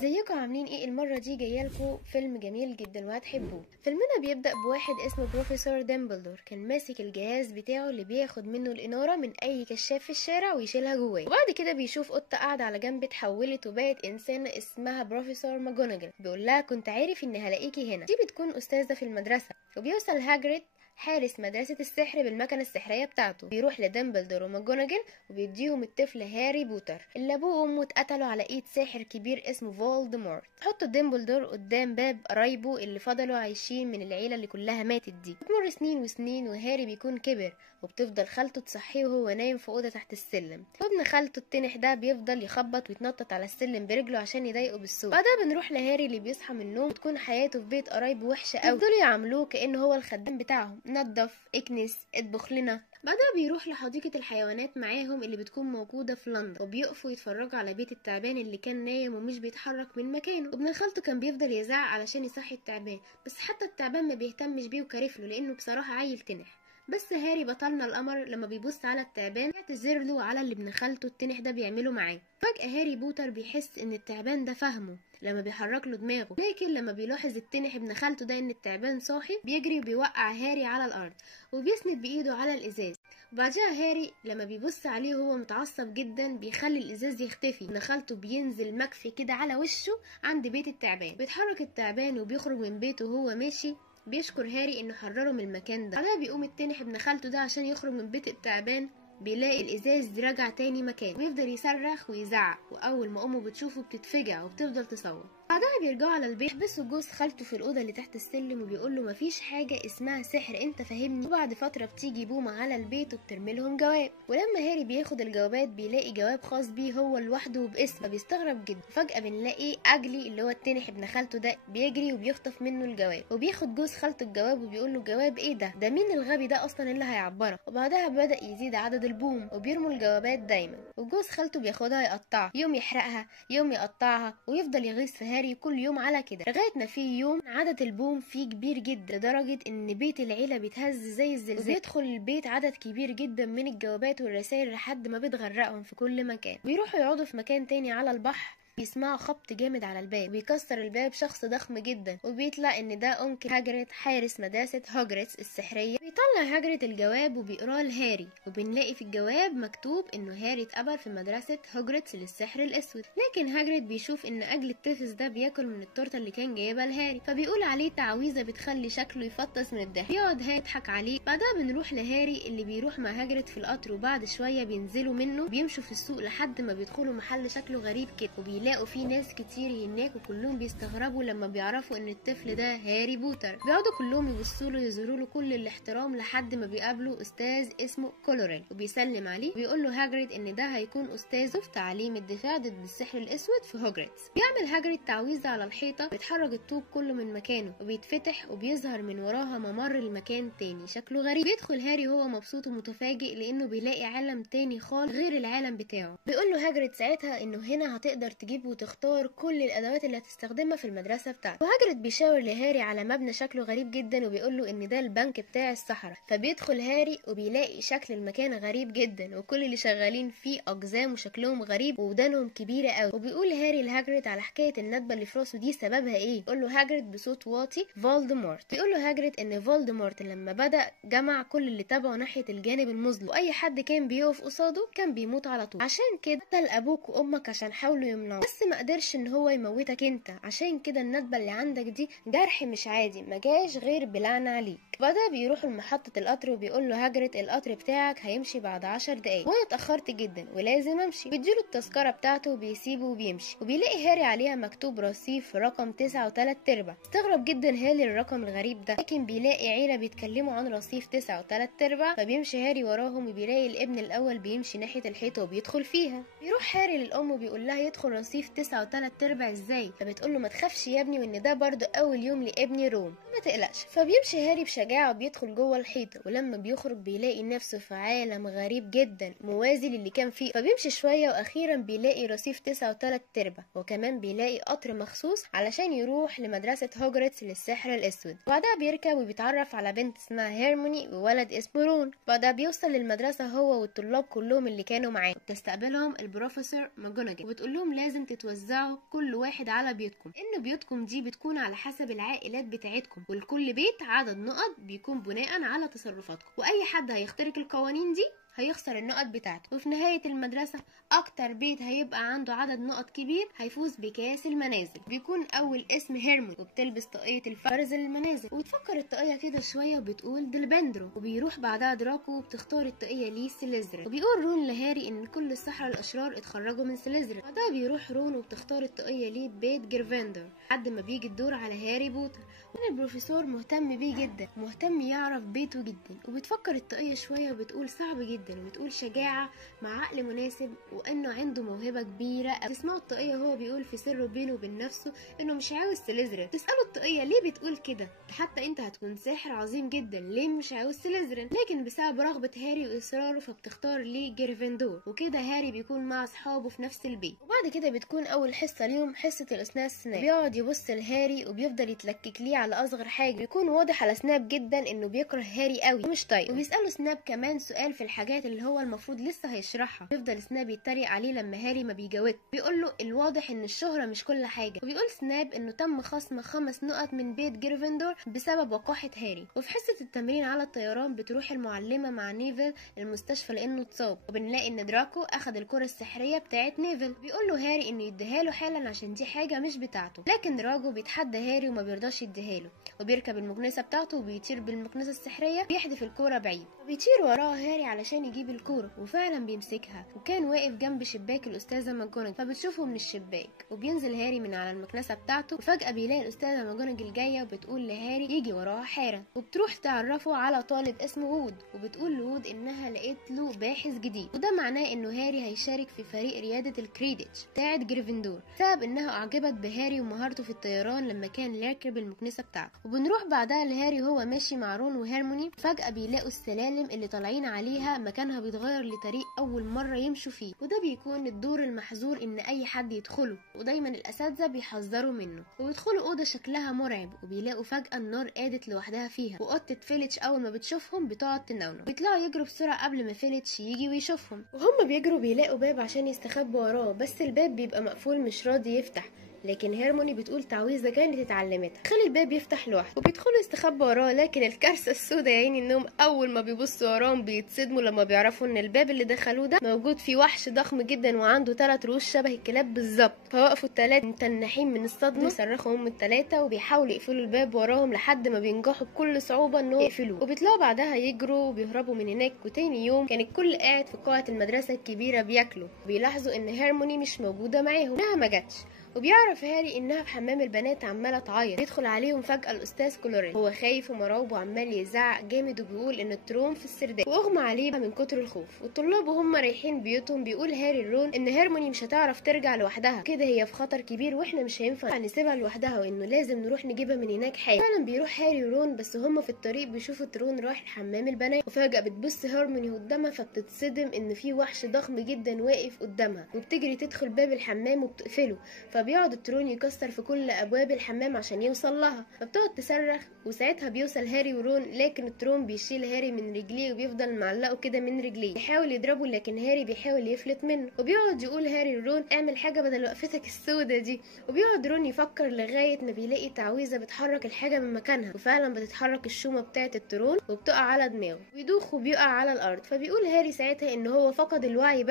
ازيكم عاملين ايه؟ المره دي جايه لكم فيلم جميل جدا وهتحبوه. فيلمنا بيبدا بواحد اسمه بروفيسور ديمبلدور، كان ماسك الجهاز بتاعه اللي بياخد منه الاناره من اي كشاف في الشارع ويشيلها جواه. وبعد كده بيشوف قطه قاعده على جنب اتحولت وبقت انسانه اسمها بروفيسور ماجوناجل، بيقول لها كنت عارف اني هلاقيكي هنا. دي بتكون استاذه في المدرسه، وبيوصل هاجريد حارس مدرسة السحر بالمكنة السحرية بتاعته، بيروح لدمبلدور وماجوناجل وبيديهم الطفل هاري بوتر اللي ابوه وامه اتقتلوا على ايد ساحر كبير اسمه فولدمورت. حطوا دمبلدور قدام باب قرايبه اللي فضلوا عايشين من العيلة اللي كلها ماتت دي. بتمر سنين وسنين وهاري بيكون كبر، وبتفضل خالته تصحيه وهو نايم في اوضه تحت السلم، وابن خالته التنح ده بيفضل يخبط ويتنطط على السلم برجله عشان يضايقه بالصوت. بعدها بنروح لهاري اللي بيصحى من النوم وتكون حياته في بيت قرايبه وحشه قوي، يفضلوا يعاملوه كانه هو الخدام بتاعهم، نظف، اكنس، اطبخ لنا. بعدها بيروح لحديقة الحيوانات معاهم اللي بتكون موجودة في لندن، وبيقفوا يتفرجوا على بيت التعبان اللي كان نايم ومش بيتحرك من مكانه. وابن خالته كان بيفضل يزعق علشان يصحي التعبان، بس حتى التعبان ما بيهتمش بيه وكارفله لانه بصراحة عيل تنح. بس هاري بطلنا القمر لما بيبص على التعبان يعتذر له على اللي ابن خالته التنح ده بيعمله معاه. فجأة هاري بوتر بيحس ان التعبان ده فاهمه لما بيحرك له دماغه، لكن لما بيلاحظ التنح ابن خالته ده ان التعبان صاحي بيجري وبيوقع هاري على الارض وبيسند بايده على الازاز. وبعدها هاري لما بيبص عليه وهو متعصب جدا بيخلي الازاز يختفي. ابن خالته بينزل مكفي كده على وشه عند بيت التعبان، بيتحرك التعبان وبيخرج من بيته وهو ماشي بيشكر هاري انه حرره من المكان ده. بعدها بيقوم التنح ابن خالته ده عشان يخرج من بيت التعبان، بيلاقي الازاز رجع تاني مكان ويفضل يصرخ ويزعق، واول ما امه بتشوفه بتتفجع وبتفضل تصوت. بعدها بيرجعوا على البيت، بس جوز خالته في الاوضه اللي تحت السلم وبيقول له مفيش حاجه اسمها سحر، انت فاهمني؟ وبعد فتره بتيجي بومه على البيت وبترمي لهم جواب، ولما هاري بياخد الجوابات بيلاقي جواب خاص بيه هو لوحده وباسمه، فبيستغرب جدا. فجاه بنلاقي اجلي اللي هو التنح ابن خالته ده بيجري وبيخطف منه الجواب، وبياخد جوز خالته الجواب وبيقول له جواب ايه ده مين الغبي ده اصلا اللي هيعبرك؟ وبعدها بدا يزيد عدد البوم وبيرموا الجوابات دايما، وجوز خالته بياخدها يقطعها، يوم يحرقها يوم يقطعها، ويفضل يغيظ في هاري كل يوم على كده، لغايه ما في يوم عدد البوم فيه كبير جدا لدرجه ان بيت العيله بيتهز زي الزلزال، وبيدخل البيت عدد كبير جدا من الجوابات والرسائل لحد ما بتغرقهم في كل مكان. بيروحوا يقعدوا في مكان تاني على البحر، بيسمعوا خبط جامد على الباب، بيكسر الباب شخص ضخم جدا، وبيطلع ان ده انكل هاجريد حارس مدرسة هوجرتس السحرية. بيطلع هاجريد الجواب وبيقراه لهاري، وبنلاقي في الجواب مكتوب انه هاري اتقبل في مدرسة هوجرتس للسحر الاسود، لكن هاجريد بيشوف ان اجل التفس ده بياكل من التورته اللي كان جايبها لهاري، فبيقول عليه تعويذه بتخلي شكله يفطس من الضحك، بيقعد هاري يضحك عليه. بعدها بنروح لهاري اللي بيروح مع هاجريد في القطر، وبعد شويه بينزلوا منه بيمشوا في السوق لحد ما بيدخلوا محل شكله غريب كده، وبيلاقوا فيه ناس كتير هناك وكلهم بيستغربوا لما بيعرفوا ان الطفل ده هاري بوتر. بيقعدوا كلهم يبصوا له يظهروا له كل الاحترام لحد ما بيقابلوا استاذ اسمه كولوريل وبيسلم عليه، وبيقول له هاجريد ان ده هيكون استاذه في تعليم الدفاع ضد السحر الاسود في هوجرتس. بيعمل هاجريد تعويذه على الحيطه بيتحرك الطوب كله من مكانه وبيتفتح وبيظهر من وراها ممر لمكان تاني شكله غريب. بيدخل هاري وهو مبسوط ومتفاجئ لانه بيلاقي عالم تاني خالص غير العالم بتاعه. بيقول له هاجريد ساعتها انه هنا هتقدر تجيب وتختار كل الادوات اللي هتستخدمها في المدرسه بتاعته. وهاجريد بيشاور لهاري على مبنى شكله غريب جدا وبيقول له ان ده البنك بتاع السحرة. فبيدخل هاري وبيلاقي شكل المكان غريب جدا، وكل اللي شغالين فيه اقزام وشكلهم غريب ودانهم كبيره قوي. وبيقول هاري لهاجريد على حكايه الندبه اللي في راسه دي سببها ايه. يقول له هاجريد بصوت واطي فولدمورت. بيقول له هاجريد ان فولدمورت لما بدا جمع كل اللي تبعه ناحيه الجانب المظلم، واي حد كان بيقف قصاده كان بيموت على طول، عشان كده قتل ابوك وامك عشان حاولوا يمنعوه، بس ما قدرش ان هو يموتك انت، عشان كده الندبه اللي عندك دي جرح مش عادي ما جاش غير بلعنه عليك. بعدها بيروحوا لمحطه القطر وبيقول له هاجريد القطر بتاعك هيمشي بعد 10 دقايق وانا اتاخرت جدا ولازم امشي. بيديله التذكره بتاعته وبيسيبه وبيمشي، وبيلاقي هاري عليها مكتوب رصيف رقم 9 و3/4. استغرب جدا هاري الرقم الغريب ده، لكن بيلاقي عيله بيتكلموا عن رصيف 9 و3/4، فبيمشي هاري وراهم وبيلاقي الابن الاول بيمشي ناحيه الحيطه وبيدخل فيها. بيروح هاري للام وبيقول لها يدخل رصيف 9 و3/4 ازاي؟ فبتقول له ما تخافش يا ابني، وان ده برضه اول يوم لابني روم، ما تقلقش. فبيمشي هاري بشجاعه وبيدخل جوه جوه الحيطه، ولما بيخرج بيلاقي نفسه في عالم غريب جدا موازي للي كان فيه، فبيمشي شويه واخيرا بيلاقي رصيف 9 و3/4، وكمان بيلاقي قطر مخصوص علشان يروح لمدرسه هوجرتس للسحر الاسود. وبعدها بيركب وبيتعرف على بنت اسمها هيرموني وولد اسمه رون. بعدها بيوصل للمدرسه هو والطلاب كلهم اللي كانوا معاه، بتستقبلهم البروفيسور ماجوناجل وبتقول لهم لازم تتوزعوا كل واحد على بيوتكم، ان بيوتكم دي بتكون على حسب العائلات بتاعتكم، ولكل بيت عدد نقط بيكون بناء على تصرفاتكم، واي حد هيخترق القوانين دي هيخسر النقط بتاعته. وفي نهاية المدرسة اكتر بيت هيبقى عنده عدد نقط كبير هيفوز بكاس المنازل. بيكون اول اسم هيرمون، وبتلبس طاقية الفرز للمنازل، وبتفكر الطاقية كده شوية وبتقول دلبندرو، وبيروح بعدها دراكو وبتختار الطاقية ليه سليزرين. وبيقول رون لهاري ان كل السحرة الاشرار اتخرجوا من سليزرين. بعدها بيروح رون وبتختار الطاقية ليه بيت جريفندر، لحد ما بيجي الدور على هاري بوتر. وكان البروفيسور مهتم بيه جدا، مهتم يعرف بيته جدا. وبتفكر الطاقية شوية وبتقول صعب جدا، وبتقول شجاعة مع عقل مناسب وانه عنده موهبة كبيرة. تسمعوا الطاقية هو بيقول في سره بينه وبين نفسه انه مش عاوز سليزرين. تسأله الطاقية ليه بتقول كده؟ حتى انت هتكون ساحر عظيم جدا، ليه مش عاوز سليزرين؟ لكن بسبب رغبة هاري واصراره فبتختار ليه جريفندور. وكده هاري بيكون مع اصحابه في نفس البيت. وبعد كده بتكون اول حصة ليهم حصة الاستاذ سناب. بيقعد يبص لهاري وبيفضل يتلكك ليه على اصغر حاجة. بيكون واضح على سناب جدا انه بيكره هاري قوي ومش طايقه. وبيسأله سناب كمان سؤال في الحاجات اللي هو المفروض لسه هيشرحها. بيفضل سناب يتريق عليه لما هاري ما بيجاوبش. بيقول له الواضح ان الشهرة مش كل حاجة. وبيقول سناب انه تم خصم 5 نقط من بيت جريفندور بسبب وقاحة هاري. وفي حصة التمرين على الطيران بتروح المعلمة مع نيفل المستشفى لانه اتصاب، وبنلاقي ان دراكو اخد الكرة السحرية بتاعت نيفل. بيقول له هاري انه يديها له حالا عشان دي حاجة مش بتاعته، لكن دراكو بيتحدى هاري وما بيرضاش يديها له. وبيركب المكنسة بتاعته وبيطير بالمكنسة السحرية، بيحدف الكرة بعيد. وبيطير وراه هاري علشان يجيب الكورة، وفعلا بيمسكها. وكان واقف جنب شباك الأستاذة ماجوناجل فبتشوفه من الشباك. وبينزل هاري من على المكنسة بتاعته، وفجأة بيلاقي الأستاذة ماجوناجل جاية وبتقول لهاري يجي وراها حالا. وبتروح تعرفه على طالب اسمه وود، وبتقول لوود إنها لقيت له باحث جديد، وده معناه إنه هاري هيشارك في فريق ريادة الكريديتش بتاعت جريفندور، بسبب إنها أعجبت بهاري ومهارته في الطيران لما كان يركب المكنسة بتاعته. وبنروح بعدها لهاري وهو ماشي مع رون وهيرموني. فجأة بيلاقوا السلالم اللي طالعين عليها مكانها بيتغير لطريق أول مرة يمشوا فيه، وده بيكون الدور المحظور إن أي حد يدخله، ودايما الأساتذة بيحذروا منه. ويدخلوا أوضة شكلها مرعب، وبيلاقوا فجأة النار قادت لوحدها فيها، وقطة فيليتش أول ما بتشوفهم بتقعد تنونو. بيطلعوا يجروا بسرعة قبل ما فيليتش يجي ويشوفهم، وهم بيجروا بيلاقوا باب عشان يستخبوا وراه، بس الباب بيبقى مقفول مش راضي يفتح. لكن هيرموني بتقول تعويذه كانت اتعلمتها خلي الباب يفتح لوحده. وبيدخلوا يستخبوا وراه، لكن الكارثه السوداء يا عيني انهم اول ما بيبصوا وراهم بيتصدموا لما بيعرفوا ان الباب اللي دخلوه ده موجود فيه وحش ضخم جدا وعنده 3 رؤوس شبه الكلاب بالظبط. فوقفوا ال3 متنحين من الصدمه، بيصرخوا هم ال3 وبيحاولوا يقفلوا الباب وراهم لحد ما بينجحوا بكل صعوبه انهم يقفلوه. وبيطلعوا بعدها يجروا وبيهربوا من هناك. وتاني يوم كان الكل قاعد في قاعه المدرسه الكبيره بياكلوا، بيلاحظوا ان هيرموني مش موجوده معاهم، انها ما جاتش. وبيعرف هاري انها في حمام البنات عماله تعيط. بيدخل عليهم فجاه الاستاذ كلورين، هو خايف ومرعوب وعمال يزعق جامد، وبيقول ان الترون في السرداب واغمى عليه من كتر الخوف. والطلاب وهم رايحين بيوتهم بيقول هاري لرون ان هيرموني مش هتعرف ترجع لوحدها، كده هي في خطر كبير واحنا مش هينفع نسيبها لوحدها، وانه لازم نروح نجيبها من هناك حالا. فعلا بيروح هاري ورون، بس هم في الطريق بيشوفوا ترون رايح حمام البنات. وفجاه بتبص هيرموني قدامها فبتتصدم ان في وحش ضخم جدا واقف قدامها، وبتجري تدخل باب الحمام وبتقفله. فبيقعد الترون يكسر في كل ابواب الحمام عشان يوصل لها، فبتقعد تصرخ. وساعتها بيوصل هاري ورون، لكن الترون بيشيل هاري من رجليه وبيفضل معلقه كده من رجليه. بيحاول يضربه لكن هاري بيحاول يفلت منه. وبيقعد يقول هاري لرون اعمل حاجه بدل وقفتك السودة دي. وبيقعد رون يفكر لغايه ما بيلاقي تعويذه بتحرك الحاجه من مكانها، وفعلا بتتحرك الشومه بتاعه الترون وبتقع على دماغه، ويدوخ وبيقع على الارض. فبيقول هاري ساعتها ان هو فقد الوعي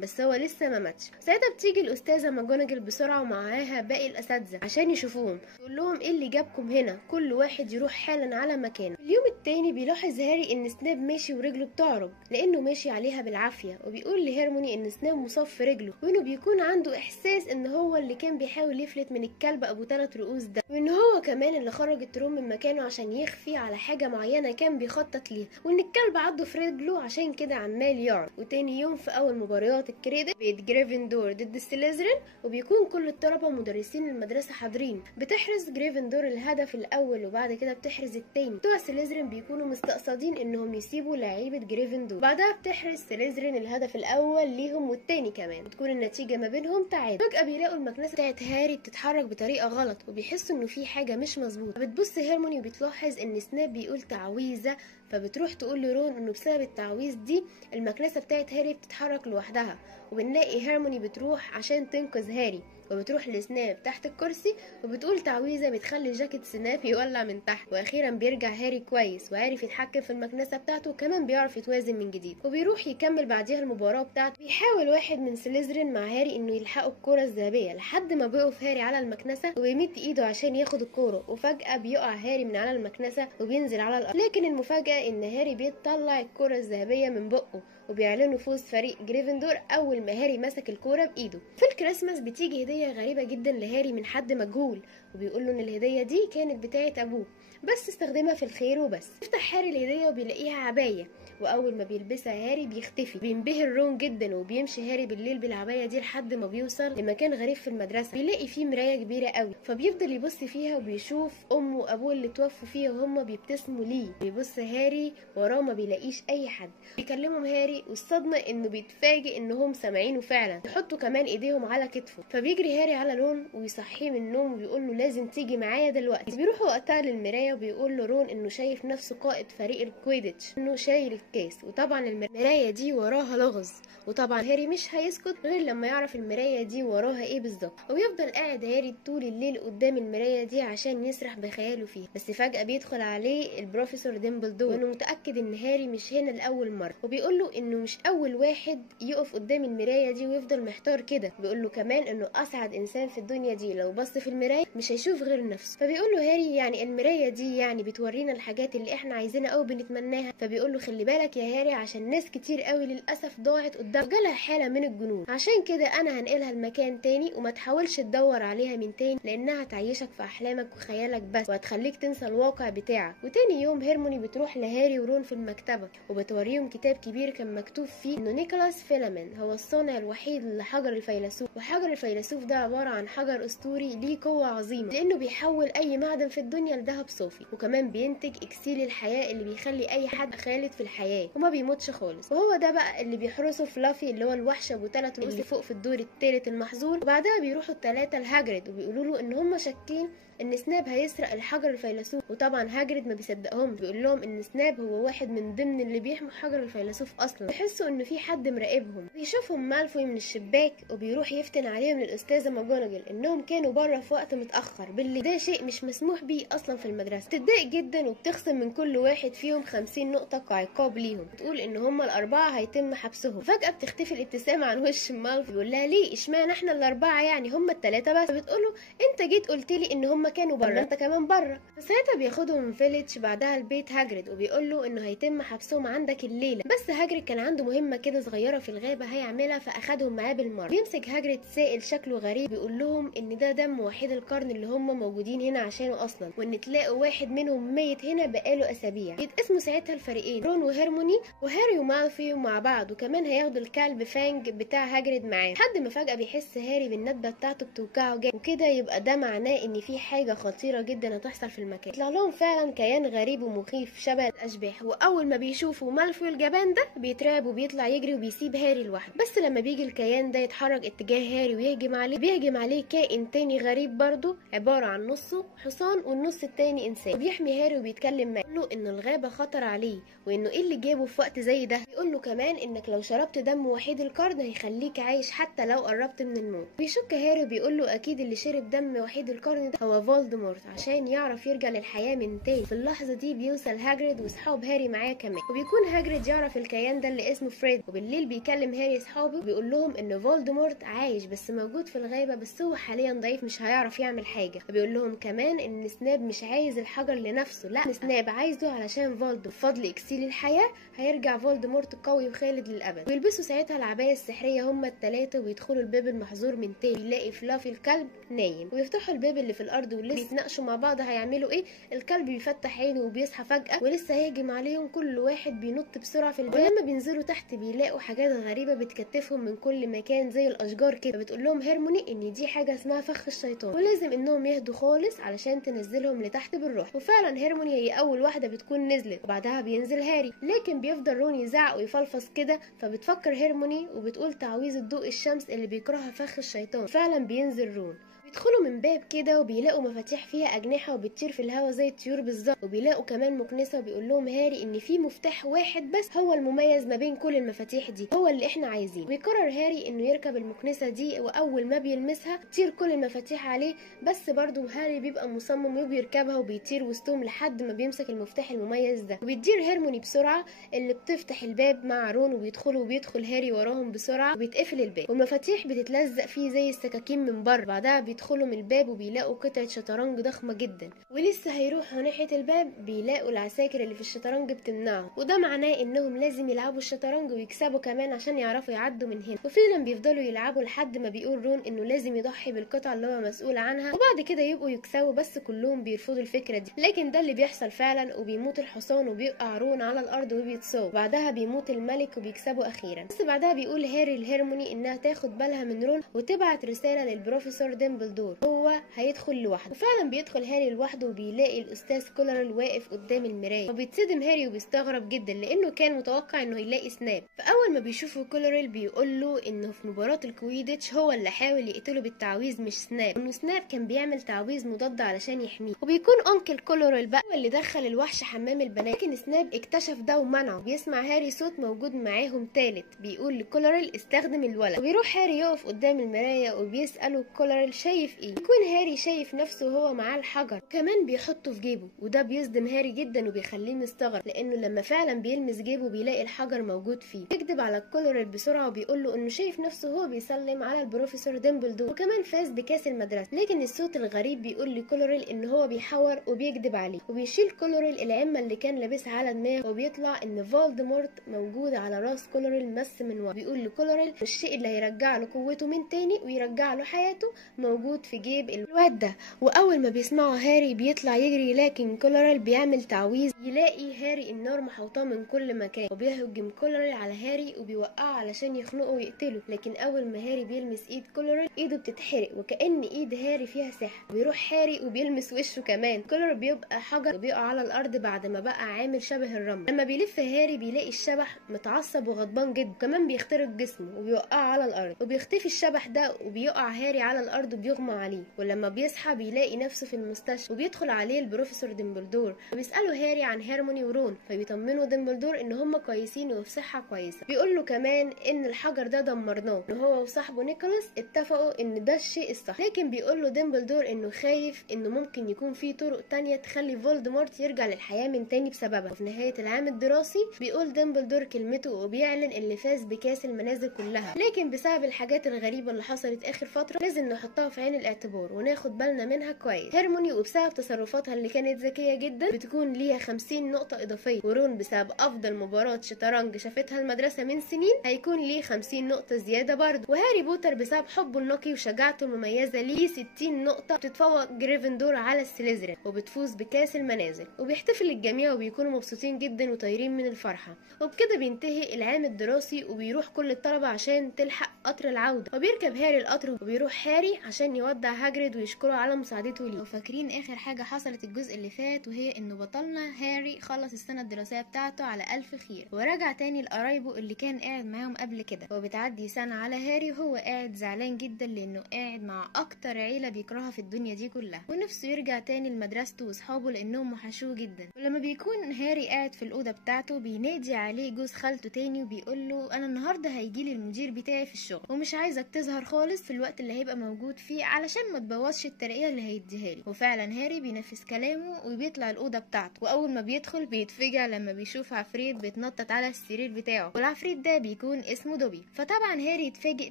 بس هو لسه ما ماتش. ساعتها بتيجي الاستاذه ماجوناجل بسرعه ومعاها باقي الاساتذه عشان يشوفوهم. تقول لهم ايه اللي جابكم هنا، كل واحد يروح حالا على مكانه. اليوم التاني بيلاحظ هاري ان سناب ماشي ورجله بتعرج لانه ماشي عليها بالعافيه. وبيقول لهيرموني ان سناب مصاب في رجله، وانه بيكون عنده احساس ان هو اللي كان بيحاول يفلت من الكلب ابو 3 رؤوس ده، وان هو كمان اللي خرج الترون من مكانه عشان يخفي على حاجه معينه كان بيخطط ليها، وان الكلب عضه في رجله عشان كده عمال يعرج. وتاني يوم في اول مباريات الكريدت بيت جريفندور ضد سليزرين، وبيكون كل الطلبه ومدرسين المدرسه حاضرين. بتحرز جريفندور الهدف الاول وبعد كده بتحرز التاني. بتوع سليزرين بيكونوا مستقصدين انهم يسيبوا لعيبه جريفندور، بعدها بتحرز سليزرين الهدف الاول ليهم والتاني كمان، بتكون النتيجه ما بينهم تعادل. فجاه بيلاقوا المكنسه بتاعت هاري بتتحرك بطريقه غلط وبيحسوا انه في حاجه مش مظبوطه. بتبص هيرموني وبتلاحظ ان سناب بيقول تعويذه، فبتروح تقول لرون انه بسبب التعويذ دي المكنسه بتاعت هاري بتتحرك لوحدها. وبنلاقي هيرموني بتروح عشان تنقذ هاري، وبتروح لسناب تحت الكرسي وبتقول تعويذه بتخلي جاكيت سناب يولع من تحت. واخيرا بيرجع هاري كويس وعارف يتحكم في المكنسه بتاعته وكمان بيعرف يتوازن من جديد، وبيروح يكمل بعديها المباراه بتاعته. بيحاول واحد من سليزرين مع هاري انه يلحقوا الكره الذهبيه لحد ما بيقف هاري على المكنسه وبيمد ايده عشان ياخد الكوره، وفجاه بيقع هاري من على المكنسه وبينزل على الارض. لكن المفاجاه ان هاري بيطلع الكره الذهبيه من بقه، وبيعلنوا فوز فريق جريفندور اول ما هاري مسك الكوره بايده. في الكريسماس بتيجي هديه غريبه جدا لهاري من حد مجهول، وبيقول له ان الهديه دي كانت بتاعه ابوه بس استخدمها في الخير وبس. يفتح هاري الهديه وبيلاقيها عبايه، واول ما بيلبسها هاري بيختفي. بينبهر رون جدا وبيمشي هاري بالليل بالعبايه دي لحد ما بيوصل لمكان غريب في المدرسه، بيلاقي فيه مرايه كبيره قوي، فبيفضل يبص فيها وبيشوف امه وابوه اللي توفوا فيها وهم بيبتسموا ليه. بيبص هاري وراه ما بيلاقيش اي حد. بيكلمهم هاري والصدمه انه بيتفاجئ انهم سامعينه فعلا، يحطوا كمان ايديهم على كتفه. فبيجري هاري على رون ويصحيه من النوم وبيقول له لازم تيجي معايا دلوقتي. بيروحوا وقتها للمرايه وبيقول له رون انه شايف نفسه قائد فريق الكويديتش، انه شايل الكاس. وطبعا المرايه دي وراها لغز، وطبعا هاري مش هيسكت غير لما يعرف المرايه دي وراها ايه بالظبط. وبيفضل قاعد هاري طول الليل قدام المرايه دي عشان يسرح بخياله فيها. بس فجاه بيدخل عليه البروفيسور ديمبلدور وانه متاكد ان هاري مش هنا لاول مره، وبيقول له انه مش اول واحد يقف قدام المرايه دي ويفضل محتار كده. بيقول له كمان انه اسعد انسان في الدنيا دي لو بص في المرايه مش هيشوف غير نفسه. فبيقول له هاري يعني المرايه دي يعني بتورينا الحاجات اللي احنا عايزينها او بنتمناها. فبيقول له خلي بالك يا هاري عشان ناس كتير قوي للاسف ضاعت قدام جالها حاله من الجنون، عشان كده انا هنقلها لمكان تاني وما تحاولش تدور عليها من تاني لانها هتعيشك في احلامك وخيالك بس وهتخليك تنسى الواقع بتاعك. وتاني يوم هيرموني بتروح لهاري ورون في المكتبه وبتوريهم كتاب كبير كان مكتوب فيه انه نيكولاس فيلامين هو الصانع الوحيد لحجر الفيلسوف، وحجر الفيلسوف ده عباره عن حجر اسطوري ليه قوه عظيمه لانه بيحول اي معدن في الدنيا لذهب صافي، وكمان بينتج اكسيل الحياه اللي بيخلي اي حد خالد في الحياه وما بيموتش خالص. وهو ده بقى اللي بيحرسه فلافي اللي هو الوحش ابو 3 رؤوس اللي فوق في الدور الثالث المحظور. وبعدها بيروحوا الثلاثه لهاجريد وبيقولوا له ان هم شاكين ان سناب هيسرق الحجر الفيلسوف، وطبعا هاجريد ما بيصدقهم، بيقول لهم ان سناب هو واحد من ضمن اللي بيحموا حجر الفيلسوف اصلا. بيحسوا ان في حد مراقبهم. بيشوفهم مالفوي من الشباك وبيروح يفتن عليهم الاستاذه ماجوناجل انهم كانوا بره في وقت متاخر بالليل، ده شيء مش مسموح بيه اصلا في المدرسه. بتتضايق جدا وبتخصم من كل واحد فيهم 50 نقطه كعقاب ليهم، بتقول ان هم الاربعه هيتم حبسهم. فجاه بتختفي الابتسامه عن وش مالفوي، بيقول لها ليه اشمعنى احنا الاربعه يعني هم الثلاثه بس؟ بتقول له انت جيت قلت لي ان هم كانوا بره، انت كمان بره. فساعتها بياخدهم من فيليتش بعدها البيت هاجريد وبيقول له انه هيتم حبسهم عندك الليله. بس هاجريد كان عنده مهمه كده صغيره في الغابه هيعملها فاخدهم معاه بالمره. بيمسك هاجريد سائل شكله غريب بيقول لهم ان ده دم وحيد القرن اللي هم موجودين هنا عشانه اصلا، وان تلاقوا واحد منهم ميت هنا بقاله اسابيع. يتقسموا ساعتها الفريقين رون وهيرموني وهاري ومالفي مع بعض، وكمان هياخدوا الكلب فانج بتاع هاجريد معاه. لحد ما فجاه بيحس هاري بالندبه بتاعته بتوجعه جامد، وكده يبقى ده معناه ان في حاجه خطيره جدا هتحصل في المكان. يطلع لهم فعلا كيان غريب ومخيف شبه الاشباح، واول ما بيشوفوا مالفوي الجبان ده بيترعب وبيطلع يجري وبيسيب هاري لوحده. بس لما بيجي الكيان ده يتحرك اتجاه هاري ويهجم عليه، بيهجم عليه كائن تاني غريب برضه عباره عن نصه حصان والنص التاني انسان، وبيحمي هاري وبيتكلم معاه يقول له ان الغابه خطر عليه وانه ايه اللي جابه في وقت زي ده. بيقول له كمان انك لو شربت دم وحيد القرن هيخليك عايش حتى لو قربت من الموت. بيشك هاري وبيقول له اكيد اللي شرب دم وحيد القرن ده هو فولدمورت عشان يعرف يرجع للحياه من تاني. في اللحظه دي بيوصل هاجريد واصحاب هاري معاه كمان، وبيكون هاجريد يعرف الكيان ده اللي اسمه فريد. وبالليل بيكلم هاري اصحابه وبيقول لهم ان فولدمورت عايش بس موجود في الغابه، بس هو حاليا ضعيف مش هيعرف يعمل حاجه. وبيقول لهم كمان ان سناب مش عايز الحجر لنفسه، لا سناب عايزه علشان فولدمورت بفضل اكسيل الحياه ده هيرجع فولدمورت قوي وخالد للابد. ويلبسوا ساعتها العبايه السحريه هما الثلاثه ويدخلوا الباب المحظور من تاني، يلاقي فلافي الكلب نايم، ويفتحوا الباب اللي في الارض ولسه بيتناقشوا مع بعض هيعملوا ايه. الكلب بيفتح عينه وبيصحى فجاه ولسه هيهجم عليهم، كل واحد بينط بسرعه في الباب. ولما بينزلوا تحت بيلاقوا حاجات غريبه بتكتفهم من كل مكان زي الاشجار كده. بتقول لهم هيرموني ان دي حاجه اسمها فخ الشيطان ولازم انهم يهدوا خالص علشان تنزلهم لتحت بالروح. وفعلا هيرموني هي اول واحده بتكون نزلت وبعدها بينزل هاري، لكن بيفضل رون يزعق ويفلفص كده. فبتفكر هيرموني وبتقول تعويذه ضوء الشمس اللي بيكرهها فخ الشيطان. فعلا بينزل رون، بيدخلوا من باب كده وبيلاقوا مفاتيح فيها اجنحه وبتطير في الهواء زي الطيور بالظبط. وبيلاقوا كمان مكنسه وبيقول لهم هاري ان في مفتاح واحد بس هو المميز ما بين كل المفاتيح دي، هو اللي احنا عايزينه. ويقرر هاري انه يركب المكنسه دي، واول ما بيلمسها تطير كل المفاتيح عليه. بس برضه هاري بيبقى مصمم وبيركبها وبيطير وسطهم لحد ما بيمسك المفتاح المميز ده. وبتدير هيرموني بسرعه اللي بتفتح الباب مع رون وبيدخلوا، وبيدخل هاري وراهم بسرعه وبيتقفل الباب والمفاتيح بتتلزق فيه زي السكاكين من بره. بعدها بيدخلوا من الباب وبيلاقوا قطعه شطرنج ضخمه جدا، ولسه هيروحوا ناحيه الباب بيلاقوا العساكر اللي في الشطرنج بتمنعهم، وده معناه انهم لازم يلعبوا الشطرنج ويكسبوا كمان عشان يعرفوا يعدوا من هنا. وفعلا بيفضلوا يلعبوا لحد ما بيقول رون انه لازم يضحي بالقطعه اللي هو مسؤول عنها وبعد كده يبقوا يكسبوا. بس كلهم بيرفضوا الفكره دي، لكن ده اللي بيحصل فعلا. وبيموت الحصان وبيقع رون على الارض وبيتصاب. بعدها بيموت الملك وبيكسبوا اخيرا. بس بعدها بيقول هاري لهيرموني انها تاخد بالها من رون وتبعت رساله للبروفيسور ديمبلدور هو هيدخل لوحده. وفعلا بيدخل هاري لوحده وبيلاقي الاستاذ كولرل واقف قدام المرايه، وبيتصدم هاري وبيستغرب جدا لانه كان متوقع انه يلاقي سناب. فاول ما بيشوفه كولرل بيقول له انه في مباراه الكويديتش هو اللي حاول يقتله بالتعويذ مش سناب، وانه سناب كان بيعمل تعويذ مضاد علشان يحميه. وبيكون انكل كولرل بقى هو اللي دخل الوحش حمام البنات، لكن سناب اكتشف ده ومنعه. بيسمع هاري صوت موجود معاهم تالت بيقول لكولرل استخدم الولد. وبيروح هاري يقف قدام المرايه وبيساله كولرل شايف ايه. يكون هاري شايف نفسه هو معاه الحجر وكمان بيحطه في جيبه، وده بيصدم هاري جدا وبيخليه مستغرب لانه لما فعلا بيلمس جيبه بيلاقي الحجر موجود فيه. بيكدب على كولرل بسرعه وبيقول له انه شايف نفسه هو بيسلم على البروفيسور ديمبلدور وكمان فاز بكاس المدرسه. لكن الصوت الغريب بيقول لكولرل ان هو بيحور وبيكدب عليه. وبيشيل كولرل العمه اللي كان لابسها على دماغه وبيطلع ان فولدمورت موجود على راس كولرل مس من ورا. بيقول لكولرل الشيء اللي هيرجع له قوته من تاني ويرجع له حياته موجود في جيب الواد ده. واول ما بيسمعوا هاري بيطلع يجري، لكن كولرل بيعمل تعويذ يلاقي هاري النار محوطاه من كل مكان. وبيهجم كولرل على هاري وبيوقعه علشان يخنقه ويقتله. لكن اول ما هاري بيلمس ايد كولرل ايده بتتحرق وكأن ايد هاري فيها سحر. بيروح هاري وبيلمس وشه كمان، كولرل بيبقى حجر وبيقع على الارض بعد ما بقى عامل شبه الرمل. لما بيلف هاري بيلاقي الشبح متعصب وغضبان جدا وكمان بيخترق جسمه وبيوقعه على الارض. وبيختفي الشبح ده وبيقع هاري على الارض وبيغمى عليه. ولما بيصحى بيلاقي نفسه في المستشفى وبيدخل عليه البروفيسور ديمبلدور وبيسأله هاري عن هيرموني ورون. فبيطمنوا ديمبلدور ان هم كويسين وفي صحه كويسه. بيقول له كمان ان الحجر ده دمرناه، ان هو وصاحبه نيكولاس اتفقوا ان ده الشيء الصح. لكن بيقول له ديمبلدور انه خايف انه ممكن يكون في طرق تانية تخلي فولدمورت يرجع للحياه من تاني بسببها. وفي نهايه العام الدراسي بيقول ديمبلدور كلمته وبيعلن اللي فاز بكاس المنازل كلها. لكن بسبب الحاجات الغريبه اللي حصلت اخر فتره لازم نحطها في عين الاعتبار وناخد بالنا منها كويس. هيرموني وبسبب تصرفاتها اللي كانت ذكيه جدا بتكون ليها 50 نقطه اضافيه. ورون بسبب افضل مباراه شطرنج شافتها المدرسه من سنين هيكون ليه 50 نقطه زياده برضه. وهاري بوتر بسبب حبه النقي وشجاعته المميزه ليه 60 نقطه. بتتفوق جريفندور على السليزرين وبتفوز بكاس المنازل. وبيحتفل الجميع وبيكونوا مبسوطين جدا وطايرين من الفرحه. وبكده بينتهي العام الدراسي وبيروح كل الطلبه عشان تلحق قطر العوده. وبيركب هاري القطر وبيروح هاري عشان يودع هاجريد ويشكره على مساعدته ليه. وفاكرين اخر حاجه حصلت الجزء اللي فات، وهي انه بطلنا هاري خلص السنه الدراسيه بتاعته على الف خير ورجع تاني لقرايبه اللي كان قاعد معاهم قبل كده. وبتعدي سنه على هاري وهو قاعد زعلان جدا لانه قاعد مع اكتر عيله بيكرهها في الدنيا دي كلها، ونفسه يرجع تاني لمدرسته واصحابه لانهم وحشوه جدا. ولما بيكون هاري قاعد في الاوضه بتاعته بينادي عليه جوز خالته تاني وبيقول له انا النهارده هيجيلي المدير بتاعي في الشغل ومش عايزك تظهر خالص في الوقت اللي هيبقى موجود فيه علشان ما تبوظش الترقيه اللي هيديها لي. وفعلا هاري بينفذ كلامه وبيطلع الاوضه بتاعته، واول ما بيدخل بيتفجع لما بيشوف عفريت بيتنطط على السرير بتاعه، والعفريت ده بيكون اسمه دوبي. فطبعا هاري يتفاجئ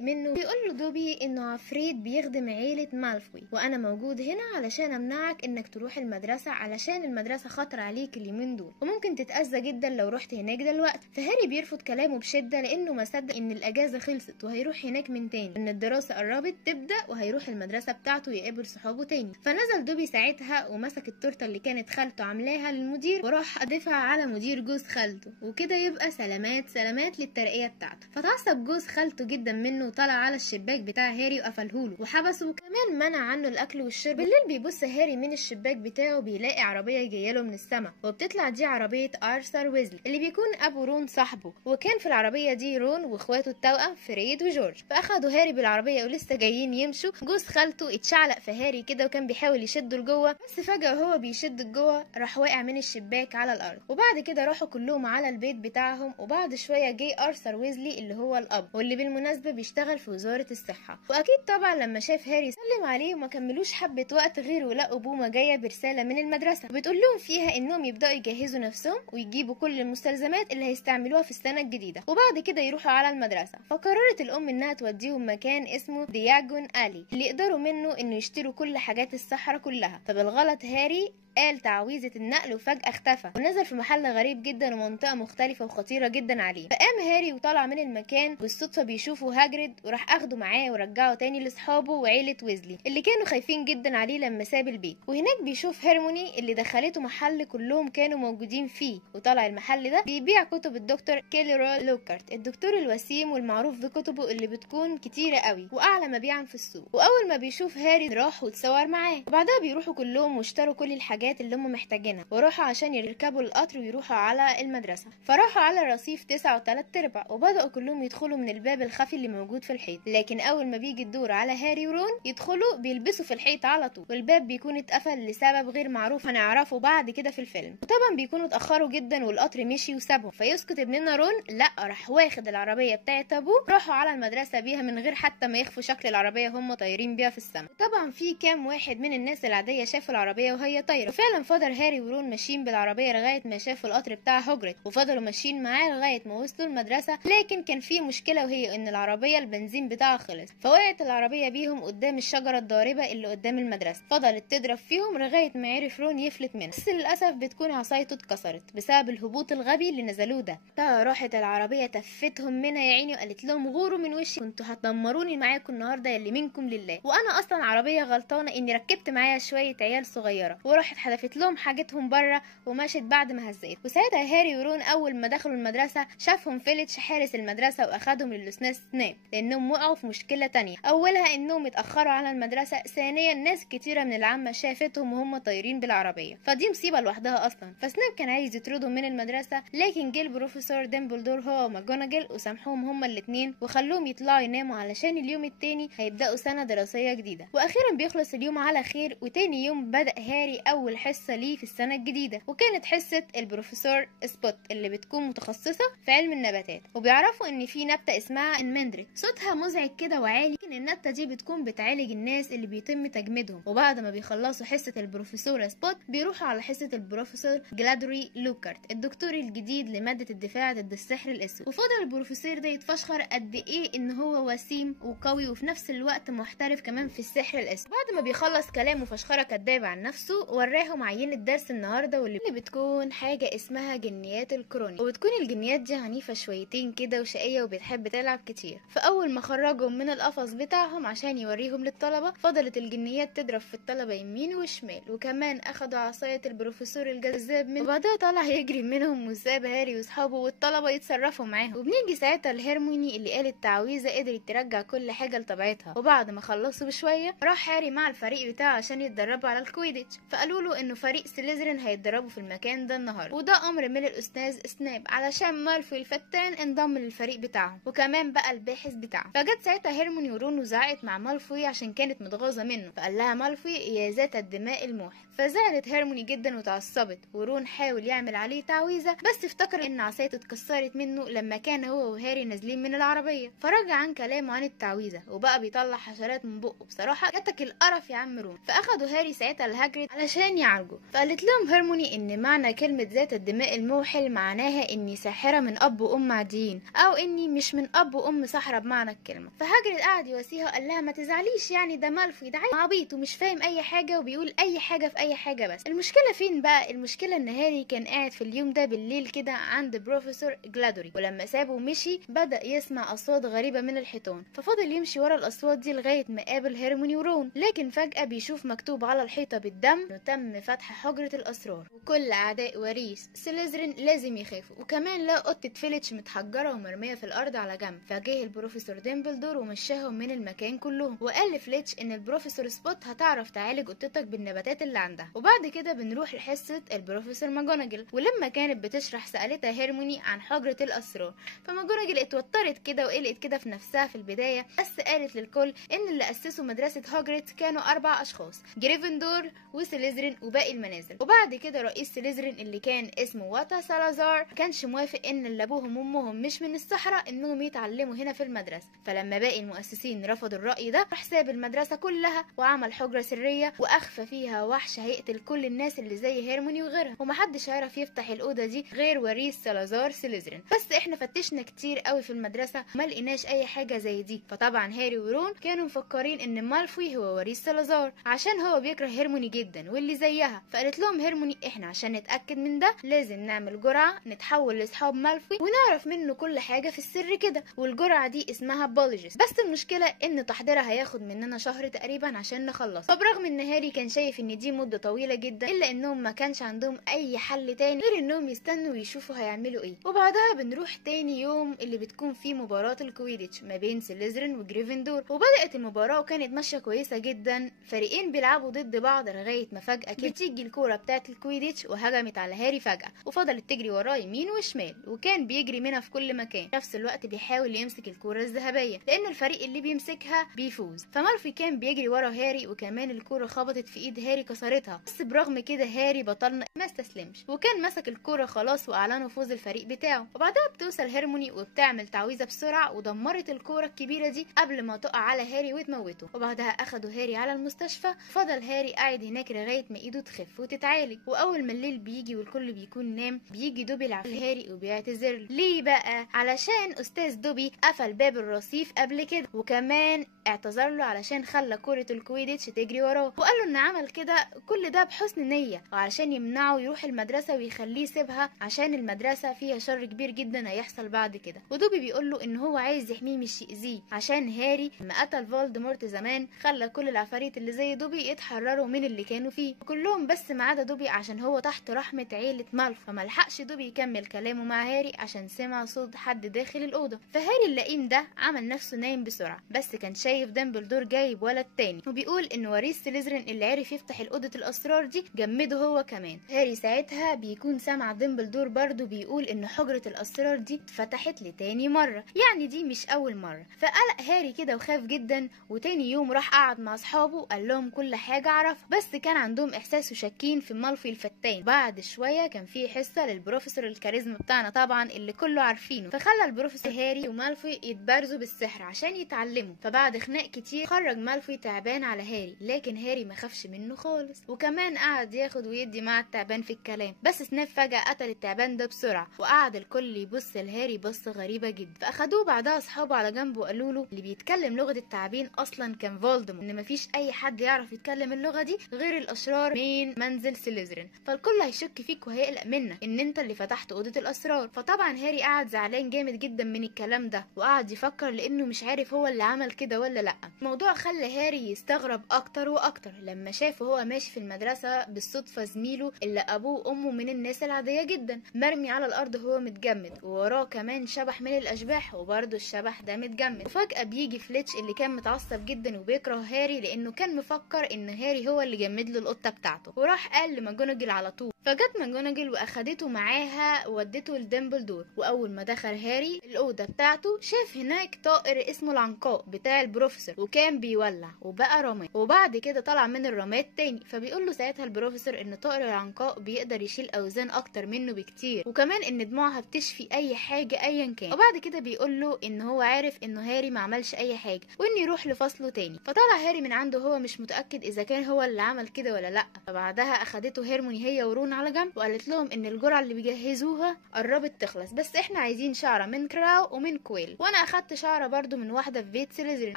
منه، بيقول له دوبي انه عفريت بيخدم عيله مالفوي، وانا موجود هنا علشان امنعك انك تروح المدرسه، علشان المدرسه خطر عليك اليومين دول وممكن تتاذى جدا لو رحت هناك دلوقتي. فهاري بيرفض كلامه بشده لانه ما صدق ان الاجازه خلصت وهيروح هناك من تاني، ان الدراسه قربت تبدا وهيروح المدرسه بتاعته يقابل صحابه تاني. فنزل دوبي ساعتها ومسك التورته اللي كانت خالته عاملاها للمدير وراح دفع على مدير جوز خالته، وكده يبقى سلامات سلامات للترقيه بتاعته. فتعصب جوز خالته جدا منه وطلع على الشباك بتاع هاري وقفلهوله وحبسه، وكمان منع عنه الاكل والشرب. بالليل بيبص هاري من الشباك بتاعه بيلاقي عربيه جايله من السما، وبتطلع دي عربيه ارثر ويزلي اللي بيكون ابو رون صاحبه، وكان في العربيه دي رون واخواته التوأم فريد وجورج. فاخدوا هاري بالعربيه ولسه جايين يمشوا، جوز خالته اتشعلق في هاري كده وكان بيحاول يشده لجوه، بس فجاه وهو بيشد لجوه راح واقع من الشباك على الارض. وبعد كده راحوا كلهم على البيت بتاعهم، وبعد شويه جه ارثر ويزلي اللي هو الاب واللي بالمناسبه بيشتغل في وزاره الصحه. واكيد طبعا لما شاف هاري سلم عليه وما كملوش حبه وقت غير ولقوا بومه جايه برساله من المدرسه وبتقول لهم فيها انهم يبداوا يجهزوا نفسهم ويجيبوا كل المستلزمات اللي هيستعملوها في السنه الجديده، وبعد كده يروحوا على المدرسه. فقررت الام انها توديهم مكان اسمه دياجون الي اللي يقدروا منه انه يشتروا كل حاجات الصحراء كلها. فبالغلط هاري قال تعويذة النقل وفجأة اختفى ونزل في محل غريب جدا ومنطقة مختلفة وخطيرة جدا عليه. فقام هاري وطلع من المكان بالصدفة بيشوفوا هاجريد وراح اخده معاه ورجعه تاني لاصحابه وعيلة ويزلي اللي كانوا خايفين جدا عليه لما ساب البيت. وهناك بيشوف هيرموني اللي دخلته محل كلهم كانوا موجودين فيه، وطلع المحل ده بيبيع كتب الدكتور كيلرول لوكارت، الدكتور الوسيم والمعروف بكتبه اللي بتكون كتيرة قوي واعلى مبيعا في السوق. واول ما بيشوف هاري راح واتصور معاه، وبعدها بيروحوا كلهم واشتروا كل الحاجات اللي هم محتاجينها وراحوا عشان يركبوا القطر ويروحوا على المدرسه. فراحوا على الرصيف 9 و3/4 وبداوا كلهم يدخلوا من الباب الخفي اللي موجود في الحيط، لكن اول ما بيجي الدور على هاري ورون يدخلوا بيلبسوا في الحيط على طول، والباب بيكون اتقفل لسبب غير معروف هنعرفه بعد كده في الفيلم. وطبعا بيكونوا اتاخروا جدا والقطر مشي وسابهم، فيسكت ابننا رون لا راح واخد العربيه بتاعت ابوه راحوا على المدرسه بيها من غير حتى ما يخفوا شكل العربيه هم طايرين بيها في السماء. طبعا في كام واحد من الناس العاديه شافوا العربيه وهي طايره، فعلا فضل هاري ورون ماشيين بالعربيه لغايه ما شافوا القطر بتاع هوجريد وفضلوا ماشيين معاه لغايه ما وصلوا المدرسه. لكن كان في مشكله وهي ان العربيه البنزين بتاعها خلص، فوقعت العربيه بيهم قدام الشجره الضاربه اللي قدام المدرسه، فضلت تضرب فيهم لغايه ما عرف رون يفلت منها، بس للاسف بتكون عصايته اتكسرت بسبب الهبوط الغبي اللي نزلوه ده. فراحت العربيه تفتهم منها يا عيني وقالت لهم غوروا من وشي، كنتوا هتدمروني معاكم النهارده يلي منكم لله، وانا اصلا عربيه غلطانه اني ركبت معايا شويه عيال صغيره. وراحت حذفت لهم حاجتهم بره ومشت بعد ما هزقت. وساعتها هاري ورون اول ما دخلوا المدرسه شافهم فيلتش حارس المدرسه واخدهم للأستاذ سناب لانهم وقعوا في مشكله تانية، اولها انهم اتاخروا على المدرسه، ثانيا ناس كتيره من العامه شافتهم وهم طايرين بالعربيه، فدي مصيبه لوحدها اصلا. فسناب كان عايز يطردهم من المدرسه، لكن جه البروفيسور ديمبلدور هو وماجوناجل وسامحوهم هما الاثنين وخلوهم يطلعوا يناموا علشان اليوم التاني هيبداوا سنه دراسيه جديده. واخيرا بيخلص اليوم على خير، وتاني يوم بدا هاري اول حصه ليه في السنه الجديده، وكانت حصه البروفيسور سبوت اللي بتكون متخصصه في علم النباتات، وبيعرفوا ان في نبته اسمها المندريك صوتها مزعج كده وعالي، لكن النبته دي بتكون بتعالج الناس اللي بيتم تجميدهم. وبعد ما بيخلصوا حصه البروفيسور سبوت بيروحوا على حصه البروفيسور جلادوري لوكارت الدكتور الجديد لماده الدفاع ضد السحر الاسود. وفضل البروفيسور ده يتفشخر قد ايه ان هو وسيم وقوي وفي نفس الوقت محترف كمان في السحر الاسود. بعد ما بيخلص كلامه فشخره كداب عن نفسه وراهم عينه درس النهارده واللي بتكون حاجه اسمها جنيات الكروني، وبتكون الجنيات دي عنيفه شويتين كده وشقيه وبتحب تلعب كتير. فاول ما خرجهم من القفص بتاعهم عشان يوريهم للطلبه فضلت الجنيات تضرب في الطلبه يمين وشمال، وكمان اخدوا عصايه البروفيسور الجذاب منه وبعدها طلع يجري منهم وساب هاري واصحابه والطلبه يتصرفوا معاهم. وبنيجي ساعتها لهيرموني اللي قالت تعويذه قدرت ترجع كل حاجه لطبيعتها. وبعد ما خلصوا بشويه راح هاري مع الفريق بتاعه عشان يتدربوا على الكويديتش، فقالوا بيقولوا انه فريق سليزرين هيتدربوا في المكان ده النهارده، وده امر من الاستاذ سناب علشان مالفوي الفتان انضم للفريق بتاعهم، وكمان بقى الباحث بتاعه. فجت ساعتها هيرموني ورون وزعقت مع مالفوي عشان كانت متغاظه منه، فقال لها مالفوي يا ذات الدماء الموحى. فزعلت هيرموني جدا وتعصبت، ورون حاول يعمل عليه تعويذه بس افتكر ان عصايته اتكسرت منه لما كان هو وهاري نازلين من العربيه، فرجع عن كلامه عن التعويذه وبقى بيطلع حشرات من بقه. بصراحه جاتك القرف يا عم رون. فاخدوا هاري ساعتها لهاجريد علشان يعالجه. فقالت لهم هيرموني ان معنى كلمه ذات الدماء الموحل معناها اني ساحره من اب وام عاديين، او اني مش من اب وام سحره بمعنى الكلمه. فهاجريد قعد يواسيها وقال لها ما تزعليش، يعني ده مالفوي ده عبيط ومش فاهم اي حاجه وبيقول اي حاجه في اي حاجه. بس المشكله فين بقى؟ المشكله ان هاري كان قاعد في اليوم ده بالليل كده عند بروفيسور جلادوري، ولما سابه ومشي بدا يسمع اصوات غريبه من الحيطان، ففضل يمشي ورا الاصوات دي لغايه ما قابل هيرموني ورون. لكن فجاه بيشوف مكتوب على الحيطه بالدم انه تم فتح حجره الاسرار، وكل اعداء وريث سليزرين لازم يخافوا. وكمان لقى قطه فيليتش متحجره ومرميه في الارض على جنب، فجه البروفيسور ديمبلدور ومشاهم من المكان كلهم، وقال لفليتش ان البروفيسور سبوت هتعرف تعالج قطتك بالنباتات اللي عندها. وبعد كده بنروح لحصه البروفيسور ماجوناجل، ولما كانت بتشرح سالتها هيرموني عن حجره الاسرار، فماجوناجل اتوترت كده وقلقت كده في نفسها في البدايه، بس قالت للكل ان اللي اسسوا مدرسه هوجريتس كانوا 4 اشخاص، جريفندور وسليزرين وباقي المنازل. وبعد كده رئيس سليزرين اللي كان اسمه واتا سالازار كانش موافق ان اللي ابوهم وامهم مش من الصحراء انهم يتعلموا هنا في المدرسه. فلما باقي المؤسسين رفضوا الراي ده راح ساب المدرسه كلها وعمل حجره سريه واخفى فيها وحش هيقتل كل الناس اللي زي هيرموني وغيرها، ومحدش هيعرف يفتح الاوضه دي غير وريث سالازار سليزرين. بس احنا فتشنا كتير قوي في المدرسه وما لقيناش اي حاجه زي دي. فطبعا هاري ورون كانوا مفكرين ان مالفوي هو وريث سالازار عشان هو بيكره هيرموني جدا واللي زيها. فقالت لهم هيرموني احنا عشان نتاكد من ده لازم نعمل جرعه نتحول لاصحاب مالفوي ونعرف منه كل حاجه في السر كده، والجرعه دي اسمها بوليجس. بس المشكله ان تحضيرها هياخد مننا شهر تقريبا عشان نخلص. فبرغم ان هاري كان شايف ان دي مده طويله جدا الا انهم ما كانش عندهم اي حل تاني غير انهم يستنوا ويشوفوا هيعملوا ايه. وبعدها بنروح تاني يوم اللي بتكون فيه مباراه الكويديتش ما بين سليزرين وجريفندور، وبدات المباراه وكانت ماشيه كويسه جدا، فريقين بيلعبوا ضد بعض لغايه ما فجاه كده بتيجي الكوره بتاعه الكويديتش وهجمت على هاري فجاه، وفضلت تجري وراه يمين وشمال وكان بيجري منها في كل مكان، في نفس الوقت بيحاول يمسك الكوره الذهبيه لان الفريق اللي بيمسكها بيفوز. فمالفوي كان بيجري ورا هاري وكمان الكوره خبطت في ايد هاري كسرتها، بس برغم كده هاري بطلنا ما استسلمش وكان مسك الكوره خلاص واعلنوا فوز الفريق بتاعه. وبعدها بتوصل هيرموني وبتعمل تعويذه بسرعه ودمرت الكوره الكبيره دي قبل ما تقع على هاري وتموته. وبعدها اخدوا هاري على المستشفى، فضل هاري قاعد هناك لغايه ما ايده تخف وتتعالج. واول ما الليل بيجي والكل بيكون نام بيجي دوبي يلعب هاري وبيعتذر ليه بقى علشان استاذ دوبي قفل باب الرصيف قبل كده، وكمان اعتذر له علشان خلى كرة الكويديتش تجري وراه، وقال له ان عمل كده كل ده بحسن نية وعلشان يمنعه يروح المدرسة ويخليه يسيبها عشان المدرسة فيها شر كبير جدا هيحصل بعد كده. ودوبي بيقول له ان هو عايز يحميه مش يأذيه عشان هاري لما قتل فولدمورت زمان خلى كل العفاريت اللي زي دوبي يتحرروا من اللي كانوا فيه كلهم بس ما عدا دوبي عشان هو تحت رحمة عيلة مالفوي. فملحقش دوبي يكمل كلامه مع هاري عشان سمع صوت حد داخل الأوضة. فهاري اللئيم ده عمل نفسه نايم بسرعة بس كان شايف دامبلدور جايب ولد تاني وبيقول ان وريث سليزرين اللي عرف يفتح الأوضة الأسرار دي جمده هو كمان. هاري ساعتها بيكون سامع دامبلدور برضو بيقول ان حجرة الأسرار دي اتفتحت لتاني مرة، يعني دي مش أول مرة. فقلق هاري كده وخاف جدا، وتاني يوم راح قعد مع أصحابه وقال لهم كل حاجة عرفها، بس كان عندهم إحساس وشاكين في مالفوي الفتان. بعد شوية كان في حصة للبروفيسور الكاريزما بتاعنا طبعا اللي كله عارفينه، فخلى البروفيسور هاري ومالفوي يتبارزوا بالسحر عشان يتعلموا. فبعد خناق كتير خرج مالفوي تعبان على هاري، لكن هاري ما خافش منه خالص وكمان قعد ياخد ويدي مع التعبان في الكلام. بس سناب فجأة قتل التعبان ده بسرعة وقعد الكل يبص لهاري بصة غريبة جدا. فأخدوه بعدها أصحابه على جنب وقالوا له اللي بيتكلم لغة التعابين أصلا كان فولدمورت، إن مفيش أي حد يعرف يتكلم اللغة دي غير الأشرار من منزل سليزرين، فالكل هيشك فيك وهيقلق منك إن أنت اللي فتحت أوضة الأسرار. فطبعا هاري قعد زعلان جامد جدا من الكلام ده وقعد يفكر لأنه مش عارف هو اللي عمل كده ولا لأ. الموضوع خلى هاري يستغرب أكتر وأكتر لما شافه هو ماشي في المدرسة بالصدفة زميله اللي أبوه وأمه من الناس العادية جدا مرمي على الأرض وهو متجمد، ووراه كمان شبح من الأشباح وبرضه الشبح ده متجمد. وفجأة بيجي فليتش اللي كان متعصب جدا وبيكره هاري لأنه كان مفكر إن هاري هو اللي جمد له القطة بتاعته، وراح قال لماجوناجل على طول. فجت ماجوناجل واخدته معاها وودته لدمبلدور. واول ما دخل هاري الاوضه بتاعته شاف هناك طائر اسمه العنقاء بتاع البروفيسور، وكان بيولع وبقى رماد، وبعد كده طلع من الرماد تاني. فبيقول له ساعتها البروفيسور ان طائر العنقاء بيقدر يشيل اوزان اكتر منه بكتير، وكمان ان دموعها بتشفي اي حاجه ايا كان. وبعد كده بيقول له ان هو عارف انه هاري ما عملش اي حاجه وان يروح لفصله تاني. فطلع هاري من عنده هو مش متاكد اذا كان هو اللي عمل كده ولا لا. فبعدها اخدته هيرموني هي ورون على جنب وقالت لهم ان الجرعه اللي بيجهزوها قربت تخلص، بس احنا عايزين شعره من كراو ومن كويل، وانا اخدت شعره برضو من واحده في بيت سليزرين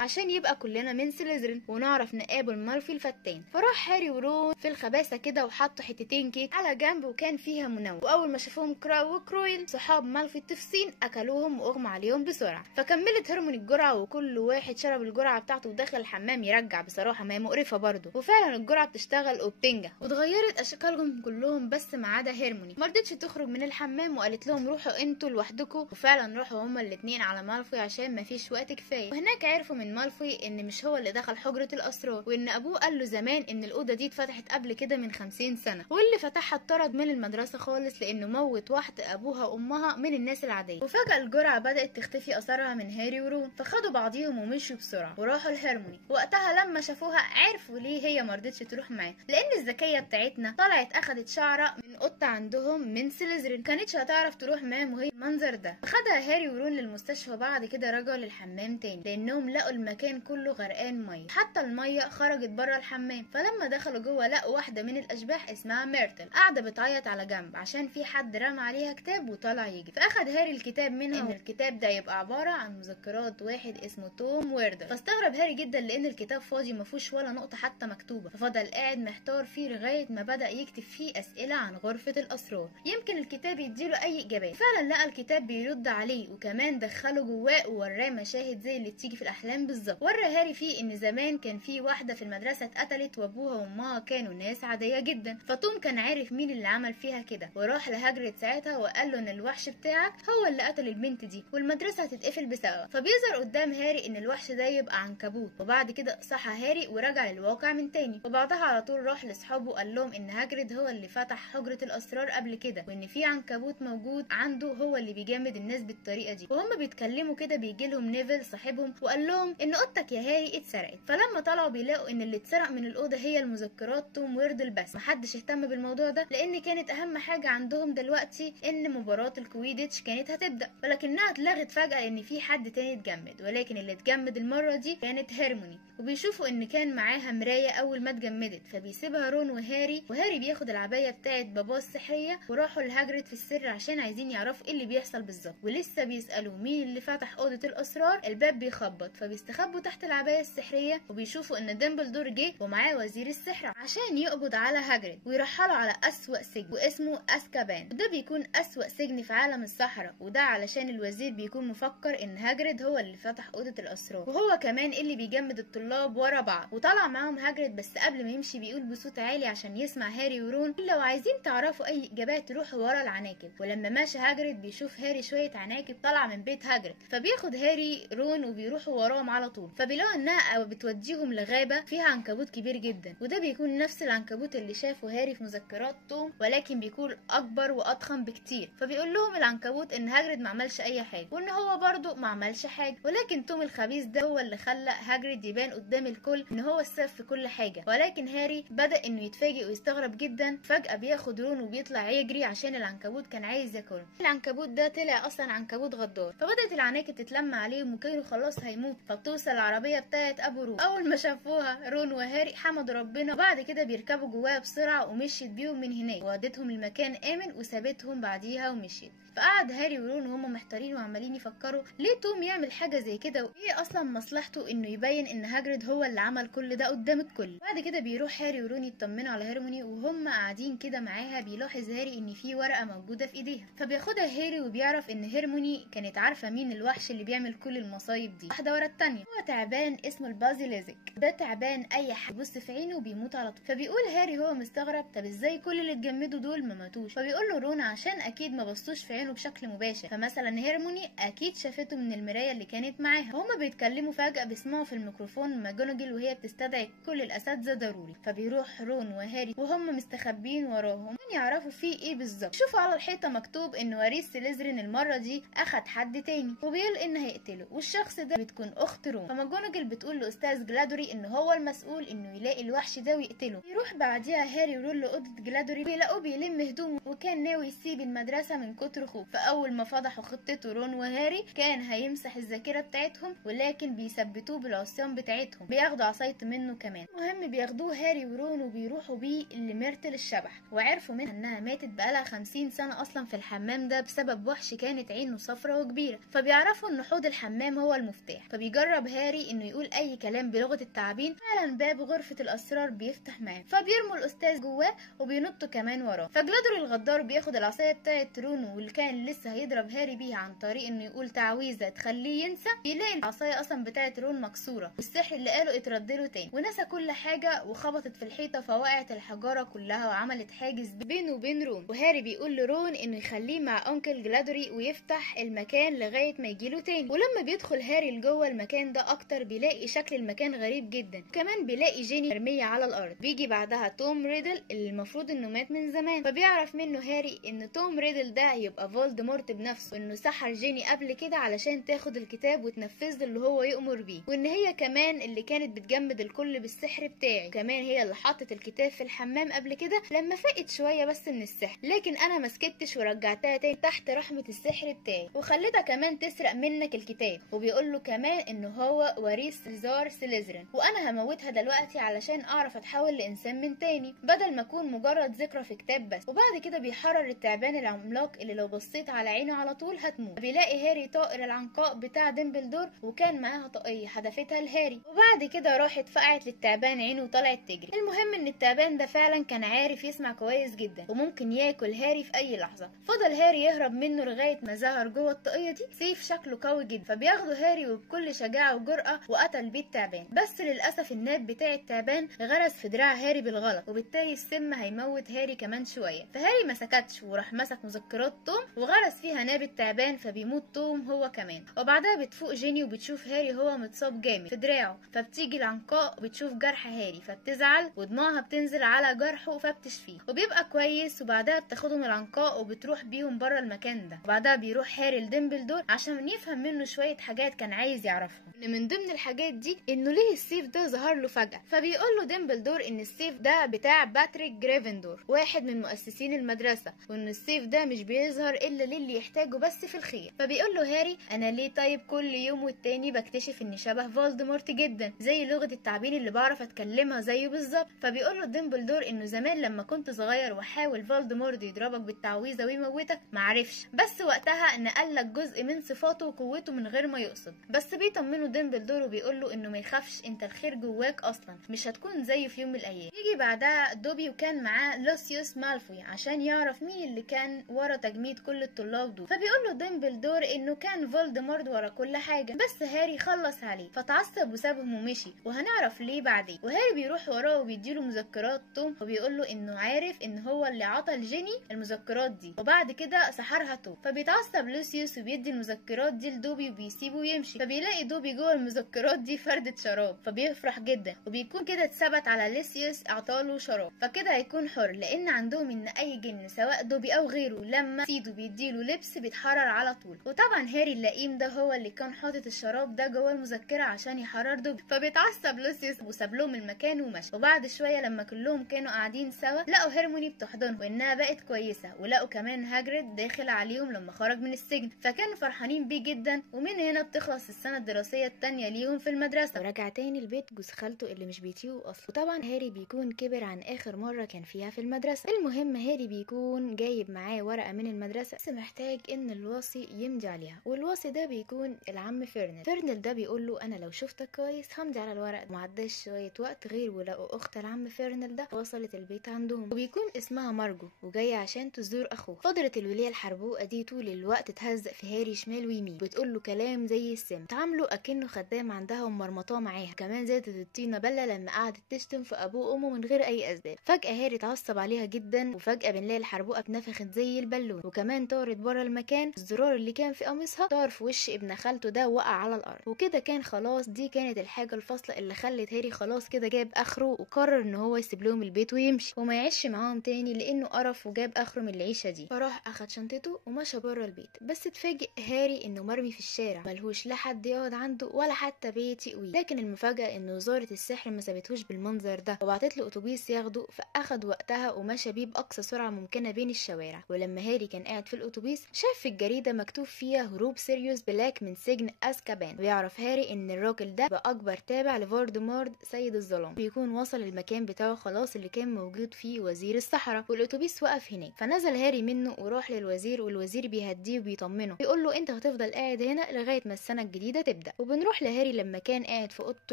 عشان يبقى كلنا من سليزرين ونعرف نقابل مالفي الفتان. فراح هاري ورون في الخباثه كده وحطوا حتتين كيك على جنب وكان فيها منور، واول ما شافوهم كراو وكرويل صحاب مالفي التفسين اكلوهم واغمى عليهم بسرعه. فكملت هيرموني الجرعه وكل واحد شرب الجرعه بتاعته ودخل الحمام يرجع. بصراحه ما هي مقرفه برضو، وفعلا الجرعه بتشتغل وبتنجح واتغيرت اشكالهم كلهم بس ما عدا هيرموني. ما رضتش تخرج من الحمام وقالت لهم روحوا انتوا لوحدكم، وفعلا راحوا هما الاثنين على مالفوي عشان ما فيش وقت كفايه. وهناك عرفوا من مالفوي ان مش هو اللي دخل حجره الاسرار، وان ابوه قال له زمان ان الاوضه دي اتفتحت قبل كده من 50 سنه، واللي فتحها اتطرد من المدرسه خالص لانه موت واحده ابوها وامها من الناس العاديه. وفجاه الجرعه بدات تختفي اثرها من هاري ورون، فخدوا بعضيهم ومشوا بسرعه وراحوا لهيرموني. وقتها لما شافوها عرفوا ليه هي ما رضتش تروح معاه، لان الذكيه بتاعتنا طلعت اخدت شعره من قطه عندهم من سليزرين، كانتش هتعرف تروح معاهم وهي المنظر ده. فخدها هاري ورون للمستشفى، بعد كده رجعوا للحمام تاني لانهم لقوا المكان كله غرقان ميه، حتى الميه خرجت بره الحمام. فلما دخلوا جوه لقوا واحده من الاشباح اسمها ميرتل قاعده بتعيط على جنب عشان في حد رمى عليها كتاب وطلع يجري. فاخد هاري الكتاب منها ان الكتاب ده يبقى عباره عن مذكرات واحد اسمه توم ويردل. فاستغرب هاري جدا لان الكتاب فاضي ما فيهوش ولا نقطه حتى مكتوبه. ففضل قاعد محتار فيه لغايه ما بدا يكتب فيه اسئله عن غرفه الاسرار، يمكن الكتاب يديله اي اجابات. فعلا لقى الكتاب بيرد عليه، وكمان دخله جواه ووراه مشاهد زي اللي بتيجي في الاحلام بالظبط. ورى هاري فيه ان زمان كان في واحده في المدرسه اتقتلت وابوها وامها كانوا ناس عاديه جدا. فتوم كان عارف مين اللي عمل فيها كده، وراح لهاجريد ساعتها وقال له ان الوحش بتاعك هو اللي قتل البنت دي والمدرسه هتتقفل بسببه. فبيظهر قدام هاري ان الوحش ده يبقى عنكبوت. وبعد كده صحى هاري ورجع للواقع من تاني، وبعدها على طول راح لاصحابه وقال لهم ان هاجريد هو اللي فتح حجره الاسرار قبل كده، وان في عنكبوت موجود عنده هو اللي بيجمد الناس بالطريقه دي. وهم بيتكلموا كده بيجي لهم نيفل صاحبهم وقال لهم ان اوضتك يا هاري اتسرقت. فلما طلعوا بيلاقوا ان اللي اتسرق من الاوضه هي المذكرات توم ويردل بس. محدش اهتم بالموضوع ده لان كانت اهم حاجه عندهم دلوقتي ان مباراه الكويديتش كانت هتبدا، ولكنها اتلغت فجاه لان في حد تاني اتجمد. ولكن اللي اتجمد المره دي كانت هيرموني، وبيشوفوا ان كان معاها مرايه اول ما اتجمدت. فبيسيبها رون وهاري بياخد العبايه بتاعت باباه السحريه وراحوا لهاجريد في السر عشان عايزين يعرفوا ايه اللي بيحصل بالظبط. ولسه بيسالوا مين اللي فتح اوضه الاسرار، الباب بيخبط. فبيستخبوا تحت العبايه السحريه وبيشوفوا ان دمبلدور جه ومعاه وزير السحر عشان يقبض على هاجريد ويرحله على اسوأ سجن واسمه اسكابان. وده بيكون اسوأ سجن في عالم الصحراء، وده علشان الوزير بيكون مفكر ان هاجريد هو اللي فتح اوضه الاسرار، وهو كمان اللي بيجمد الطلاب ورا بعض. وطلع معاهم هاجريد بس قبل ما يمشي بيقول بصوت عالي عشان يسمع هاري ورون لو عايزين تعرفوا اي اجابات روحوا ورا العناكب. ولما ماشي هاجريد بيشوف هاري شويه عناكب طالعه من بيت هاجريد، فبياخد هاري رون وبيروحوا وراهم على طول. فبيلاقوا انها بتوديهم لغابه فيها عنكبوت كبير جدا، وده بيكون نفس العنكبوت اللي شافه هاري في مذكرات توم ولكن بيكون اكبر واضخم بكتير. فبيقول لهم العنكبوت ان هاجريد ما عملش اي حاجه وان هو برضه ما عملش حاجه، ولكن توم الخبيث ده هو اللي خلى هاجريد يبان قدام الكل ان هو السبب في كل حاجه. ولكن هاري بدا انه يتفاجئ ويستغرب جدا. فجاه بياخد رون وبيطلع يجري عشان العنكبوت كان عايز ياكله. العنكبوت ده طلع اصلا عنكبوت غدار. فبدات العناكب تتلم عليهم وكانوا خلاص هيموت. فبتوصل العربيه بتاعت ابو رون. اول ما شافوها رون وهاري حمدوا ربنا، وبعد كده بيركبوا جواها بسرعه ومشيت بيهم من هناك وودتهم لمكان امن وسابتهم بعديها ومشيت. فقعد هاري ورون وهم محتارين وعمالين يفكروا ليه توم يعمل حاجه زي كده، وايه اصلا مصلحته انه يبين ان هاجريد هو اللي عمل كل ده قدام الكل. بعد كده بيروح هاري ورون يطمنوا على هيرموني وهم قاعدين كده كده معاها بيلاحظ هاري ان في ورقه موجوده في ايديها، فبياخدها هاري وبيعرف ان هيرموني كانت عارفه مين الوحش اللي بيعمل كل المصايب دي واحده ورا التانيه. هو تعبان اسمه البازيليزك، ده تعبان اي حد يبص في عينه وبيموت على طول. فبيقول هاري هو مستغرب طب ازاي كل اللي اتجمدوا دول ما ماتوش، فبيقول له رون عشان اكيد ما بصوش في عينه بشكل مباشر، فمثلا هيرموني اكيد شافته من المرايه اللي كانت معاها. هما بيتكلموا فجاه بيسمعوا في الميكروفون ماجوناجل وهي بتستدعي كل الاساتذه ضروري، فبيروح رون وهاري وهم مستخبين وراهم يعرفوا فيه ايه بالظبط. شوفوا على الحيطه مكتوب ان وريث سليزرين المره دي اخد حد تاني وبيقول ان هيقتله، والشخص ده بتكون اخت رون. فماجوناجل بتقول لاستاذ جلادوري ان هو المسؤول انه يلاقي الوحش ده ويقتله. يروح بعديها هاري ورون لاوضه جلادوري ويلاقوه بيلم هدومه وكان ناوي يسيب المدرسه من كتر خوف. فاول ما فضحوا خطته رون وهاري كان هيمسح الذاكره بتاعتهم، ولكن بيثبتوه بالعصيان بتاعتهم، بياخدوا عصايه منه كمان. المهم بياخدوه هاري ورون وبيروحوا بيه لميرتل الشبح، وعرفوا منها انها ماتت بقالها 50 سنه اصلا في الحمام ده بسبب وحش كانت عينه صفرة وكبيره. فبيعرفوا ان حوض الحمام هو المفتاح، فبيجرب هاري انه يقول اي كلام بلغه التعابين. فعلا باب غرفه الاسرار بيفتح معاه، فبيرموا الاستاذ جواه وبينطوا كمان وراه. فجلادوري الغدار بياخد العصايه بتاعت رون واللي كان لسه هيضرب هاري بيها عن طريق انه يقول تعويذه تخليه ينسى، بيلاقي العصايه اصلا بتاعت رون مكسوره والسحر اللي قاله اتردله تاني، ونسى كل حاجه وخبطت في الحيطه فوقعت الحجاره كلها وعملت حاجز بينه وبين رون. وهاري بيقول لرون انه يخليه مع انكل جلادوري ويفتح المكان لغايه ما يجيله تاني. ولما بيدخل هاري لجوه المكان ده اكتر بيلاقي شكل المكان غريب جدا، كمان بيلاقي جيني مرميه على الارض. بيجي بعدها توم ريدل اللي المفروض انه مات من زمان، فبيعرف منه هاري ان توم ريدل ده يبقى فولدمورت بنفسه، وانه سحر جيني قبل كده علشان تاخد الكتاب وتنفذ له اللي هو يأمر بيه، وان هي كمان اللي كانت بتجمد الكل بالسحر بتاعي، كمان هي اللي حطت الكتاب في الحمام قبل كده لما فقت شويه بس من السحر، لكن انا ما سكتش ورجعتها تاني تحت رحمه السحر بتاعي وخليتها كمان تسرق منك الكتاب. وبيقول له كمان انه هو وريث زار سليزرين، وانا هموتها دلوقتي علشان اعرف اتحول لانسان من تاني بدل ما اكون مجرد ذكرى في كتاب بس. وبعد كده بيحرر التعبان العملاق اللي لو بصيت على عينه على طول هتموت. بيلاقي هاري طائر العنقاء بتاع ديمبلدور وكان معاها طاقيه حدفتها لهاري، وبعد كده راحت فقعت للتعبان عينه وطلعت تجري. المهم ان التعبان ده فعلا كان عارف يسمع كويس جدا وممكن ياكل هاري في اي لحظه. فضل هاري يهرب منه لغايه ما ظهر جوه الطاقيه دي سيف شكله قوي جدا، فبياخده هاري وبكل شجاعه وجرأه وقتل بيه التعبان. بس للاسف الناب بتاع التعبان غرس في دراع هاري بالغلط، وبالتالي السم هيموت هاري كمان شويه. فهاري ما سكتش وراح مسك مذكرات توم وغرس فيها ناب التعبان، فبيموت توم هو كمان. وبعدها بتفوق جيني وبتشوف هاري هو متصاب جامد في دراعه، فبتيجي العنقاء وبتشوف جرح هاري فبتزعل ودموعها بتنزل على جرحه فبتشفيه وبيبقى كويس. وبعدها بتاخدهم العنقاء وبتروح بيهم بره المكان ده. وبعدها بيروح هاري لديمبلدور عشان يفهم منه شويه حاجات كان عايز يعرفها. ان من ضمن الحاجات دي انه ليه السيف ده ظهر له فجاه، فبيقول له ديمبلدور ان السيف ده بتاع باتريك جريفندور واحد من مؤسسين المدرسه، وان السيف ده مش بيظهر الا للي يحتاجه بس في الخير. فبيقول له هاري انا ليه طيب كل يوم والتاني بكتشف اني شبه فولدمورت جدا زي لغه التعبير اللي بعرف اتكلمها زيه بالظبط. فبيقول له ديمبلدور انه زمان لما كنت صغير وحاول فولدمورت يضربك بالتعويذه ويموتك معرفش، بس وقتها نقل لك جزء من صفاته وقوته من غير ما يقصد. بس بيطمنه ديمبلدور وبيقول له انه ما يخافش، انت الخير جواك اصلا مش هتكون زيه في يوم من الايام. يجي بعدها دوبي وكان معاه لوسيوس مالفوي عشان يعرف مين اللي كان ورا تجميد كل الطلاب دول. فبيقول له ديمبلدور انه كان فولدمورت ورا كل حاجه، بس هاري خلص عليه فتعصب وسابهم ومشي، وهنعرف ليه بعدين. وهاري بيروح وراه وبيديله مذكرات توم وبيقول له انه عارف ان هو اللي عطى لجيني المذكرات دي وبعد كده سحرها توم. فبيتعصب لوسيوس وبيدي المذكرات دي لدوبي وبيسيبه ويمشي. فبيلاقي دوبي جوه المذكرات دي فردة شراب، فبيفرح جدا وبيكون كده اتثبت على لوسيوس اعطاله شراب، فكده هيكون حر، لان عندهم ان اي جن سواء دوبي او غيره لما سيده بيديله لبس بيتحرر على طول. وطبعا هاري اللئيم ده هو اللي كان حاطط الشراب ده جوه المذكره عشان يحرر دوبي. فبيتعصب لوسيوس وساب لهم المكان ومشى. وبعد شويه لما كلهم كانوا قاعدين سوا لقوا هيرموني بتحضنهم وانها بقت كويسه، ولقوا كمان هاجريد داخل عليهم لما خرج من السجن، فكانوا فرحانين بيه جدا. ومن هنا بتخلص السنه الدراسيه التانيه ليهم في المدرسه، ورجع تاني البيت جوز خالته اللي مش بيطيقه اصلا. وطبعا هاري بيكون كبر عن اخر مره كان فيها في المدرسه. المهم هاري بيكون جايب معاه ورقه من المدرسه بس محتاج ان الوصي يمضي عليها، والوصي ده بيكون العم فيرنل. فيرنل ده بيقول له انا لو شفتك كويس همضي على الورقه. معداش شويه وقت غير ولقوا اخت العم فيرنل ده وصلت البيت عندهم، وبيكون اسمها مارجو وجايه عشان تزور اخوه. فضلت الوليه الحربوقه دي طول الوقت تهزق في هاري شمال ويمين، بتقول له كلام زي السم، تعامله اكنه خدام عندها ومرمطاه معاها. كمان زادت الطينه بله لما قعدت تشتم في ابوه وامه من غير اي اسباب. فجاه هاري اتعصب عليها جدا، وفجاه بنلاقي الحربوقه اتنفخت زي البالون، وكمان طارت بره المكان. الزرار اللي كان في قميصها طار في وش ابن خالته ده، وقع على الارض. وكده كان خلاص، دي كانت الحاجه الفاصله اللي خلت هاري خلاص كده جاب اخره، وقرر ان هو يسيب لهم البيت ويمشي وما يعيش معاهم تاني لانه قرف وجاب اخره من العيشه دي. فراح اخد شنطته ومشى بره البيت. بس اتفاجئ هاري انه مرمي في الشارع، ملهوش لا حد يقعد عنده ولا حتى بيت يقويه. لكن المفاجاه انه وزاره السحر ما سابتهوش بالمنظر ده، وبعتت له اتوبيس ياخده. فاخد وقتها ومشى بيه باقصى سرعه ممكنه بين الشوارع. ولما هاري كان قاعد في الاتوبيس شاف في الجريده مكتوب فيها هروب سيريوس بلاك من سجن اسكابان. ويعرف هاري ان الراجل ده بقى اكبر تابع لفولدمورت سيد الظلام، بيكون وصل المكان بتاعه خلاص اللي كان موجود فيه وزير الصحراء. والاتوبيس وقف هناك، فنزل هاري منه وراح للوزير، والوزير بيهديه وبيطمنه، بيقول له انت هتفضل قاعد هنا لغايه ما السنه الجديده تبدا. وبنروح لهاري لما كان قاعد في اوضته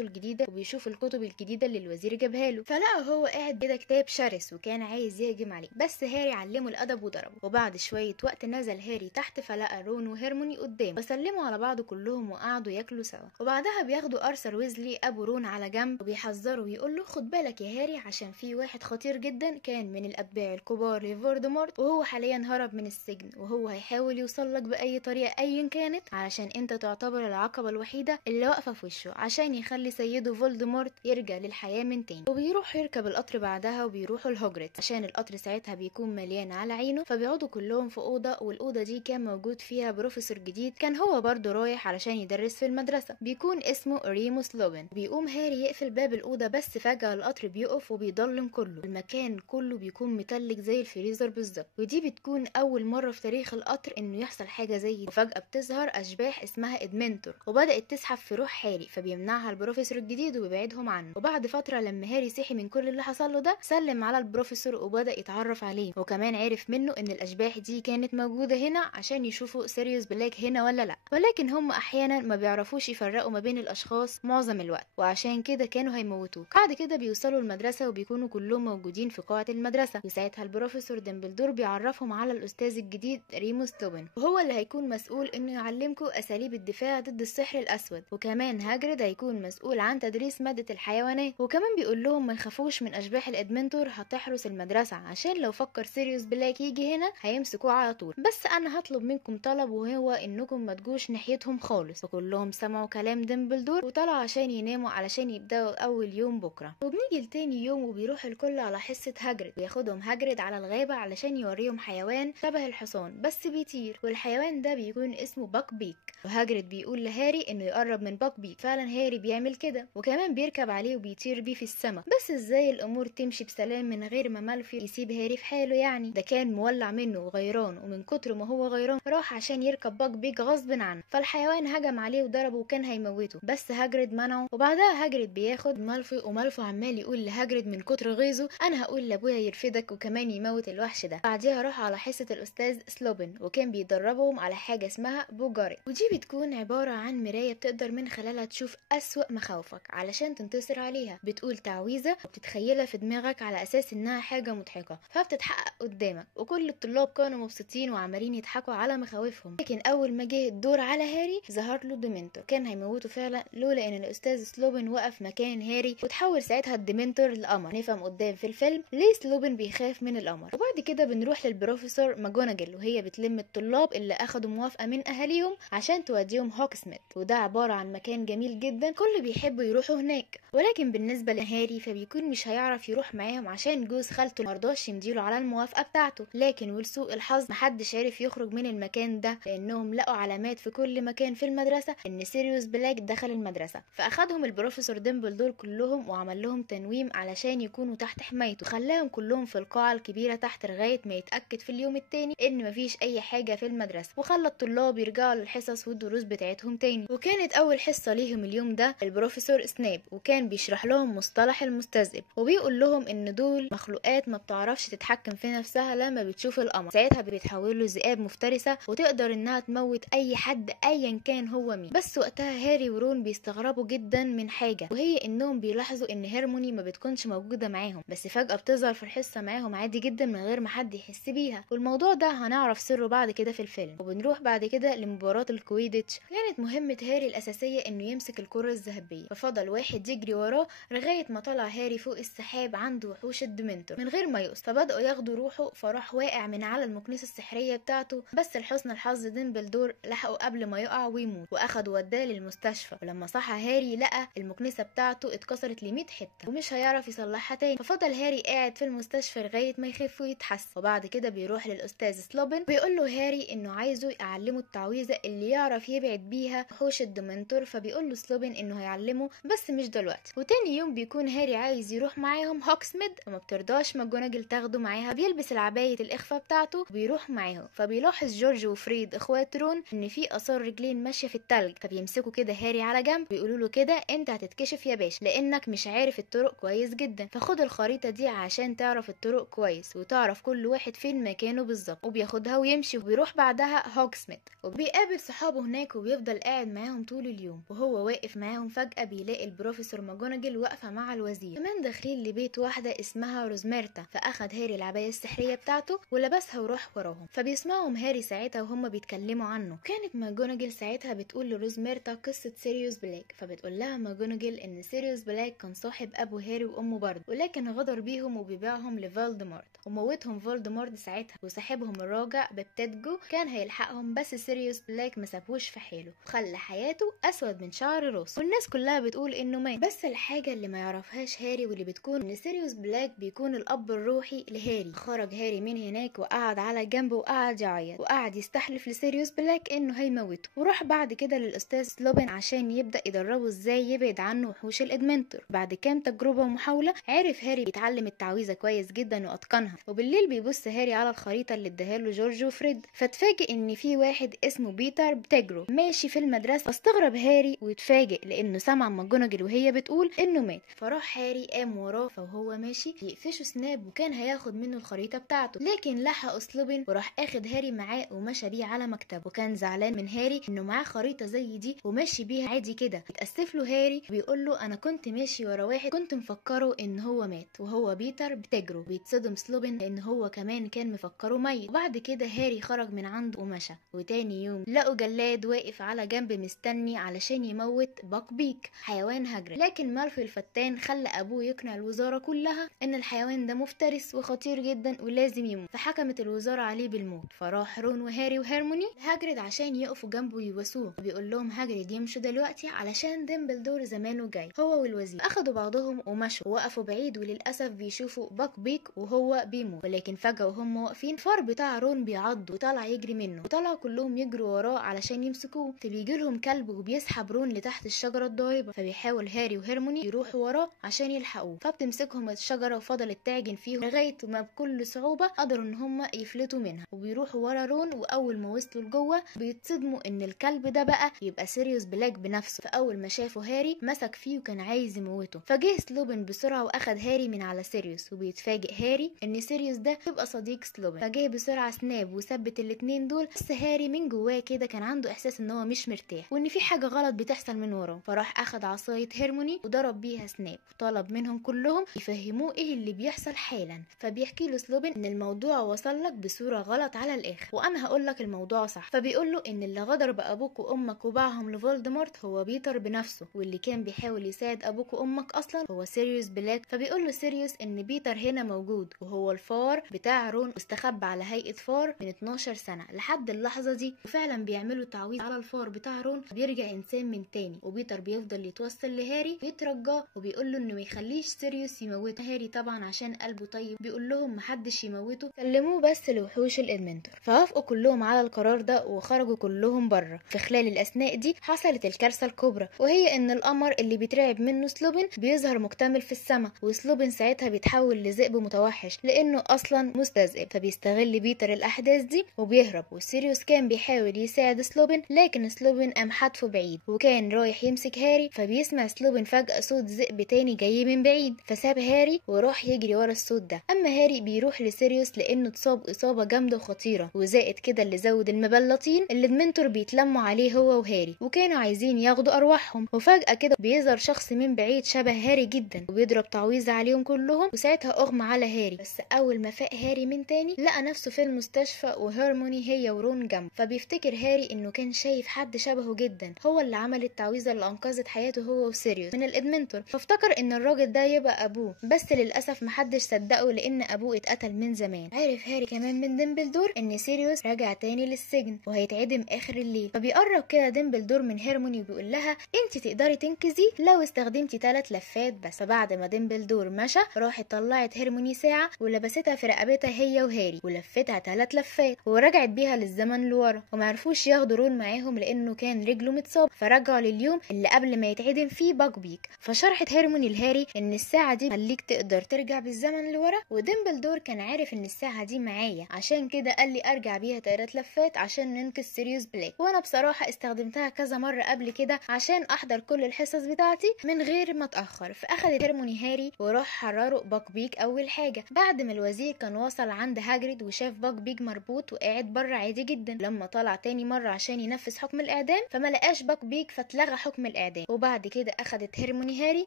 الجديده وبيشوف الكتب الجديده اللي الوزير جابها له. فلقى هو قاعد كده كتاب شرس وكان عايز يهجم عليه، بس هاري علمه الادب وضربه. وبعد شويه وقت نزل هاري تحت، فلقى رون وهيرموني قدامه، فسلموا على بعض كلهم وقعدوا ياكلوا سوا. وبعدها بياخدوا ارثر ويزلي ابو رون على جنب وبيحذره ويقول له خد بالك يا هاري، عشان في واحد خطير جدا كان من الاتباع الكبار لفولدمورت، وهو حاليا هرب من السجن، وهو هيحاول يوصل لك باي طريقه ايا كانت، علشان انت تعتبر العقبه الوحيده اللي واقفه في وشه عشان يخلي سيده فولدمورت يرجع للحياه من تاني. وبيروح يركب القطر بعدها وبيروحوا لهوجريتس، عشان القطر ساعتها بيكون مليان على عينه. فبيقعدوا كلهم في اوضه، والاوضه دي كان موجود فيها بروفيسور جديد كان هو برضه رايح علشان يدرس في المدرسه، بيكون اسمه ريموس لوبن. بيقوم هاري يقفل باب الاوضه، بس فجاه القطر بيقف وبيضلم كله، المكان كله بيكون متلج زي الفريزر بالظبط. ودي بتكون اول مره في تاريخ القطر انه يحصل حاجه زي دي. وفجاه بتظهر اشباح اسمها ادمنتور وبدات تسحب في روح هاري، فبيمنعها البروفيسور الجديد وبيبعدهم عنه. وبعد فتره لما هاري صحي من كل اللي حصل له ده، سلم على البروفيسور وبدا يتعرف عليه، وكمان عرف منه ان الاشباح دي كانت موجوده هنا عشان يشوفوا سيريوس بلاك هنا ولا لا. ولكن هم احيانا ما بيعرفوش يفرقوا ما بين الاشخاص معظم الوقت، وعشان كده كانوا هيموتوه. بعد كده بيوصلوا المدرسه وبيكونوا كلهم موجودين في قاعه المدرسه، وساعتها البروفيسور ديمبلدور بيعرفهم على الاستاذ الجديد ريموس لوبن، وهو اللي هيكون مسؤول انه يعلمكم اساليب الدفاع ضد السحر الاسود. وكمان هاجريد هيكون مسؤول عن تدريس ماده الحيوانات. وكمان بيقول لهم ما يخافوش من اشباح الادمنتور، هتحرس المدرسه عشان لو فكر سيريوس بلاك يجي هنا هيمسكوه على طول. بس انا هطلب منكم طلب، وهو انكم ما تجوش ناحيتهم خالص. وكلهم سمعوا كلام ديمبلدور وطلعوا عشان يناموا علشان يبداوا اول يوم بكره. وبنيجي لتاني يوم وبيروح الكل على حصه هاجريد، وياخدهم هاجريد على الغابه علشان يوريهم حيوان شبه الحصان بس بيطير، والحيوان ده بيكون اسمه باك بيك. وهاجريد بيقول لهاري انه يقرب من باك بيك. فعلا هاري بيعمل كده، وكمان بيركب عليه وبيطير بيه في السماء. بس ازاي الامور تمشي بسلام من غير ما مالفي يسيب هاري في حاله يعني؟ ده كان مولع منه وغيران، ومن كتر ما هو غيران راح عشان يركب باك بيك غصب عنه. فالحيوان هجم عليه وضربه وكان هيموته، بس هاجريد منعه. وبعدها هاجريد بياخد مالفي، ومالفي عمال يقول لهاجريد من كتر غيظه انا هقول لابويا يرفدك وكمان يموت الوحش ده. بعدها راح على حصه الاستاذ سلوبن، وكان بيدربهم على حاجه اسمها بوجاري، ودي بتكون عباره عن مرايه بتقدر من خلالها تشوف اسوأ مخاوفك علشان تنتصر عليها. بتقول تعويذه وبتتخيلها في دماغك على اساس انها حاجه مضحكه فبتتحقق قدامك. وكل الطلاب كانوا مبسوطين وعمالين يضحكوا على مخاوفهم. لكن اول ما جه الدور على هاري ظهر له ديمنتور كان هيموته فعلا، لولا ان الاستاذ سلوبن وقف مكان هاري، وتحول ساعتها الديمنتور لقمر. نفهم قدام في الفيلم ليه سلوبن بيخاف من القمر. وبعد كده بنروح للبروفيسور ماجوناجل، وهي بتلم الطلاب اللي اخدوا موافقه من اهاليهم عشان توديهم هوكسميد، وده عباره عن مكان جميل جدا كل بيحبوا يروحوا هناك. ولكن بالنسبه لهاري فبيكون مش هيعرف يروح معاهم عشان جوز خالته مرضاش يمديله على الموافقه بتاعته. لكن ولسوء الحظ محدش عارف يخرج من المكان ده، لانهم لقوا علامات في كل مكان في المدرسه ان سيريوس بلاك دخل المدرسه. فاخدهم البروفيسور ديمبلدور كلهم وعمل لهم تنويم علشان يكونوا تحت حمايته، خلاهم كلهم في القاعه الكبيره تحت لغايه ما يتاكد في اليوم التاني ان مفيش اي حاجه في المدرسه، وخلى الطلاب يرجعوا للحصص والدروس بتاعتهم تاني. وكانت اول حصه ليهم اليوم ده البروفيسور سنيب، وكان بيشرح لهم مصطلح المستذئب، وبيقول لهم ان دول مخلوقات ما بتعرفش تتحكم في نفسها لما بتشوف القمر، ساعتها بيتحولوا ذئاب مفترسه وتقدر انها تموت اي حد ايا كان هو مين. بس وقتها هاري ورون بيستغربوا جدا من حاجه، وهي انهم بيلاحظوا ان هيرموني ما بتكونش موجوده معاهم، بس فجاه بتظهر في الحصة معاهم عادي جدا من غير ما حد يحس بيها، والموضوع ده هنعرف سره بعد كده في الفيلم. وبنروح بعد كده لمباراة الكويديتش. كانت مهمة هاري الأساسية إنه يمسك الكرة الذهبية، ففضل واحد يجري وراه لغاية ما طلع هاري فوق السحاب عند وحوش الديمنتور من غير ما يقصد، فبدأوا ياخدوا روحه، فراح واقع من على المكنسة السحرية بتاعته، بس لحسن الحظ ديمبلدور لحقه قبل ما يقع ويموت وأخد وداه للمستشفى. ولما صحى هاري لقى المكنسة بتاعته اتكسرت ل100 حتة ومش هيعرف يصلحها تاني، ففضل هاري قاعد في المستشفى لغاية ما يخف ويتحسن. وبعد كده بيروح للأستاذ سلوبن بيقول له هاري إنه عايزه يعلمه التعويذة اللي يعرف يبعد بيها وحوش الديمنتور، فبيقول له سلوبن إنه هيعلمه بس مش دلوقتي. وتاني يوم بيكون هاري عايز يروح معاهم هوكسميد وما بترضاش ماجوناجل تاخده معاها، بيلبس العباية الإخفاء بتاعته وبيروح معاهم. فبيلاحظ جورج وفريد اخوات رون إن في آثار رجلين ماشية في التلج، فبيمسكوا كده هاري على جنب ويقولوا له كده انت هتتكشف يا باشا لانك مش عارف الطرق كويس جدا، فخد الخريطة دي عشان تعرف الطرق كويس وتعرف كل واحد فين مكانه بالظبط. وبياخدها ويمشي وبيروح بعدها هوكسميد وبيقابل صحابه هناك وبيفضل قاعد معاهم طول اليوم. وهو واقف معاهم فجأة بيلاقي البروفيسور ماجوناجل واقفة مع الوزير، كمان داخلين لبيت واحدة اسمها روزميرتا. فأخد هاري العباية السحرية بتاعته ولبسها وراح وراهم، فبيسمعهم هاري ساعتها وهم بيتكلموا عنه. كانت ماجوناجل ساعتها بتقول لروزميرتا قصة سيريوس بلاك، فبتقول لها ماجوناجل ان سيريوس بلاك كان صاحب ابو هاري وامه برضه، ولكن غدر بيهم وبيبيعهم لفولدمورت وموتهم فولدمورت ساعتها، وصاحبهم الراجع ببتدجو كان هيلحقهم، بس سيريوس بلاك ما سابهوش في حاله وخلى حياته اسود من شعر راسه، والناس كلها بتقول انه مات. بس الحاجه اللي ما يعرفهاش هاري واللي بتكون ان سيريوس بلاك بيكون الاب الروحي لهاري. خرج هاري من هناك وقعد على جنب وقعد يعيط وقعد يستحلف لسيريوس بلاك انه هيموته. وراح بعد كده للاستاذ سلوبن عشان يبدا يدربه ازاي يبعد عنه وحوش الادمنتور. بعد كام تجربه ومحاوله عرف هاري يتعلم التعويذه كويس جدا واتقنها. وبالليل بيبص هاري على الخريطه اللي اداها له جورج وفريد، فتفاجئ ان في واحد اسمه بيتر بتجرو ماشي في المدرسه. فاستغرب هاري واتفاجئ لانه سمع ماجوناجل وهي بتقول انه مات. فراح هاري قام وراه، فهو ماشي يقفشه سناب وكان هياخد منه الخريطه بتاعته، لكن لحق سلوبن وراح اخد هاري معاه ومشى بيه على مكتبه. وكان زعلان من هاري انه معاه خريطه زي دي وماشي بيها عادي كده. يتاسف له هاري وبيقول له انا كنت ماشي ورا واحد كنت مفكره ان هو مات وهو بيتر بتجرو. بيتصدم سلوبن لان هو كمان كان مفكره ميت. وبعد كده هاري خرج من عنده ومشى. وتاني يوم لقوا جلاد واقف على جنب مستني علشان يموت باك بيك حيوان هجري، لكن مالفوي الفتان خلى ابوه يقنع الوزاره كلها ان الحيوان ده مفترس وخطير جدا ولازم يموت، فحكمت الوزاره عليه بالموت. فراح رون وهاري وهيرموني لهاجريد عشان يقفوا جنبه ويواسوه، وبيقول لهم هاجريد يمشوا دلوقتي علشان ديمبلدور زمانه جاي هو والوزير. اخدوا بعضهم ومشوا ووقفوا بعيد، وللاسف بيشوفوا باك بيك وهو بيموت. ولكن فجاه وهم واقفين الفار بتاع رون بيعض وطلع يجري منه، وطلعوا كلهم يجروا وراه علشان يمسكوه. فبيجي لهم كلب وبيسحب رون لتحت الشجره الضايبه، فبيحاول هاري وهيرموني يروحوا وراه عشان يلحقوه، فبتمسكهم الشجره وفضلت تعجن فيهم لغايه ما بكل صعوبه قدروا ان هم يفلتوا منها. وبيروحوا ورا رون، واول ما وصلوا لجوه بيتصدموا ان الكلب ده بقى يبقى سيريوس بلاك بنفسه. فاول ما شافوا هاري مسك فيه وكان عايز يموته، فجه سلوبن بسرعه واخد هاري من على سيريوس. وبيتفاجئ هاري ان سيريوس ده يبقى صديق سلوبن، فجه بسرعه سناب وثبت الاتنين دول. بس هاري من جواه كده كان عنده احساس ان هو مش مرتاح وان في حاجه غلط بتحصل من وراه، فراح اخد عصايه هيرموني وضرب بيها سناب وطلب منهم كلهم يفهموه ايه اللي بيحصل حالا. فبيحكي له سلوبن ان الموضوع وصل لك بصوره غلط على الاخر وانا هقول لك الموضوع صح. فبيقول له ان اللي غدر بابوك وامك وباعهم لفولدمورت هو بيتر بنفسه، واللي كان بيحاول يساعد ابوك وامك اصلا هو سيريوس بلاك. فبيقول له سيريوس ان بيتر هنا موجود وهو الفار بتاع رون واستخبى على هيئه فار من 12 سنه لحد اللحظه دي، وفعلا بيعملوا تعويض على الفار بتاع رون بيرجع انسان من تاني. وبيتر بيفضل يتوسل لهاري يترجاه وبيقول له انه ما يخليش سيريوس يموت هاري طبعا عشان قلبه طيب. بيقول لهم محدش يموته، كلموه بس لوحوش الادمنتور. فوافقوا كلهم على القرار ده وخرجوا كلهم بره. في خلال الاثناء دي حصلت الكارثه الكبرى، وهي ان القمر اللي بيترعب منه سلوبن بيظهر مكتمل في السماء، وسلوبن ساعتها بيتحول لذئب متوحش لانه اصلا مستذئب. فبيستغل بيتر الاحداث دي وبيهرب. وسيريوس كان بيحاول يساعد سلوبن لكن سلوبن قام حدفه بعيد وكان رايح يمسك هاري. فبيسمع سلوبن فجأة صوت ذئب تاني جاي من بعيد، فساب هاري وراح يجري ورا الصوت ده. اما هاري بيروح لسيريوس لانه اتصاب اصابه جامده وخطيره، وزائد كده اللي زود المبلطين اللي المنتور بيتلموا عليه هو وهاري وكانوا عايزين ياخدوا ارواحهم. وفجأة كده بيظهر شخص من بعيد شبه هاري جدا وبيضرب تعويذه عليهم كلهم، وساعتها ساعتها اغمى على هاري، بس اول ما فاق هاري من تاني لقى نفسه في المستشفى وهيرموني هي ورون جنبه. فبيفتكر هاري انه كان شايف حد شبهه جدا، هو اللي عمل التعويذه اللي انقذت حياته هو وسيريوس من الادمنتور. فافتكر ان الراجل ده يبقى ابوه، بس للاسف محدش صدقه لان ابوه اتقتل من زمان. عرف هاري كمان من ديمبلدور ان سيريوس راجع تاني للسجن وهيتعدم اخر الليل. فبيقرب كده ديمبلدور من هيرموني وبيقول لها انت تقدري تنقذيه لو استخدمتي 3 لفات بس. فبعد ما ديمبلدور مشى راحت طلعت هيرموني ساعه ولبستها في رقبتها هي وهاري ولفتها 3 لفات ورجعت بيها للزمن لورا. ومعرفوش ياخدوا رون معاهم لانه كان رجله متصاب، فرجعوا لليوم اللي قبل ما يتعدم فيه باكبيك. فشرحت هيرموني لهاري ان الساعه دي خليك تقدر ترجع بالزمن لورا، وديمبلدور كان عارف ان الساعه دي معايا عشان كده قال لي ارجع بيها 3 لفات عشان ننقذ سيريوس بلاك. وانا بصراحه استخدمتها كذا مره قبل كده عشان احضر كل الحصص بتاعتي من غير ما اتاخر. فاخدت هيرموني هاري وراح حرروا باكبيك اول حاجه بعد ما الوزير كان وصل عند هاجريد وشاف باكبيك مربوط وقاعد بره عادي جدا. لما طلع تاني مره عشان ينفذ حكم الاعدام فما لقاش باكبيك فاتلغى حكم الاعدام. وبعد كده اخدت هيرموني هاري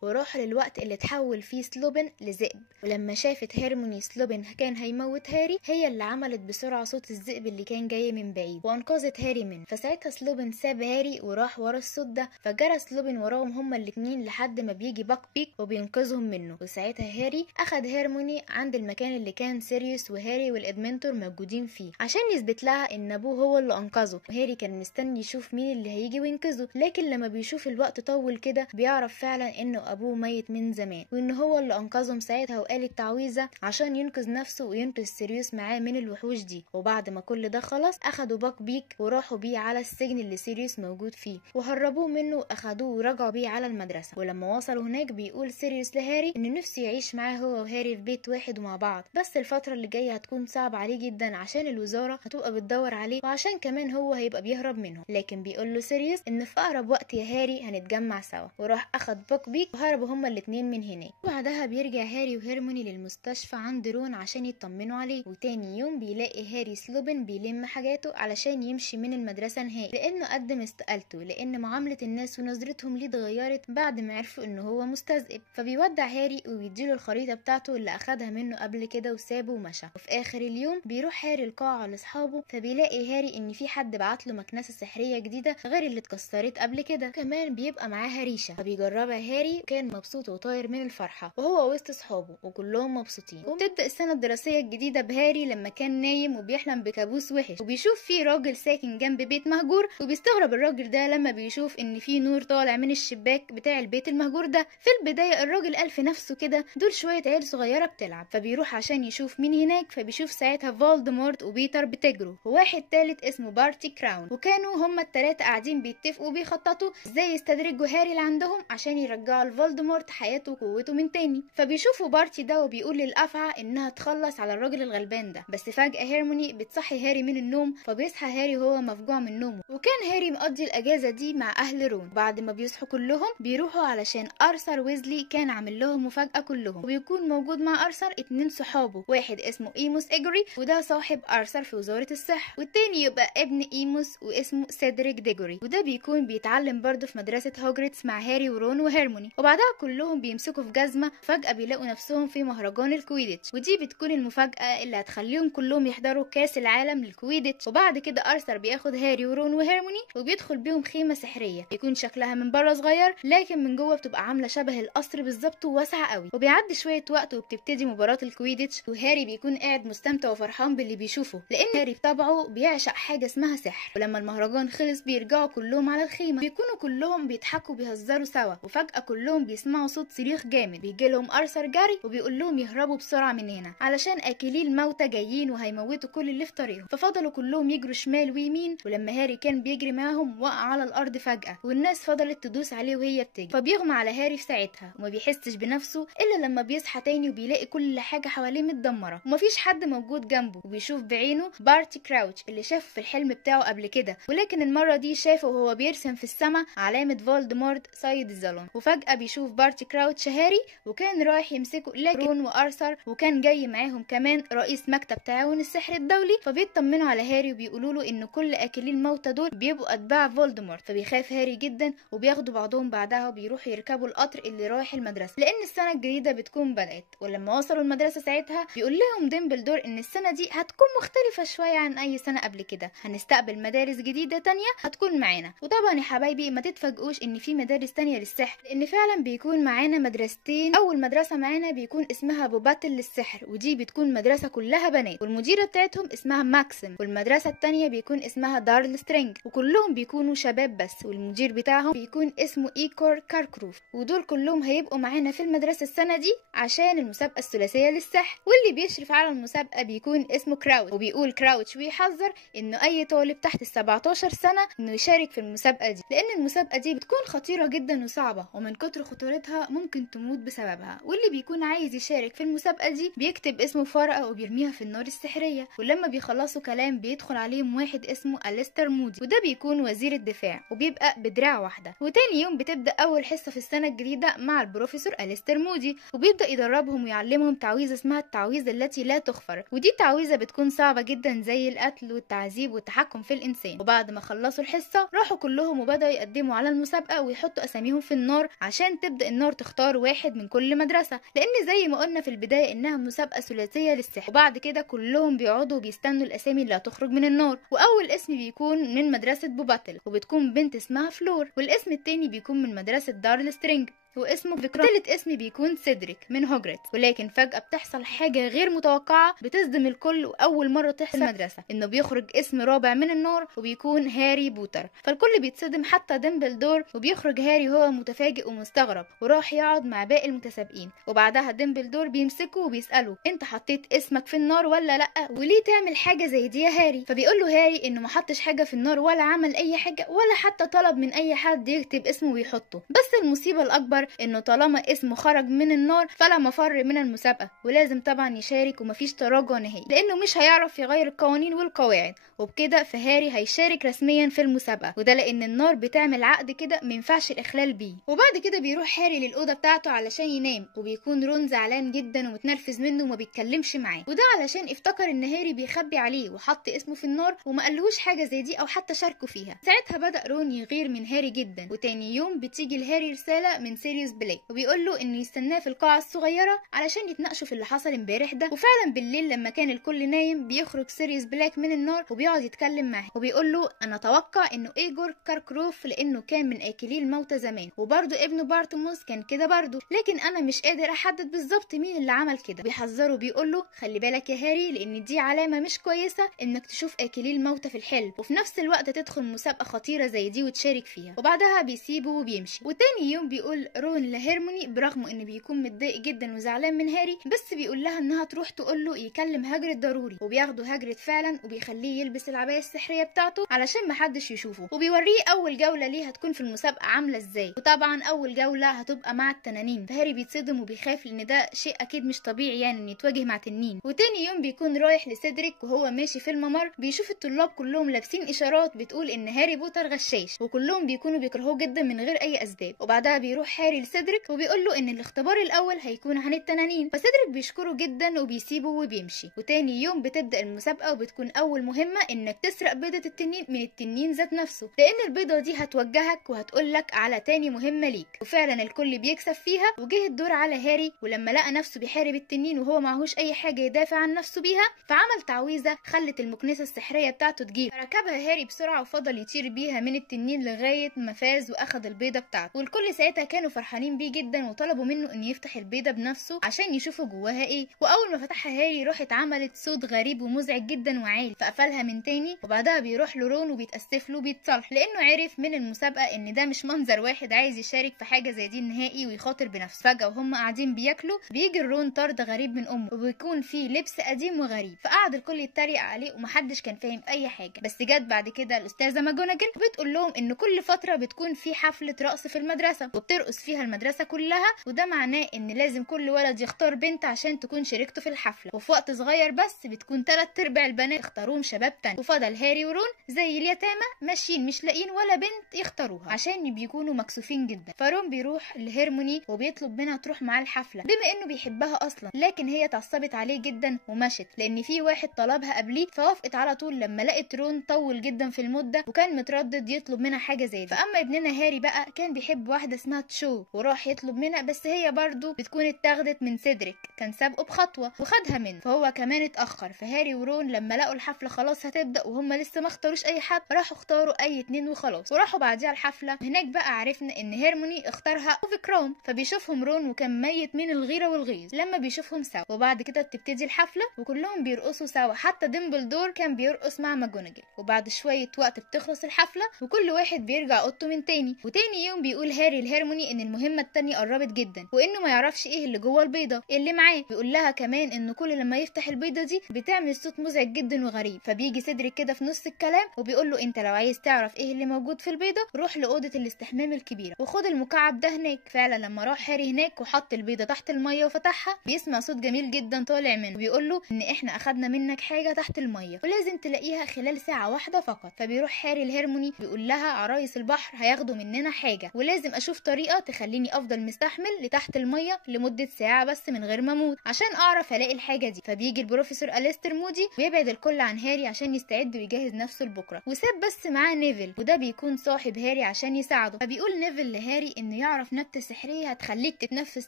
وراح للوقت اللي تحول فيه سلوبن لذئب. ولما شافت هيرموني سلوبن كان هيموت هاري هي اللي عملت بسرعه صوت الذئب اللي كان جاي من بعيد وانقذت هاري منه. فساعتها سلوبن ساب هاري وراح ورا الصوت ده، فجرى سلوبن وراهم هما الاتنين لحد ما بيجي باكبيك وبينقذهم منه. وساعتها هاري اخد هيرموني عند المكان اللي كان سيريوس وهاري والادمنتور موجودين فيه عشان يثبت لها ان ابوه هو اللي انقذه. وهاري كان مستني يشوف مين اللي هيجي وينقذه، لكن لما بيشوف الوقت طول كده بيعرف فعلا انه ابوه ميت من زمان وان هو اللي انقذهم ساعتها وقال التعويذه عشان ينقذ نفسه وينقذ سيريوس معاه من الوحوش دي. وبعد ما كل ده خلص اخدوا باكبيك وراحوا بيه على السجن اللي سيريوس موجود فيه وهربوه منه واخدوه ورجعوا بيه على المدرسه. ولما وصلوا هناك بيقول سيريوس لهاري ان نفسه يعيش معاه هو وهاري في بيت واحد ومع بعض، بس الفتره اللي جايه هتكون صعب عليه جدا عشان الوزاره هتبقى بتدور عليه وعشان كمان هو هيبقى بيهرب منهم. لكن بيقول له سيريوس ان في اقرب وقت يا هاري هنتجمع سوا. وراح اخد باكبيك وهربوا هما الاتنين من هناك. وبعدها بيرجع هاري وهيرموني للمستشفى عند رون عشان يطمنوا عليه. وتاني يوم بيلاقي هاري سلوبن بيلم حاجاته علشان يمشي من المدرسه نهائي لانه قدم استقالته لان معامله الناس ونظرتهم ليه اتغيرت بعد ما عرفوا انه هو مستذئب. فبيودع هاري وبيديله الخريطه بتاعته اللي اخدها منه قبل كده وسابه ومشى. وفي اخر اليوم بيروح هاري القاعه لاصحابه فبيلاقي هاري ان في حد بعت له مكنسه سحريه جديده غير اللي اتكسرت قبل كده، كمان بيبقى معاها ريشه. فبيجربها هاري وكان مبسوط وطاير من الفرحه وهو وسط اصحابه وكلهم مبسوطين. وبتبدا السنه الدراسيه الجديده بهاري لما كان نايم وبيحلم بكابوس وحش وبيشوف فيه راجل ساكن جنب بيت مهجور. وبيستغرب الراجل ده لما بيشوف ان في نور طالع من الشباك بتاع البيت المهجور ده. في البدايه الراجل قال في نفسه كده دول شويه عيال صغيره بتلعب. فبيروح عشان يشوف مين هناك فبيشوف ساعتها فولدمورت وبيتر بتجروا وواحد تالت اسمه بارتي كراون. وكانوا هما التلاتة قاعدين بيتفقوا وبيخططوا ازاي يستدرجوا هاري اللي عندهم عشان يرجعوا لفولدمورت حياته وقوته من تاني. فبيشوفوا بارتي ده وبيقول للافعى انها تخلص على الراجل الغلبان ده. بس فجاه هيرموني بتصحي هاري من النوم فبيصحى هاري وهو مفجوع من نومه. وكان هاري مقضي الاجازه دي مع اهل رون. بعد ما بيصحوا كلهم بيروحوا علشان ارثر ويزلي كان عامل لهم مفاجاه كلهم. وبيكون موجود مع ارثر 2 صحابه، واحد اسمه ايموس اجري وده صاحب ارثر في وزاره السحر، والتاني يبقى ابن ايموس واسمه سيدريك ديجوري وده بيكون بيتعلم برضه في مدرسه هوجريتس مع هاري ورون وهيرموني. وبعدها كلهم بيمسكوا في جزمه فجاه بيلاقوا نفسهم في مهرجان الكويديتش ودي بتكون المفاجاه اللي هتخليهم كلهم يحضروا كاس العالم للكويديتش. وبعد كده ارثر بياخد هاري ورون وهيرموني وبيدخل بيهم خيمه سحريه بيكون شكلها من بره صغير لكن من جوه بتبقى عامله شبه القصر بالظبط وواسعه قوي. وبيعدي شويه وقت وبتبتدي مباراه الكويديتش وهاري بيكون قاعد مستمتع وفرحان باللي بيشوفه لان هاري بطبعه بيعشق حاجه اسمها سحر. ولما المهرجان خلص بيرجعوا كلهم على الخيمه بيكونوا كلهم بيضحكوا بيهزروا سوا وفجاه كلهم بيسمعوا صوت صريخ جامد. بيجي لهم ارثر جاري وبيقول لهم يهربوا بسرعه من هنا علشان اكلي الموتى جايين وهيموتوا كل اللي في طريقهم. ففضلوا كلهم يجروا شمال ويمين ولما هاري كان بيجري معاهم وقع على الارض فجاه والناس فضلت تدوس عليه وهي بتجري. فبيغمى على هاري في ساعتها وما بيحسش بنفسه الا لما بيصحى تاني وبيلاقي كل حاجه حواليه متدمره ومفيش حد موجود جنبه. وبيشوف بعينه بارتي كراوتش اللي شافه في الحلم بتاعه قبل كده ولكن المره دي شافه وهو بيرسم في السماء علامه فولدمورت سيد الظلام. وفجاه بيشوف بارتي كراوتش هاري وكان رايح يمسكه لكن رون وارثر وكان جاي معاهم كمان رئيس مكتب تعاون السحر الدولي. فبيطمنوا على هاري وبيقولوا له ان كل اكلين الموتى دول بيبقوا اتباع فولدمورت. فبيخاف هاري جدا وبياخدوا بعضهم بعدها وبيروحوا يركبوا القطر اللي رايح المدرسه لان السنه الجديده بتكون بدات. ولما وصلوا المدرسة ساعتها بيقول لهم ديمبلدور ان السنة دي هتكون مختلفة شوية عن اي سنة قبل كده، هنستقبل مدارس جديدة تانية هتكون معانا. وطبعا يا حبايبي ما تتفاجئوش ان في مدارس تانية للسحر، لان فعلا بيكون معانا مدرستين. اول مدرسة معانا بيكون اسمها بوباتل للسحر، ودي بتكون مدرسة كلها بنات والمديرة بتاعتهم اسمها ماكسيم. والمدرسة التانية بيكون اسمها دارل سترينج وكلهم بيكونوا شباب بس، والمدير بتاعهم بيكون اسمه ايكور كاركروف. ودول كلهم هيبقوا معانا في المدرسة السنة دي عشان المسابقة الثلاثية للسحر. واللي بيشرف على المسابقة بيكون اسمه كراوتش، وبيقول كراوتش ويحذر انه اي طالب تحت ال17 سنة انه يشارك في المسابقة دي، لان المسابقة دي بتكون خطيرة جدا وصعبة، ومن كتر خطورتها ممكن تموت بسببها. واللي بيكون عايز يشارك في المسابقة دي بيكتب اسمه في ورقة وبيرميها في النار السحرية، ولما بيخلصوا كلام بيدخل عليهم واحد اسمه أليستر مودي، وده بيكون وزير الدفاع وبيبقى بدراع واحدة. وتاني يوم بتبدأ أول حصة في السنة الجديدة مع البروفيسور أليستر مودي، وبيبدأ يدربهم ويعلمهم تعويذة اسمها التعويذة التي لا تغفر، ودي تعويذة بتكون صعبة جدا زي القتل والتعذيب والتحكم في الإنسان. وبعد ما خلصوا الحصة راحوا كلهم وبدأوا يقدموا على المسابقة ويحطوا أساميهم في النار عشان تبدأ النار تختار واحد من كل مدرسة، لأن زي ما قلنا في البداية إنها مسابقة ثلاثية للسحر. وبعد كده كلهم بيقعدوا وبيستنوا الأسامي اللي هتخرج من النار، وأول اسم بيكون من مدرسة بوباتل وبتكون بنت اسمها فلور، والاسم التاني بيكون من مدرسة دارل سترينج واسمه فيكرا. تالت اسم بيكون سيدريك من هوجرت. ولكن فجأة بتحصل حاجة غير متوقعة بتصدم الكل، وأول مرة تحصل في المدرسة إنه بيخرج اسم رابع من النار وبيكون هاري بوتر. فالكل بيتصدم حتى ديمبلدور، وبيخرج هاري وهو متفاجئ ومستغرب وراح يقعد مع باقي المتسابقين. وبعدها ديمبلدور بيمسكه وبيسأله انت حطيت اسمك في النار ولا لأ، وليه تعمل حاجة زي دي يا هاري؟ فبيقول له هاري انه ما حطش حاجة في النار ولا عمل اي حاجة ولا حتى طلب من اي حد يكتب اسمه ويحطه، بس المصيبة الأكبر انه طالما اسمه خرج من النار فلا مفر من المسابقة، ولازم طبعا يشارك ومفيش تراجع نهائي لانه مش هيعرف يغير القوانين والقواعد. وبكده فهاري هيشارك رسميا في المسابقة، وده لان النار بتعمل عقد كده مينفعش الاخلال بيه. وبعد كده بيروح هاري للأوضة بتاعته علشان ينام، وبيكون رون زعلان جدا ومتنرفز منه وما بيتكلمش معاه، وده علشان افتكر ان هاري بيخبي عليه وحط اسمه في النار وما قالهوش حاجة زي دي او حتى شاركه فيها. ساعتها بدأ رون يغير من هاري جدا. وتاني يوم بتيجي لهاري رسالة من سيريوس بلاك وبيقول له انه يستناه في القاعة الصغيرة علشان يتناقشوا في اللي حصل امبارح ده. وفعلا بالليل لما كان الكل نايم بيخرج سيريوس بلاك من النار وبيقعد يتكلم معاه، وبيقول له انا اتوقع انه ايجور كاركروف لانه كان من اكلي الموتى زمان، وبرده ابنه بارتموس كان كده برده، لكن انا مش قادر احدد بالظبط مين اللي عمل كده. بيحذره بيقول له خلي بالك يا هاري لان دي علامة مش كويسة انك تشوف اكلي الموتى في الحلم وفي نفس الوقت تدخل مسابقة خطيرة زي دي وتشارك فيها. وبعدها بيسيبه وبيمشي. وتاني يوم بيقول رون لهيرموني برغم انه بيكون متضايق جدا وزعلان من هاري، بس بيقول لها انها تروح تقول له يكلم هاجريد ضروري. وبياخدوا هاجريد فعلا وبيخليه يلبس العباية السحرية بتاعته علشان محدش يشوفه، وبيوريه اول جولة ليه هتكون في المسابقة عاملة ازاي. وطبعا اول جولة هتبقى مع التنانين، فهاري بيتصدم وبيخاف لان ده شيء اكيد مش طبيعي يعني ان يتواجه مع تنين. وتاني يوم بيكون رايح لسيدريك وهو ماشي في الممر بيشوف الطلاب كلهم لابسين اشارات بتقول ان هاري بوتر غشاش، وكلهم بيكونوا بيكرهوه جدا من غير اي اسباب. وبعدها بيروح هاري لسيدريك وبيقول له ان الاختبار الاول هيكون عن التنانين، فسيدريك بيشكره جدا وبيسيبه وبيمشي. وتاني يوم بتبدا المسابقه وبتكون اول مهمه انك تسرق بيضه التنين من التنين ذات نفسه، لان البيضه دي هتوجهك وهتقولك على تاني مهمه ليك. وفعلا الكل بيكسب فيها. وجه الدور على هاري، ولما لقى نفسه بيحارب التنين وهو معهوش اي حاجه يدافع عن نفسه بيها فعمل تعويذه خلت المكنسه السحريه بتاعته تجيب، فركبها هاري بسرعه وفضل يطير بيها من التنين لغايه ما فاز واخد البيضه بتاعته. والكل ساعتها كانوا فرحانين بيه جدا وطلبوا منه ان يفتح البيضه بنفسه عشان يشوفوا جواها ايه. واول ما فتحها هاري راحت عملت صوت غريب ومزعج جدا وعالي، فقفلها من تاني. وبعدها بيروح لرون وبيتاسف له بيتصالح لانه عرف من المسابقه ان ده مش منظر واحد عايز يشارك في حاجه زي دي نهائي ويخاطر بنفسه. فجاه وهم قاعدين بياكلوا بيجي رون طرد غريب من امه وبيكون فيه لبس قديم وغريب، فقعد الكل يتريق عليه ومحدش كان فاهم اي حاجه. بس جت بعد كده الاستاذه ماجوناجل وبتقول لهم ان كل فتره بتكون في حفله رقص في المدرسه وبترقص فيها المدرسه كلها، وده معناه ان لازم كل ولد يختار بنت عشان تكون شريكته في الحفله، وفي وقت صغير بس بتكون 3/4 البنات اختاروهم شباب تاني، وفضل هاري ورون زي اليتامى ماشيين مش لاقيين ولا بنت يختاروها عشان بيكونوا مكسوفين جدا. فرون بيروح لهيرموني وبيطلب منها تروح معاه الحفله بما انه بيحبها اصلا، لكن هي اتعصبت عليه جدا ومشت لان في واحد طلبها قبليه، فوافقت على طول لما لقت رون طول جدا في المده وكان متردد يطلب منها حاجه زي دي. فاما ابننا هاري بقى كان بيحب واحده اسمها تشو، تشو وراح يطلب منها، بس هي برضو بتكون اتاخدت من سيدريك، كان سابقه بخطوه وخدها منه، فهو كمان اتاخر. فهاري ورون لما لقوا الحفله خلاص هتبدا وهم لسه ما اختاروش اي حد، راحوا اختاروا اي اتنين وخلاص وراحوا بعديها الحفله. هناك بقى عرفنا ان هيرموني اختارها وفيكرام، فبيشوفهم رون وكان ميت من الغيره والغيظ لما بيشوفهم سوا. وبعد كده بتبتدي الحفله وكلهم بيرقصوا سوا، حتى ديمبلدور كان بيرقص مع ماجوناجل. وبعد شويه وقت بتخلص الحفله وكل واحد بيرجع اوضته من تاني. وتاني يوم بيقول هاري لهيرموني ان المهمه التانيه قربت جدا وانه ما يعرفش ايه اللي جوه البيضه اللي معاه. بيقول لها كمان انه كل لما يفتح البيضه دي بتعمل صوت مزعج جدا وغريب. فبيجي سيدريك كده في نص الكلام وبيقول له انت لو عايز تعرف ايه اللي موجود في البيضه روح لاوضه الاستحمام الكبيره وخد المكعب ده هناك. فعلا لما راح هاري هناك وحط البيضه تحت الميه وفتحها بيسمع صوت جميل جدا طالع منه وبيقول له ان احنا اخدنا منك حاجه تحت الميه ولازم تلاقيها خلال ساعه واحده فقط. فبيروح هاري لهيرموني بيقول لها عرايس البحر هياخدوا مننا حاجه ولازم اشوف طريقه تخليني افضل مستحمل لتحت الميه لمده ساعه بس من غير ما اموت عشان اعرف الاقي الحاجه دي. فبيجي البروفيسور أليستر مودي ويبعد الكل عن هاري عشان يستعد ويجهز نفسه لبكره، وساب بس معاه نيفل وده بيكون صاحب هاري عشان يساعده. فبيقول نيفل لهاري انه يعرف نبته سحريه هتخليك تتنفس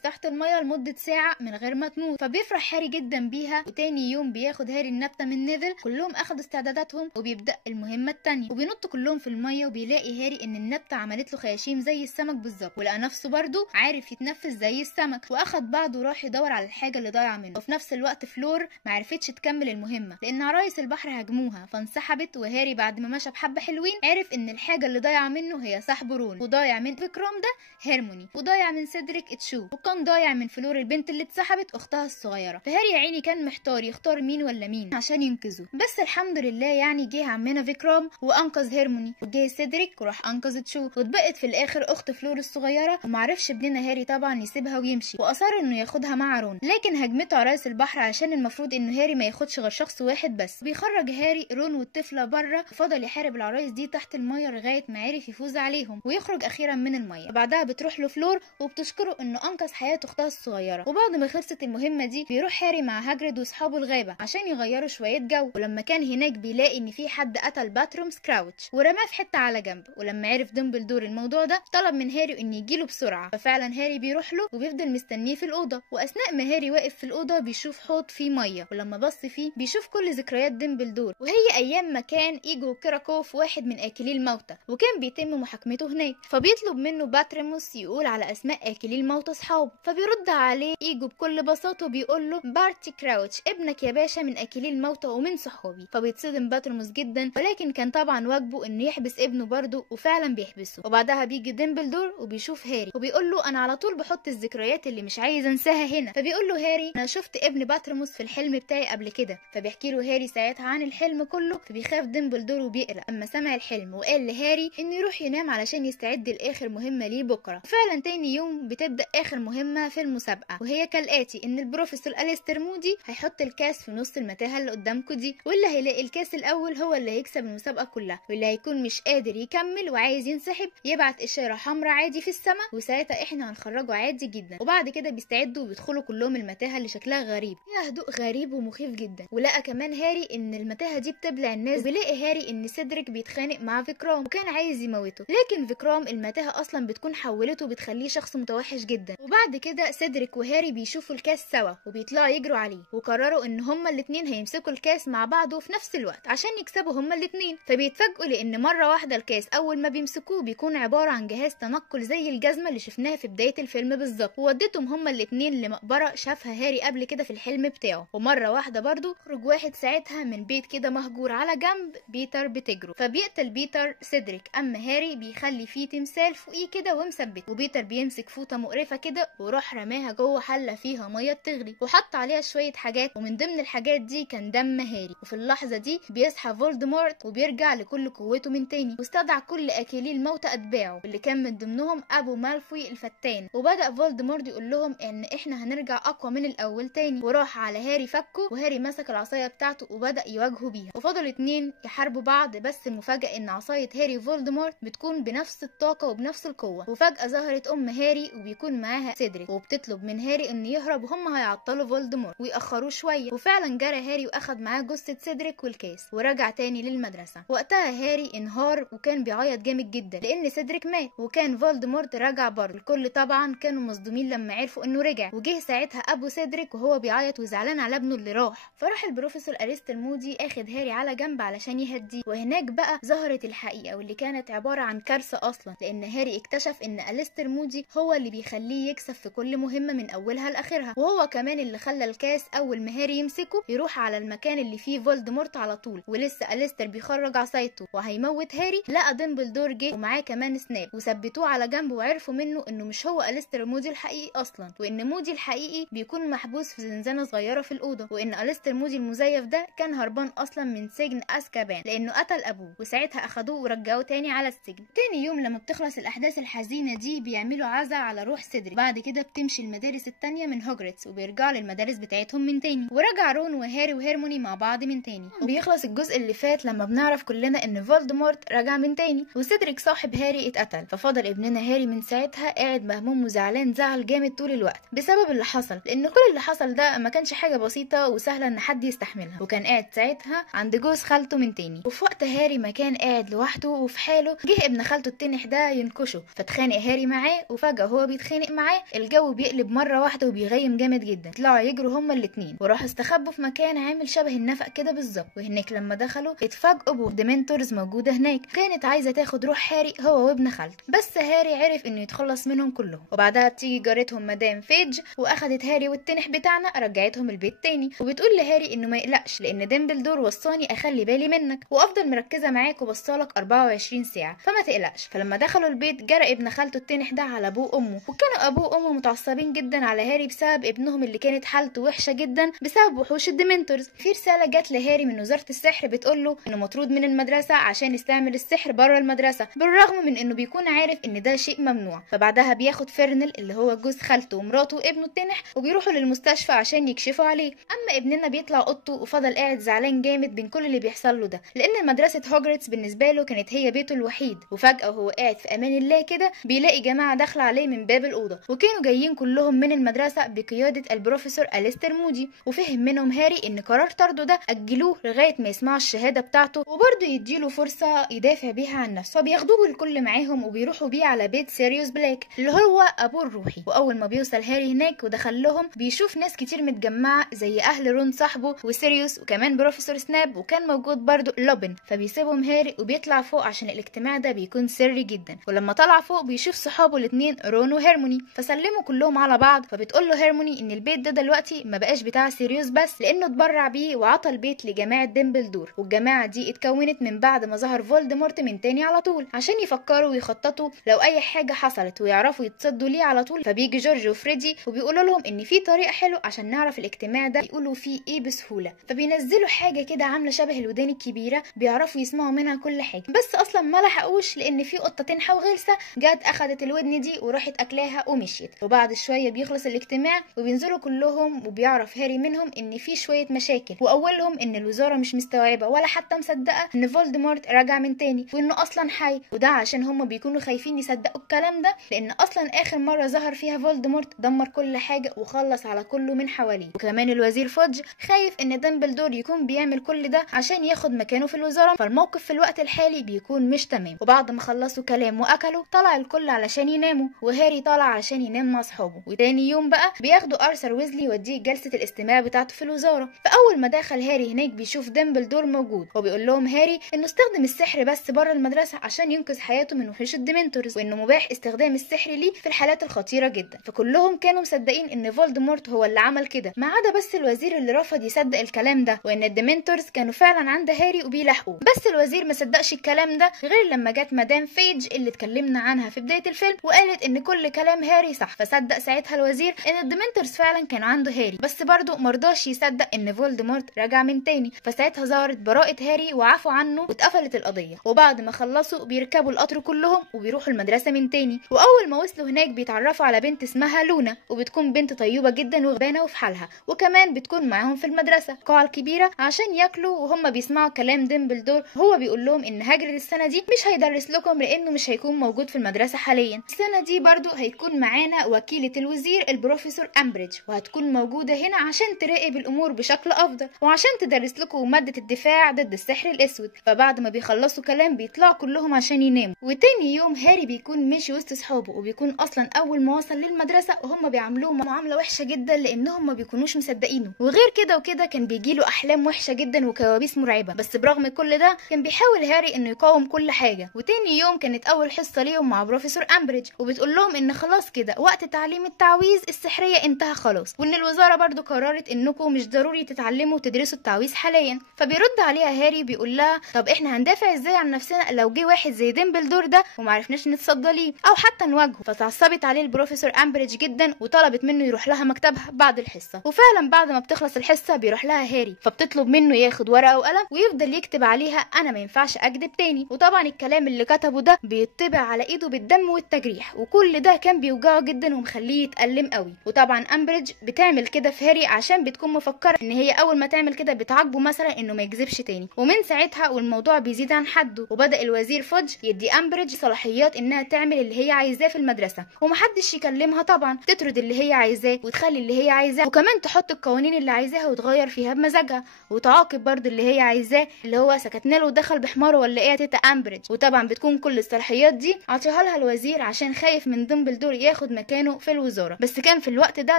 تحت الميه لمده ساعه من غير ما تموت. فبيفرح هاري جدا بيها. وتاني يوم بياخد هاري النبته من نيفل، كلهم اخدوا استعداداتهم وبيبدا المهمه التانيه وبينطوا كلهم في الميه. وبيلاقي هاري ان النبته عملت له خياشيم زي السمك بالظبط، ولقى نفسه برضه عارف يتنفس زي السمك. واخد بعضه وراح يدور على الحاجه اللي ضايعه منه. وفي نفس الوقت فلور معرفتش تكمل المهمه لان عرايس البحر هاجموها فانسحبت. وهاري بعد ما مشى بحبه حلوين عرف ان الحاجه اللي ضايعه منه هي صاحبه رون، وضايع من فيكرام ده هيرموني، وضايع من سيدريك تشو، وكان ضايع من فلور البنت اللي اتسحبت اختها الصغيره. فهاري يا عيني كان محتار يختار مين ولا مين عشان ينقذه، بس الحمد لله يعني جه عمنا فيكرام وانقذ هيرموني، وجه سيدريك وراح انقذ تشو، واتبقت في الاخر اخت فلور الصغيره. ومعرفش ابننا هاري طبعا يسيبها ويمشي واصر انه ياخدها مع رون، لكن هجمته عرايس البحر عشان المفروض انه هاري ما ياخدش غير شخص واحد بس. بيخرج هاري رون والطفله بره وفضل يحارب العرايس دي تحت الميه لغايه ما عرف يفوز عليهم ويخرج اخيرا من الميه. بعدها بتروح له فلور وبتشكره انه انقذ حياه اختها الصغيره. وبعد ما خلصت المهمه دي بيروح هاري مع هاجريد واصحابه الغابه عشان يغيروا شويه جو. ولما كان هناك بيلاقي ان في حد قتل باتروم سكراوتش ورماه في حته على جنب. ولما عرف ديمبلدور الموضوع ده طلب من هاري انه يجيله بسرعه. ففعلا هاري بيروح له وبيفضل مستنيه في الاوضه. واثناء ما هاري واقف في الاوضه بيشوف حوض فيه ميه، ولما بص فيه بيشوف كل ذكريات ديمبلدور، وهي ايام ما كان ايجو كيراكوف واحد من اكلي الموتى وكان بيتم محاكمته هناك. فبيطلب منه باتريموس يقول على اسماء اكلي الموتى اصحابه. فبيرد عليه ايجو بكل بساطه وبيقول له بارتي كراوتش ابنك يا باشا من اكلي الموتى ومن صحابي. فبيتصدم باتريموس جدا، ولكن كان طبعا واجبه انه يحبس ابنه برضه وفعلا بيحبسه. وبعدها بيجي ديمبلدور وبيشوف هاري وبيقول له انا على طول بحط الذكريات اللي مش عايز انساها هنا. فبيقول له هاري انا شفت ابن باتريموس في الحلم بتاعي قبل كده. فبيحكي له هاري ساعتها عن الحلم كله، فبيخاف ديمبلدور وبيقلق اما سمع الحلم، وقال لهاري انه يروح ينام علشان يستعد لاخر مهمه ليه بكره. فعلا تاني يوم بتبدا اخر مهمه في المسابقه، وهي كالاتي ان البروفيسور أليستر مودي هيحط الكاس في نص المتاهه اللي قدامكم دي، واللي هيلاقي الكاس الاول هو اللي هيكسب المسابقه كلها، واللي هيكون مش قادر يكمل وعايز ينسحب يبعت اشاره حمراء عادي في السماء وساعتها احنا هنخرجه عادي جدا. وبعد كده بيستعدوا وبيدخلوا كلهم المتاهه اللي شكلها غريب، فيها هدوء غريب ومخيف جدا. ولقى كمان هاري ان المتاهه دي بتبلع الناس. وبيلاقي هاري ان سيدريك بيتخانق مع فيكرام وكان عايز يموته، لكن فيكرام المتاهه اصلا بتكون حولته وبتخليه شخص متوحش جدا. وبعد كده سيدريك وهاري بيشوفوا الكاس سوا وبيطلعوا يجروا عليه، وقرروا ان هما الاثنين هيمسكوا الكاس مع بعض وفي نفس الوقت عشان يكسبوا هما الاثنين. فبيتفاجئوا لان مره واحده الكاس اول ما بيمسكوه بيكون عباره عن جهاز تنقل زي الجزمه اللي شفناها في بدايه الفيلم بالظبط، وودتهم هما الاثنين لمقبره شافها هاري قبل كده في الحلم بتاعه. ومره واحده برضو خرج واحد ساعتها من بيت كده مهجور على جنب بيتر بتجره، فبيقتل بيتر سيدريك. اما هاري بيخلي فيه تمثال فوقيه كده ومثبت، وبيتر بيمسك فوطه مقرفه كده وراح رماها جوه حله فيها ميه بتغلي وحط عليها شويه حاجات، ومن ضمن الحاجات دي كان دم هاري. وفي اللحظه دي بيصحى فولدمورت وبيرجع لكل قوته من تاني، واستدعى كل اكلي الموتى اتباعه اللي كان من ضمنهم ابو مالفوي الفتان. وبدا فولدمورت يقول لهم ان احنا هنرجع اقوى من الاول تاني، وراح على هاري فكه، وهاري مسك العصايه بتاعته وبدا يواجهه بيها، وفضلوا اتنين يحاربوا بعض. بس المفاجاه ان عصايه هاري وفولدمورت بتكون بنفس الطاقه وبنفس القوه. وفجاه ظهرت ام هاري وبيكون معاها سيدريك، وبتطلب من هاري انه يهرب وهم هيعطلوا فولدمورت ويأخروه شويه. وفعلا جرى هاري واخد معاه جثه سيدريك والكاس ورجع تاني للمدرسه. وقتها هاري انهار وكان بيعيط جامد جدا لان سيدريك مات، وكان فولدمورت رجع رجع برضه. الكل طبعا كانوا مصدومين لما عرفوا انه رجع، وجه ساعتها ابو سيدريك وهو بيعيط وزعلان على ابنه اللي راح. فراح البروفيسور أليستر مودي اخد هاري على جنب علشان يهديه، وهناك بقى ظهرت الحقيقه واللي كانت عباره عن كارثه اصلا، لان هاري اكتشف ان أليستر مودي هو اللي بيخليه يكسب في كل مهمه من اولها لاخرها، وهو كمان اللي خلى الكاس اول ما هاري يمسكه يروح على المكان اللي فيه فولدمورت على طول. ولسه أليستر بيخرج عصايته وهيموت هاري، لقى ديمبلدور جه ومعاه كمان سناب وثبتوه على جنب، وعرفوا منه انه مش هو أليستر مودي الحقيقي اصلا، وان مودي الحقيقي بيكون محبوس في زنزانه صغيره في الاوضه، وان أليستر مودي المزيف ده كان هربان اصلا من سجن اسكابان لانه قتل ابوه، وساعتها اخدوه ورجعوه تاني على السجن. تاني يوم لما بتخلص الاحداث الحزينه دي بيعملوا عزا على روح سيدريك. بعد كده بتمشي المدارس التانية من هوجرتس وبيرجعوا للمدارس بتاعتهم من تاني، ورجع رون وهاري وهيرموني مع بعض من تاني. وبيخلص الجزء اللي فات لما بنعرف كلنا ان فولدمورت رجع من تاني، وسيدريك صاحب هاري اتقتل. ففضل ابننا هاري من ساعتها قاعد مهموم وزعلان زعل جامد طول الوقت بسبب اللي حصل، لان كل اللي حصل ده ما كانش حاجه بسيطه وسهله ان حد يستحملها، وكان قاعد ساعتها عند جوز خالته من تاني. وفي وقت هاري ما كان قاعد لوحده وفي حاله، جه ابن خالته التنح ده ينكشه، فاتخانق هاري معاه، وفجاه هو بيتخانق معاه الجو بيقلب مره واحده وبيغيم جامد جدا. طلعوا يجروا هما الاتنين وراحوا استخبوا في مكان عامل شبه النفق كده بالظبط، وهناك لما دخلوا اتفاجئوا بديمنتورز موجوده هناك كانت عايزه تاخد روح هاري هو وابن خالته، بس هاري عرف انه يتخلص منهم كلهم. وبعدها بتيجي جارتهم مدام فيج واخدت هاري والتنح بتاعنا رجعتهم البيت تاني، وبتقول لهاري انه ما يقلقش لان ديمبلدور وصاني اخلي بالي منك وافضل مركزه معاك وبصالك 24 ساعه فما تقلقش. فلما دخلوا البيت جرى ابن خالته التنح ده على ابوه وامه، وكانوا ابوه وامه متعصبين جدا على هاري بسبب ابنهم اللي كانت حالته وحشه جدا بسبب وحوش الديمنتورز. في رساله جت لهاري من وزاره السحر بتقول له انه مطرود من المدرسه عشان يستعمل السحر بره المدرسه، بالرغم من انه بيكون عارف ان ده شيء ممنوع. فبعدها بياخد فيرنل اللي هو جوز خالته ومراته وابنه التنح وبيروحوا للمستشفى عشان يكشفوا عليه. اما ابننا بيطلع اوضته وفضل قاعد زعلان جامد بين كل اللي بيحصل له ده، لان مدرسه هوجرتس بالنسبه له كانت هي بيته الوحيد. وفجاه وهو قاعد في امان الله كده بيلاقي جماعه داخله عليه من باب الاوضه، وكانوا جايين كلهم من المدرسه بقياده البروفيسور أليستر مودي. وفهم منهم هاري ان قرار طرده ده اجلوه لغايه ما يسمعوا الشهاده بتاعته وبرده يديله فرصه يدافع بيها عن نفسه. فبياخدوه الكل معاهم وبيروحوا بيه على بيت سيريوس بلاك اللي هو ابوه الروحي. واول ما بيوصل هاري هناك ودخل لهم بيشوف ناس كتير متجمعه زي اهل رون صاحبه وسيريوس وكمان بروفيسور سناب، وكان موجود برضو لوبن. فبيسيبهم هاري وبيطلع فوق عشان الاجتماع ده بيكون سري جدا. ولما طلع فوق بيشوف صحابه الاثنين رون وهيرموني، فسلموا كلهم على بعض. فبتقول له هيرموني ان البيت ده دلوقتي ما بقاش بتاع سيريوس بس، لانه اتبرع بيه وعطى البيت لجماعه ديمبلدور، والجماعه دي اتكونت من بعد ما ظهر فولدمورت من تاني على طول عشان يفكروا ويخططوا لو اي حاجه حصلت ويعرفوا يتصدوا ليه على طول. فبيجي جورج وفريدي وبيقولوا لهم ان في طريقه حلوه عشان نعرف الاجتماع ده يقولوا فيه ايه بسهوله. فبينزلوا حاجه كده عامله شبه الودان الكبيره بيعرفوا يسمعوا منها كل حاجه، بس اصلا ما لحقوش لان في قطه تنحى وغلسه جت اخدت الودن دي وراحت اكلاها ومشيت. وبعد شويه بيخلص الاجتماع وبينزلوا كلهم، وبيعرف هاري منهم ان في شويه مشاكل، واولهم ان الوزاره مش مستوعبه ولا حتى مصدقه ان فولدمورت رجع من تاني وانه اصلا حي، وده عشان هم بيكونوا خايفين يصدقوا الكلام ده لان اصلا اخر مره ظهر فيها فولدمورت دمر كل حاجه وخلص على كله من حواليه. وكمان الوزير فودج خايف ان ديمبلدور يكون بيعمل كل ده عشان ياخد مكانه في الوزاره، فالموقف في الوقت الحالي بيكون مش تمام. وبعد ما خلصوا كلام واكلوا طلع الكل علشان يناموا، وهاري طلع علشان ينام مع اصحابه. وتاني يوم بقى بياخدوا ارثر ويزلي يوديه جلسه الاستماع بتاعته في الوزاره. فاول ما دخل هاري هناك بيشوف ديمبلدور موجود، وبيقول لهم هاري انه استخدم السحر بس بره المدرسه عشان ينقذ حياته من وحوش الديمنتورز، وانه مباح استخدام السحر ليه في الحالات الخطيره جدا. فكلهم كانوا مصدقين ان فولدمورت هو اللي عمل كده، ما عدا بس الوزير اللي رفض يصدق الكلام ده، وان الديمنتورز كانوا فعلا عند هاري وبيلاحقوه. بس الوزير ما صدقش الكلام ده غير لما جت مدام فيج اللي اتكلمنا عنها في بدايه الفيلم وقالت ان كل كلام هاري صح. فصدق ساعتها الوزير ان الديمنتورز فعلا كانوا عنده هاري، بس برضه مرضاش يصدق ان فولدمورت رجع من تاني. فساعتها ظهرت براءه هاري وعفوا عنه واتقفلت القضيه. وبعد ما خلصوا بيركبوا القطر كلهم وبيروحوا المدرسه من تاني. واول ما وصلوا هناك بيتعرفوا على بنت اسمها لونا، وبتكون بنت طيبه جدا وغبانه وفي حالها، وكمان بتكون معاهم في المدرسه القاعه الكبيره عشان ياكلوا وهم بيسمعوا كلام ديمبلدور. هو بيقول لهم ان هاجريد السنه دي مش هيدرس لكم لانه مش هيكون موجود في المدرسه حاليا. السنه دي برضو هيكون معانا وكيله الوزير البروفيسور امبريدج، وهتكون موجوده هنا عشان تراقب الامور بشكل افضل وعشان تدرس لكم ماده الدفاع ضد السحر الاسود. فبعد ما بيخلصوا كلام بيطلعوا كلهم عشان يناموا. وتاني يوم هاري بيكون ماشي وسط صحابه، وبيكون اصلا اول ما وصل للمدرسه وهم بيعاملوه معامله وحشه جدا لانهم ما بيكونوش مصدقينه. وغير كده وكده كان بيجيله احلام وحشه جدا وكوابيس مرعبه، بس برغم كل ده كان بيحاول هاري انه يقاوم كل حاجه. وتاني يوم كانت اول حصه ليهم مع بروفيسور امبريدج، وبتقول لهم ان خلاص كده وقت تعليم التعويذ السحريه انتهى خلاص، وان الوزاره برضو قررت انكم مش ضروري تتعلموا وتدرسوا التعويذ حاليا. فبيرد عليها هاري بيقول لها طب احنا هندافع ازاي عن نفسنا لو جه واحد زي ديمبلدور ده ومعرفناش نتصدى ليه او حتى نواجهه؟ فتعصبت عليه البروفيسور امبريدج جدا وطلبت منه يروح لها مكتبها بعد الحصه. وفعلا بعد ما بتخلص الحصه بيروح لها هاري، فبتطلب منه ياخد ورقه وقلم ويفضل يكتب عليها انا ما ينفعش اكذب تاني. وطبعا الكلام اللي كتبه ده بيطبع على ايده بالدم والتجريح، وكل ده كان بيوجعه جدا ومخليه يتألم قوي. وطبعا امبريدج بتعمل كده في هاري عشان بتكون مفكره ان هي اول ما تعمل كده بتعاقبه مثلا انه ما يكذبش تاني. ومن ساعتها والموضوع بيزيد عن حده، وبدا الوزير فودج يدي امبريدج صلاحيات انها تعمل اللي هي عايزاه في المدرسه، ومحدش يكلمها طبعا، تطرد اللي هي عايزاه وتخلي اللي هي عايزاه، وكمان تحط القوانين اللي عايزاها وتغير فيها بمزاجها، وتعاقب برضه اللي هي عايزاه اللي هو سكتنا له ودخل بحماره ولا ايه يا تيتا امبريدج. وطبعا بتكون كل الصلاحيات دي عطيها لها الوزير عشان خايف من ديمبلدور ياخد مكانه في الوزاره. بس كان في الوقت ده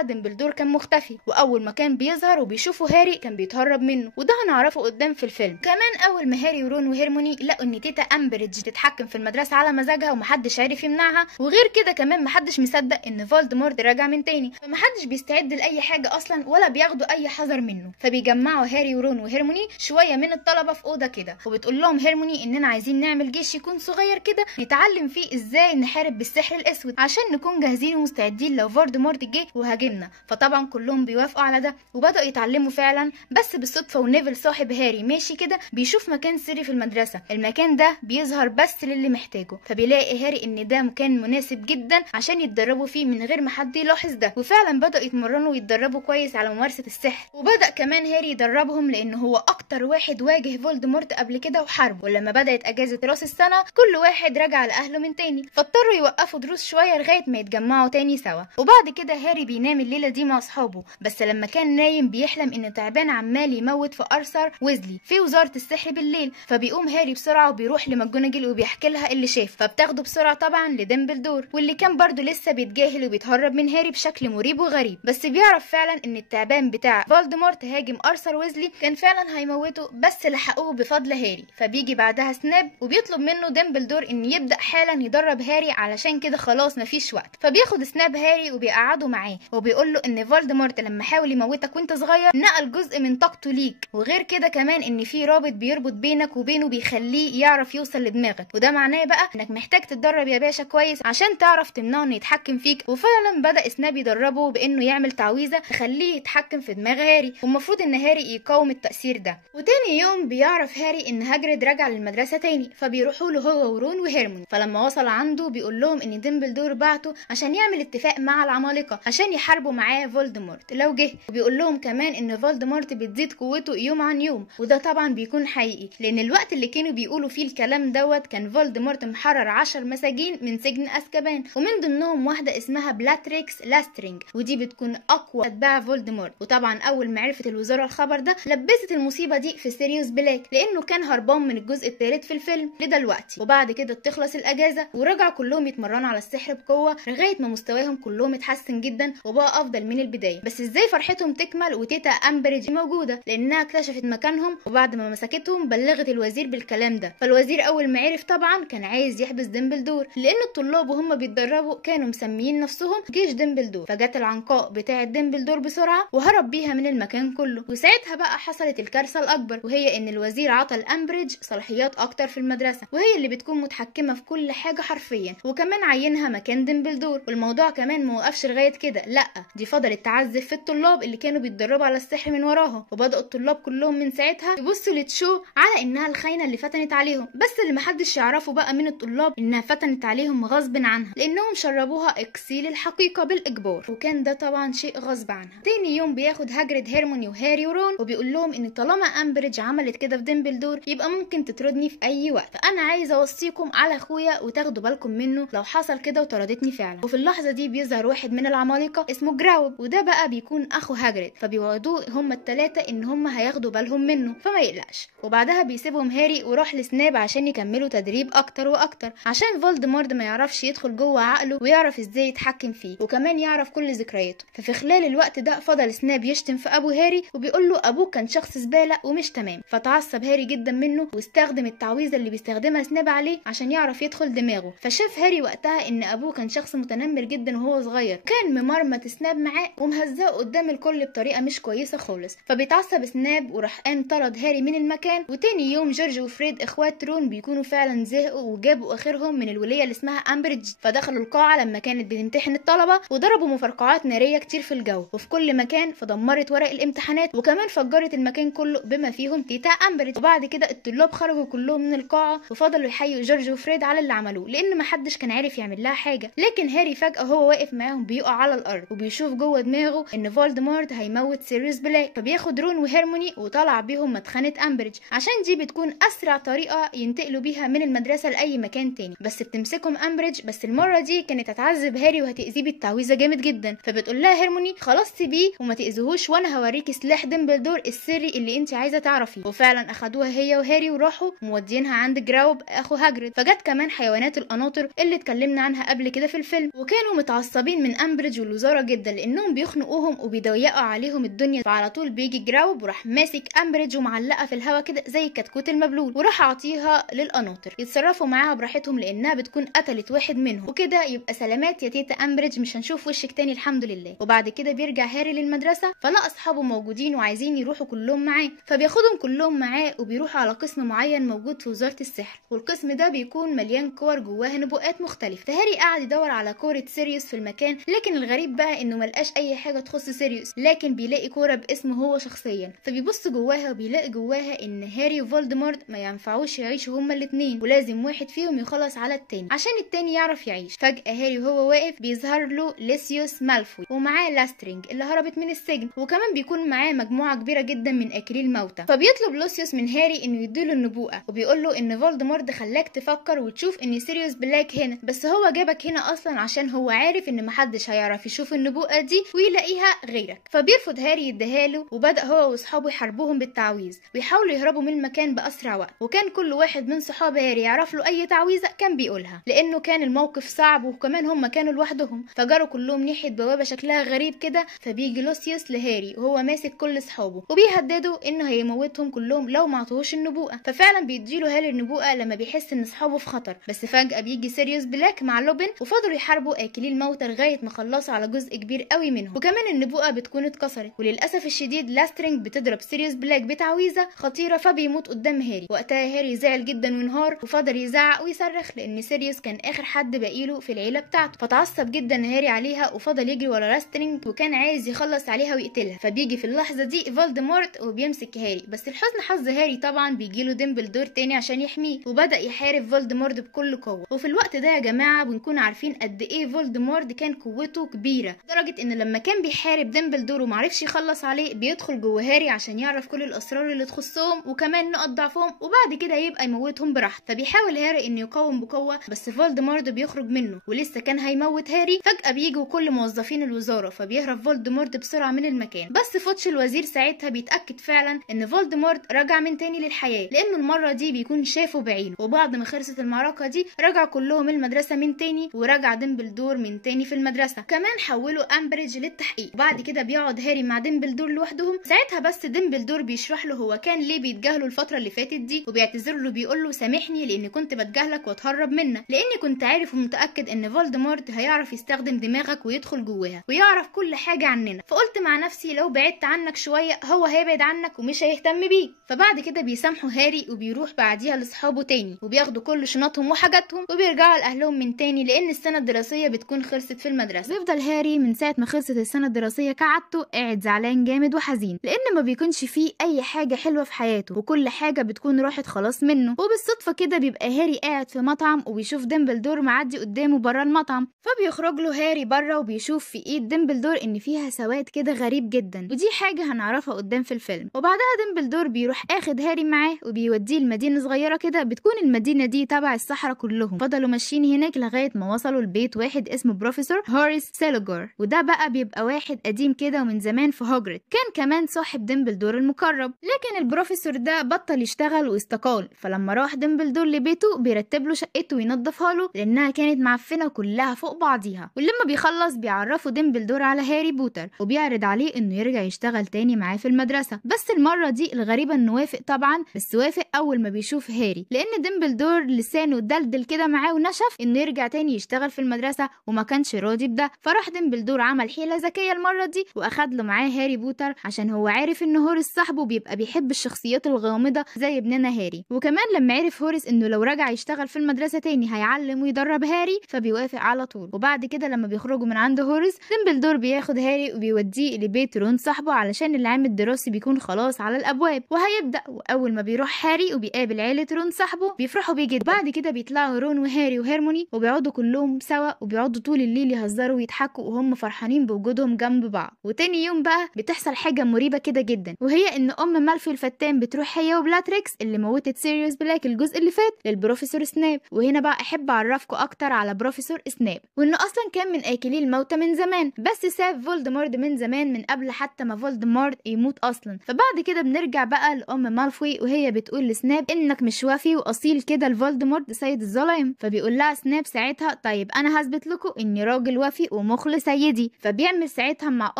ديمبلدور كان مختفي، واول ما كان بيظهر وبيشوفه هاري كان بيتهرب منه، وده هنعرفه قدام في الفيلم. كمان اول ما هاري ورون وهيرموني لقوا ان تيتا امبريدج تتحكم في المدرسه على مزاجها ومحدش عارف يمنعها، وغير كده كمان محدش مصدق ان فولدمورت راجع من تاني، فمحدش بيستعد لاي حاجه اصلا ولا بياخدوا اي حذر منه. فبيجمعوا هاري ورون وهيرموني شويه من الطلبه في اوضه كده، وبتقول لهم هيرموني اننا عايزين نعمل جيش يكون صغير كده نتعلم فيه ازاي نحارب بالسحر الاسود عشان نكون جاهزين ومستعدين لو فولدمورت جه وهاجمنا. فطبعا كلهم بيوافقوا على ده وبداوا يتعلموا فعلا. بس بالصدفه ونيفل صاحب هاري ماشي كده بيشوف مكان سري في المدرسه، المكان ده بيظهر بس للي محتاجه، فبيلاقي هاري ان ده مكان مناسب جدا عشان يتدربوا فيه من غير ما حد يلاحظ ده. وفعلا بداوا يتمرنوا ويتدربوا كويس على ممارسه السحر، وبدا كمان هاري يدربهم لان هو اكتر واحد واجه فولدمورت قبل كده وحاربه. ولما بدات اجازه راس السنه كل واحد رجع لاهله من تاني، فاضطروا يوقفوا دروس شويه لغايه ما يتجمعوا تاني سوا. وبعد كده هاري بينام الليله دي مع اصحابه، بس لما كان نايم بيحلم ان تعبان عمال يموت في ارثر ويزلي في وزاره السحر بالليل. فبيقوم هاري بسرعه وبيروح لماجوناجل وبيحكي لها اللي شاف، فبتاخده بسرعه طبعا لديمبلدور واللي كان برضه لسه بيتجاهل وبيتهرب من هاري بشكل مريب وغريب. بس بيعرف فعلا ان التعبان بتاع فولدمورت هاجم ارثر ويزلي كان فعلا هيموته، بس لحقوه بفضل هاري. فبيجي بعدها سناب وبيطلب منه ديمبلدور ان يبدا حالا يدرب هاري علشان كده خلاص مفيش وقت. فبياخد سناب هاري وبيقعده معاه وبيقول له ان فولدمورت لما حاول يموتك وانت صغير نقل جزء من طاقته ليك، وغير كده كمان ان في رابط بيربط بينك وبينه بيخليه يعرف يوصل لدماغك، وده معناه بقى انك محتاج تتدرب يا باشا كويس عشان تعرف تمنعه انه يتحكم فيك. وفعلا بدا سناب يدربه بانه يعمل تعويذه تخليه يتحكم في دماغ هاري، والمفروض ان هاري يقاوم التاثير ده. وتاني يوم بيعرف هاري ان هاجريد رجع للمدرسه تاني، فبيروحوا له هو ورون وهيرموني. فلما وصل عنده بيقول لهم ان ديمبلدور بعته عشان يعمل اتفاق مع العمالقه عشان يحاربوا معاه فولدمورت لو جه. وبيقول لهم كمان ان فولدمورت بتزيد قوته يوم عن يوم، وده طبعا بيكون حقيقي لان الوقت اللي كانوا بيقولوا فيه الكلام دوت كان فولدمورت محرر 10 مساجين من سجن اسكابان، ومن ضمنهم واحده اسمها بلاتريكس لاسترينج، ودي بتكون اقوى اتباع فولدمورت. وطبعا اول ما عرفت الوزاره الخبر ده لبست المصيبه دي في سيريوس بلاك لانه كان هربان من الجزء الثالث في الفيلم لدلوقتي. وبعد كده تخلص الاجازه ورجعوا كلهم يتمرنوا على السحر بقوه لغايه ما مستواهم كلهم اتحسن جدا وبقى افضل من البدايه. بس ازاي فرحتهم تكمل وتيتا امبريدج موجوده لانها اكتشفت مكانهم، وبعد ما مسكتهم بلغت الوزير بالكلام ده. فالوزير اول ما عرف طبعا كان عايز يحبس ديمبلدور لان الطلاب وهم بيتدربوا كانوا مسميين نفسهم جيش ديمبلدور. فجت العنقاء بتاعه ديمبلدور بسرعه وهرب بيها من المكان كله. وساعتها بقى حصلت الكارثه الاكبر، وهي ان الوزير عطى لامبريدج صلاحيات اكتر في المدرسه، وهي اللي بتكون متحكمه في كل حاجه حرفيا، وكمان عينها مكان ديمبلدور. والموضوع كمان ما وقفش لغايه كده، لا دي فضلت تعذب في الطلاب اللي كانوا بيتدربوا على السحر من وراها. وبداوا الطلاب كلهم من ساعتها يبصوا لتشو على انها الخاينه اللي فتنت عليهم، بس اللي محدش يعرفه بقى من الطلاب انها فتنت عليهم غصب عنها لانهم شربوها اكسيل الحقيقه بالاجبار، وكان ده طبعا شيء غصب عنها. تاني يوم بياخد هاجريد هيرموني وهاري ورون وبيقول لهم ان طالما امبريدج عملت كده في ديمبلدور يبقى ممكن تطردني في اي وقت، فانا عايزه اوصيكم على اخويا وتاخدوا بالكم منه لو حصل كده وطردتني فعلا. وفي اللحظه دي بيظهر واحد من العمالقه اسمه جراوب، وده بقى بيكون اخو هاجريد، فبيوعدوه هما الثلاثه ان هما هياخدوا بالهم منه فما يقلقش. وبعدها بيسيبهم هاري وراح لسناب عشان يكملوا تدريب اكتر واكتر عشان فولدمورت ما يعرفش يدخل جوه عقله ويعرف ازاي يتحكم فيه، وكمان يعرف كل ذكرياته. ففي خلال الوقت ده فضل سناب يشتم في ابو هاري وبيقول له ابوك كان شخص زباله ومش تمام. فتعصب هاري جدا منه واستخدم التعويذه اللي بيستخدمها سناب عليه عشان يعرف يدخل دماغه. فشاف هاري وقتها ان ابوه كان شخص متنمر جدا وهو صغير، كان ممرمط سناب معاه ومهزقه قدام الكل بطريقه مش كويسه خالص. فبيتعصب سناب وراح قام طرد هاري من المكان. وتاني يوم جورج وفريد اخوات رون بيكونوا فعلا زهقوا وجابوا اخرهم من الوليه اللي اسمها امبريدج. فدخلوا القاعه لما كانت بتمتحن الطلبه وضربوا مفرقعات ناريه كتير في الجو وفي كل مكان، فدمرت ورق الامتحانات وكمان فجرت المكان كله بما فيهم تيتا امبريدج. وبعد كده الطلاب خرجوا كلهم من القاعه وفضلوا يحيوا جورج وفريد على اللي عملوه لان محدش كان عارف يعمل لها حاجه. لكن هاري فجاه هو واقف معاهم بيقع على الارض وبيشوف جوه دماغه ان فولدمورت هيموت سيريوس بلاك. فبياخد رون وهيرموني وطلع بيهم مدخنه امبريدج عشان دي بتكون اسرع طريقه ينتقلوا بيها من المدرسه لاي مكان تاني. بس بتمسكهم امبريدج، بس المره دي كانت هتعذب هاري وهتاذيه بالتعويذه جامد جدا. فبتقول لها هيرموني خلاص سيبيه وما تاذيهوش وانا هوريكي سلاح ديمبلدور السري اللي انت عايزه تعرفيه. وفعلا اخدوها هي وهاري وراحوا مودينها عند جراوب اخو هاجريد. فجت كمان حيوانات القناطر اللي اتكلمنا عنها قبل كده في الفيلم، وكانوا متعصبين من امبريدج والوزاره جدا لانهم بيخنقوهم وبيضيقوا عليهم الدنيا. فعلى طول بيجي جراوب وراح ماسك امبريدج ومعلقه في الهوا كده زي الكتكوت المبلول وراح عطيها للقناطر يتصرفوا معاها براحتهم لانها بتكون قتلت واحد منهم. وكده يبقى سلامات يا تيتا امبريدج، مش هنشوف وشك تاني الحمد لله. وبعد كده بيرجع هاري للمدرسه فلقى اصحابه موجودين وعايزين يروحوا كلهم معاه، فبياخدهم كلهم معاه وبيروحوا على قسم معين موجود في وزاره السحر. والقسم ده بيكون مليان كور جواها نبوءات مختلفه. فهاري قاعد يدور على كوره سيريوس في المكان، لكن الغريب بقى انه ملقاش اي حاجه تخص سيريوس، لكن بيلاقي كوره باسمه هو شخصيا. فبيبص جواها وبيلاقي جواها ان هاري وفولدمورت ما ينفعوش يعيشوا هما الاثنين ولازم واحد فيهم يخلص على التاني عشان التاني يعرف يعيش. فجاه هاري وهو واقف بيظهر له ليسيوس مالفوي ومعاه لاسترينج اللي هربت من السجن، وكمان بيكون معاه مجموعه كبيره جدا من اكلي الموتى. فبيطلب لوسيوس من هاري انه يديله النبوءه وبيقول له ان فولدمورت خلاك تفكر وتشوف ان سيريوس بلاك هنا، بس هو جابك هنا اصلا عشان هو عارف ان محدش هيعرف يشوف النبوءه دي ويلاقيها غيرك. فبيرفض هاري يديها له وبدا هو واصحابه يحاربوهم بالتعويذ ويحاولوا يهربوا من المكان باسرع وقت. وكان كل واحد من صحاب هاري يعرف له اي تعويذه كان بيقولها لانه كان الموقف صعب وكمان هم كانوا لوحدهم. فجروا كلهم ناحيه بوابه شكلها غريب كده. فبيجي لوسيوس لهاري وهو ماسك كل اصحابه وبيهددوا انه هيموتهم كلهم لو ما عطوهوش النبوءه. ففعلا بيديله هاري النبوءه لما بيحس ان اصحابه في خطر. بس فجاه بيجي سيريوس بلاك مع لوبن وفضلوا يحاربوا اكلي الموتى لغايه ما خلصوا على جزء كبير قوي منهم، وكمان النبوءه بتكون اتكسرت. وللاسف الشديد لاسترينج بتضرب سيريوس بلاك بتعويذه خطيره فبيموت قدام هاري. وقتها هاري زعل جدا وانهار وفضل يزعق ويصرخ لان سيريوس كان اخر حد باقيله في العيله بتاعته. فتعصب جدا هاري عليها وفضل يجري ورا لاسترينج وكان عايز يخلص عليها ويقتلها. فبيجي في اللحظه دي فولدمورت وبيمسك هاري، بس لحسن حظ هاري طبعا بيجيله ديمبلدور تاني عشان يحميه وبدا يحارب فولدمورت بكل قوه. وفي الوقت ده يا جماعه بنكون عارفين قد ايه فولدمورت كان قوته كبيره لدرجه ان لما كان بيحارب ديمبلدور ومعرفش يخلص عليه بيدخل جوه هاري عشان يعرف كل الاسرار اللي تخصهم وكمان نقط ضعفهم وبعد كده يبقى يموتهم براحته. فبيحاول هاري انه يقاوم بقوه بس فولدمورت بيخرج منه ولسه كان هيموت هاري. فجاه بيجوا كل موظفين الوزاره فبيهرب فولدمورت بسرعه من المكان. بس فوتش الوزير ساعتها بيتاكد فعلا ان فولدمورت رجع من تاني للحياه لانه المره دي بيكون شافه بعينه. وبعد ما خلصت المعركه دي رجع كلهم المدرسه من تاني ورجع ديمبلدور من تاني في المدرسه. كمان حولوا امبريدج للتحقيق. وبعد كده بيقعد هاري مع ديمبلدور لوحدهم. ساعتها بس ديمبلدور بيشرح له هو كان ليه بيتجاهله الفتره اللي فاتت دي وبيعتذر له بيقول له سامحني لاني كنت بتجاهلك واتهرب منك لاني كنت عارف ومتاكد ان فولدمورت هيعرف يستخدم دماغك ويدخل جواها ويعرف كل حاجه عننا. فقلت مع نفسي لو بعدت عنك شويه هو هيبعد عنك ومش هيهتم بيك. فبعد كده بيسامحوا هاري وبيروح بعديها لاصحابه تاني وبياخدوا كل شنطهم وحاجاتهم وبيرجعوا لاهلهم من تاني لان السنه الدراسيه بتكون خلصت في المدرسه. بيفضل هاري من ساعه ما خلصت السنه الدراسيه كعادته قاعد زعلان جامد وحزين لان ما بيكونش فيه اي حاجه حلوه في حياته وكل حاجه بتكون راحت خلاص منه. وبالصدفه كده بيبقى هاري قاعد في مطعم وبيشوف ديمبلدور معدي قدامه بره المطعم. فبيخرج له هاري بره وبيشوف في ايد ديمبلدور ان فيها سواد كده غريب جدا ودي حاجه هنعرفها قدام في الفيلم. وبعدها ديمبلدور بيروح اخد هاري معاه وبيوديه لمدينه صغيره كده بتكون المدينه دي تبع الصحراء كلهم. فضلوا ماشيين هناك لغايه ما وصلوا لبيت واحد اسمه بروفيسور هوريس سيلوجور وده بقى بيبقى واحد قديم كده ومن زمان في هوجريد كان كمان صاحب ديمبلدور المقرب. لكن البروفيسور ده بطل يشتغل واستقال. فلما راح ديمبلدور لبيته بيرتب له شقته وينظفها له كله لانها كانت معفنه كلها فوق بعضيها. ولما بيخلص بيعرفوا ديمبلدور على هاري بوتر وبيعرض عليه انه يرجع يشتغل تاني معاه في المدرسه. بس المره دي الغريبه انه وافق طبعا، بس وافق اول ما بيشوف هاري لان ديمبلدور لسانه دلدل كده معاه ونشف انه يرجع تاني يشتغل في المدرسه وما كانش راضي بده. فراح ديمبلدور عمل حيله ذكيه المره دي واخد له معاه هاري بوتر عشان هو عارف ان هوريس صاحبه بيبقى بيحب الشخصيات الغامضه زي ابننا هاري. وكمان لما عرف هوريس انه لو رجع يشتغل في المدرسه تاني هيعلم ويدرب هاري فبيوافق على طول. وبعد كده لما بيخرجوا من عند هوريس ديمبلدور بياخد هاري وبيوديه لبيت رون صاحبه علشان العام الدراسي بيكون خلاص على الابواب وهيبدا. واول ما بيروح هاري وبيقابل عيله رون صاحبه بيفرحوا بيه جدا. بعد كده بيطلعوا رون وهاري وهيرموني وبيقعدوا كلهم سوا وبيقعدوا طول الليل يهزروا ويضحكوا وهم فرحانين بوجودهم جنب بعض. وتاني يوم بقى بتحصل حاجه مريبه كده جدا، وهي ان مالفوي الفتان بتروح هي وبلاتريكس اللي موتت سيريوس بلاك الجزء اللي فات للبروفيسور سناب. وهنا بقى احب اعرفكم اكتر على بروفيسور سناب وانه اصلا كان من اكلي الموتى من زمان، بس ساب فولدمورت من زمان من قبل حتى ما فولدمورت يموت اصلا. فبعد كده بنرجع بقى مالفوي وهي بتقول لسناب انك مش وافي واصيل كده لفولدمورت سيد الظلام. فبيقول لها سناب ساعتها طيب انا هثبت لكم اني راجل وافي ومخلص سيدي. فبيعمل ساعتها مع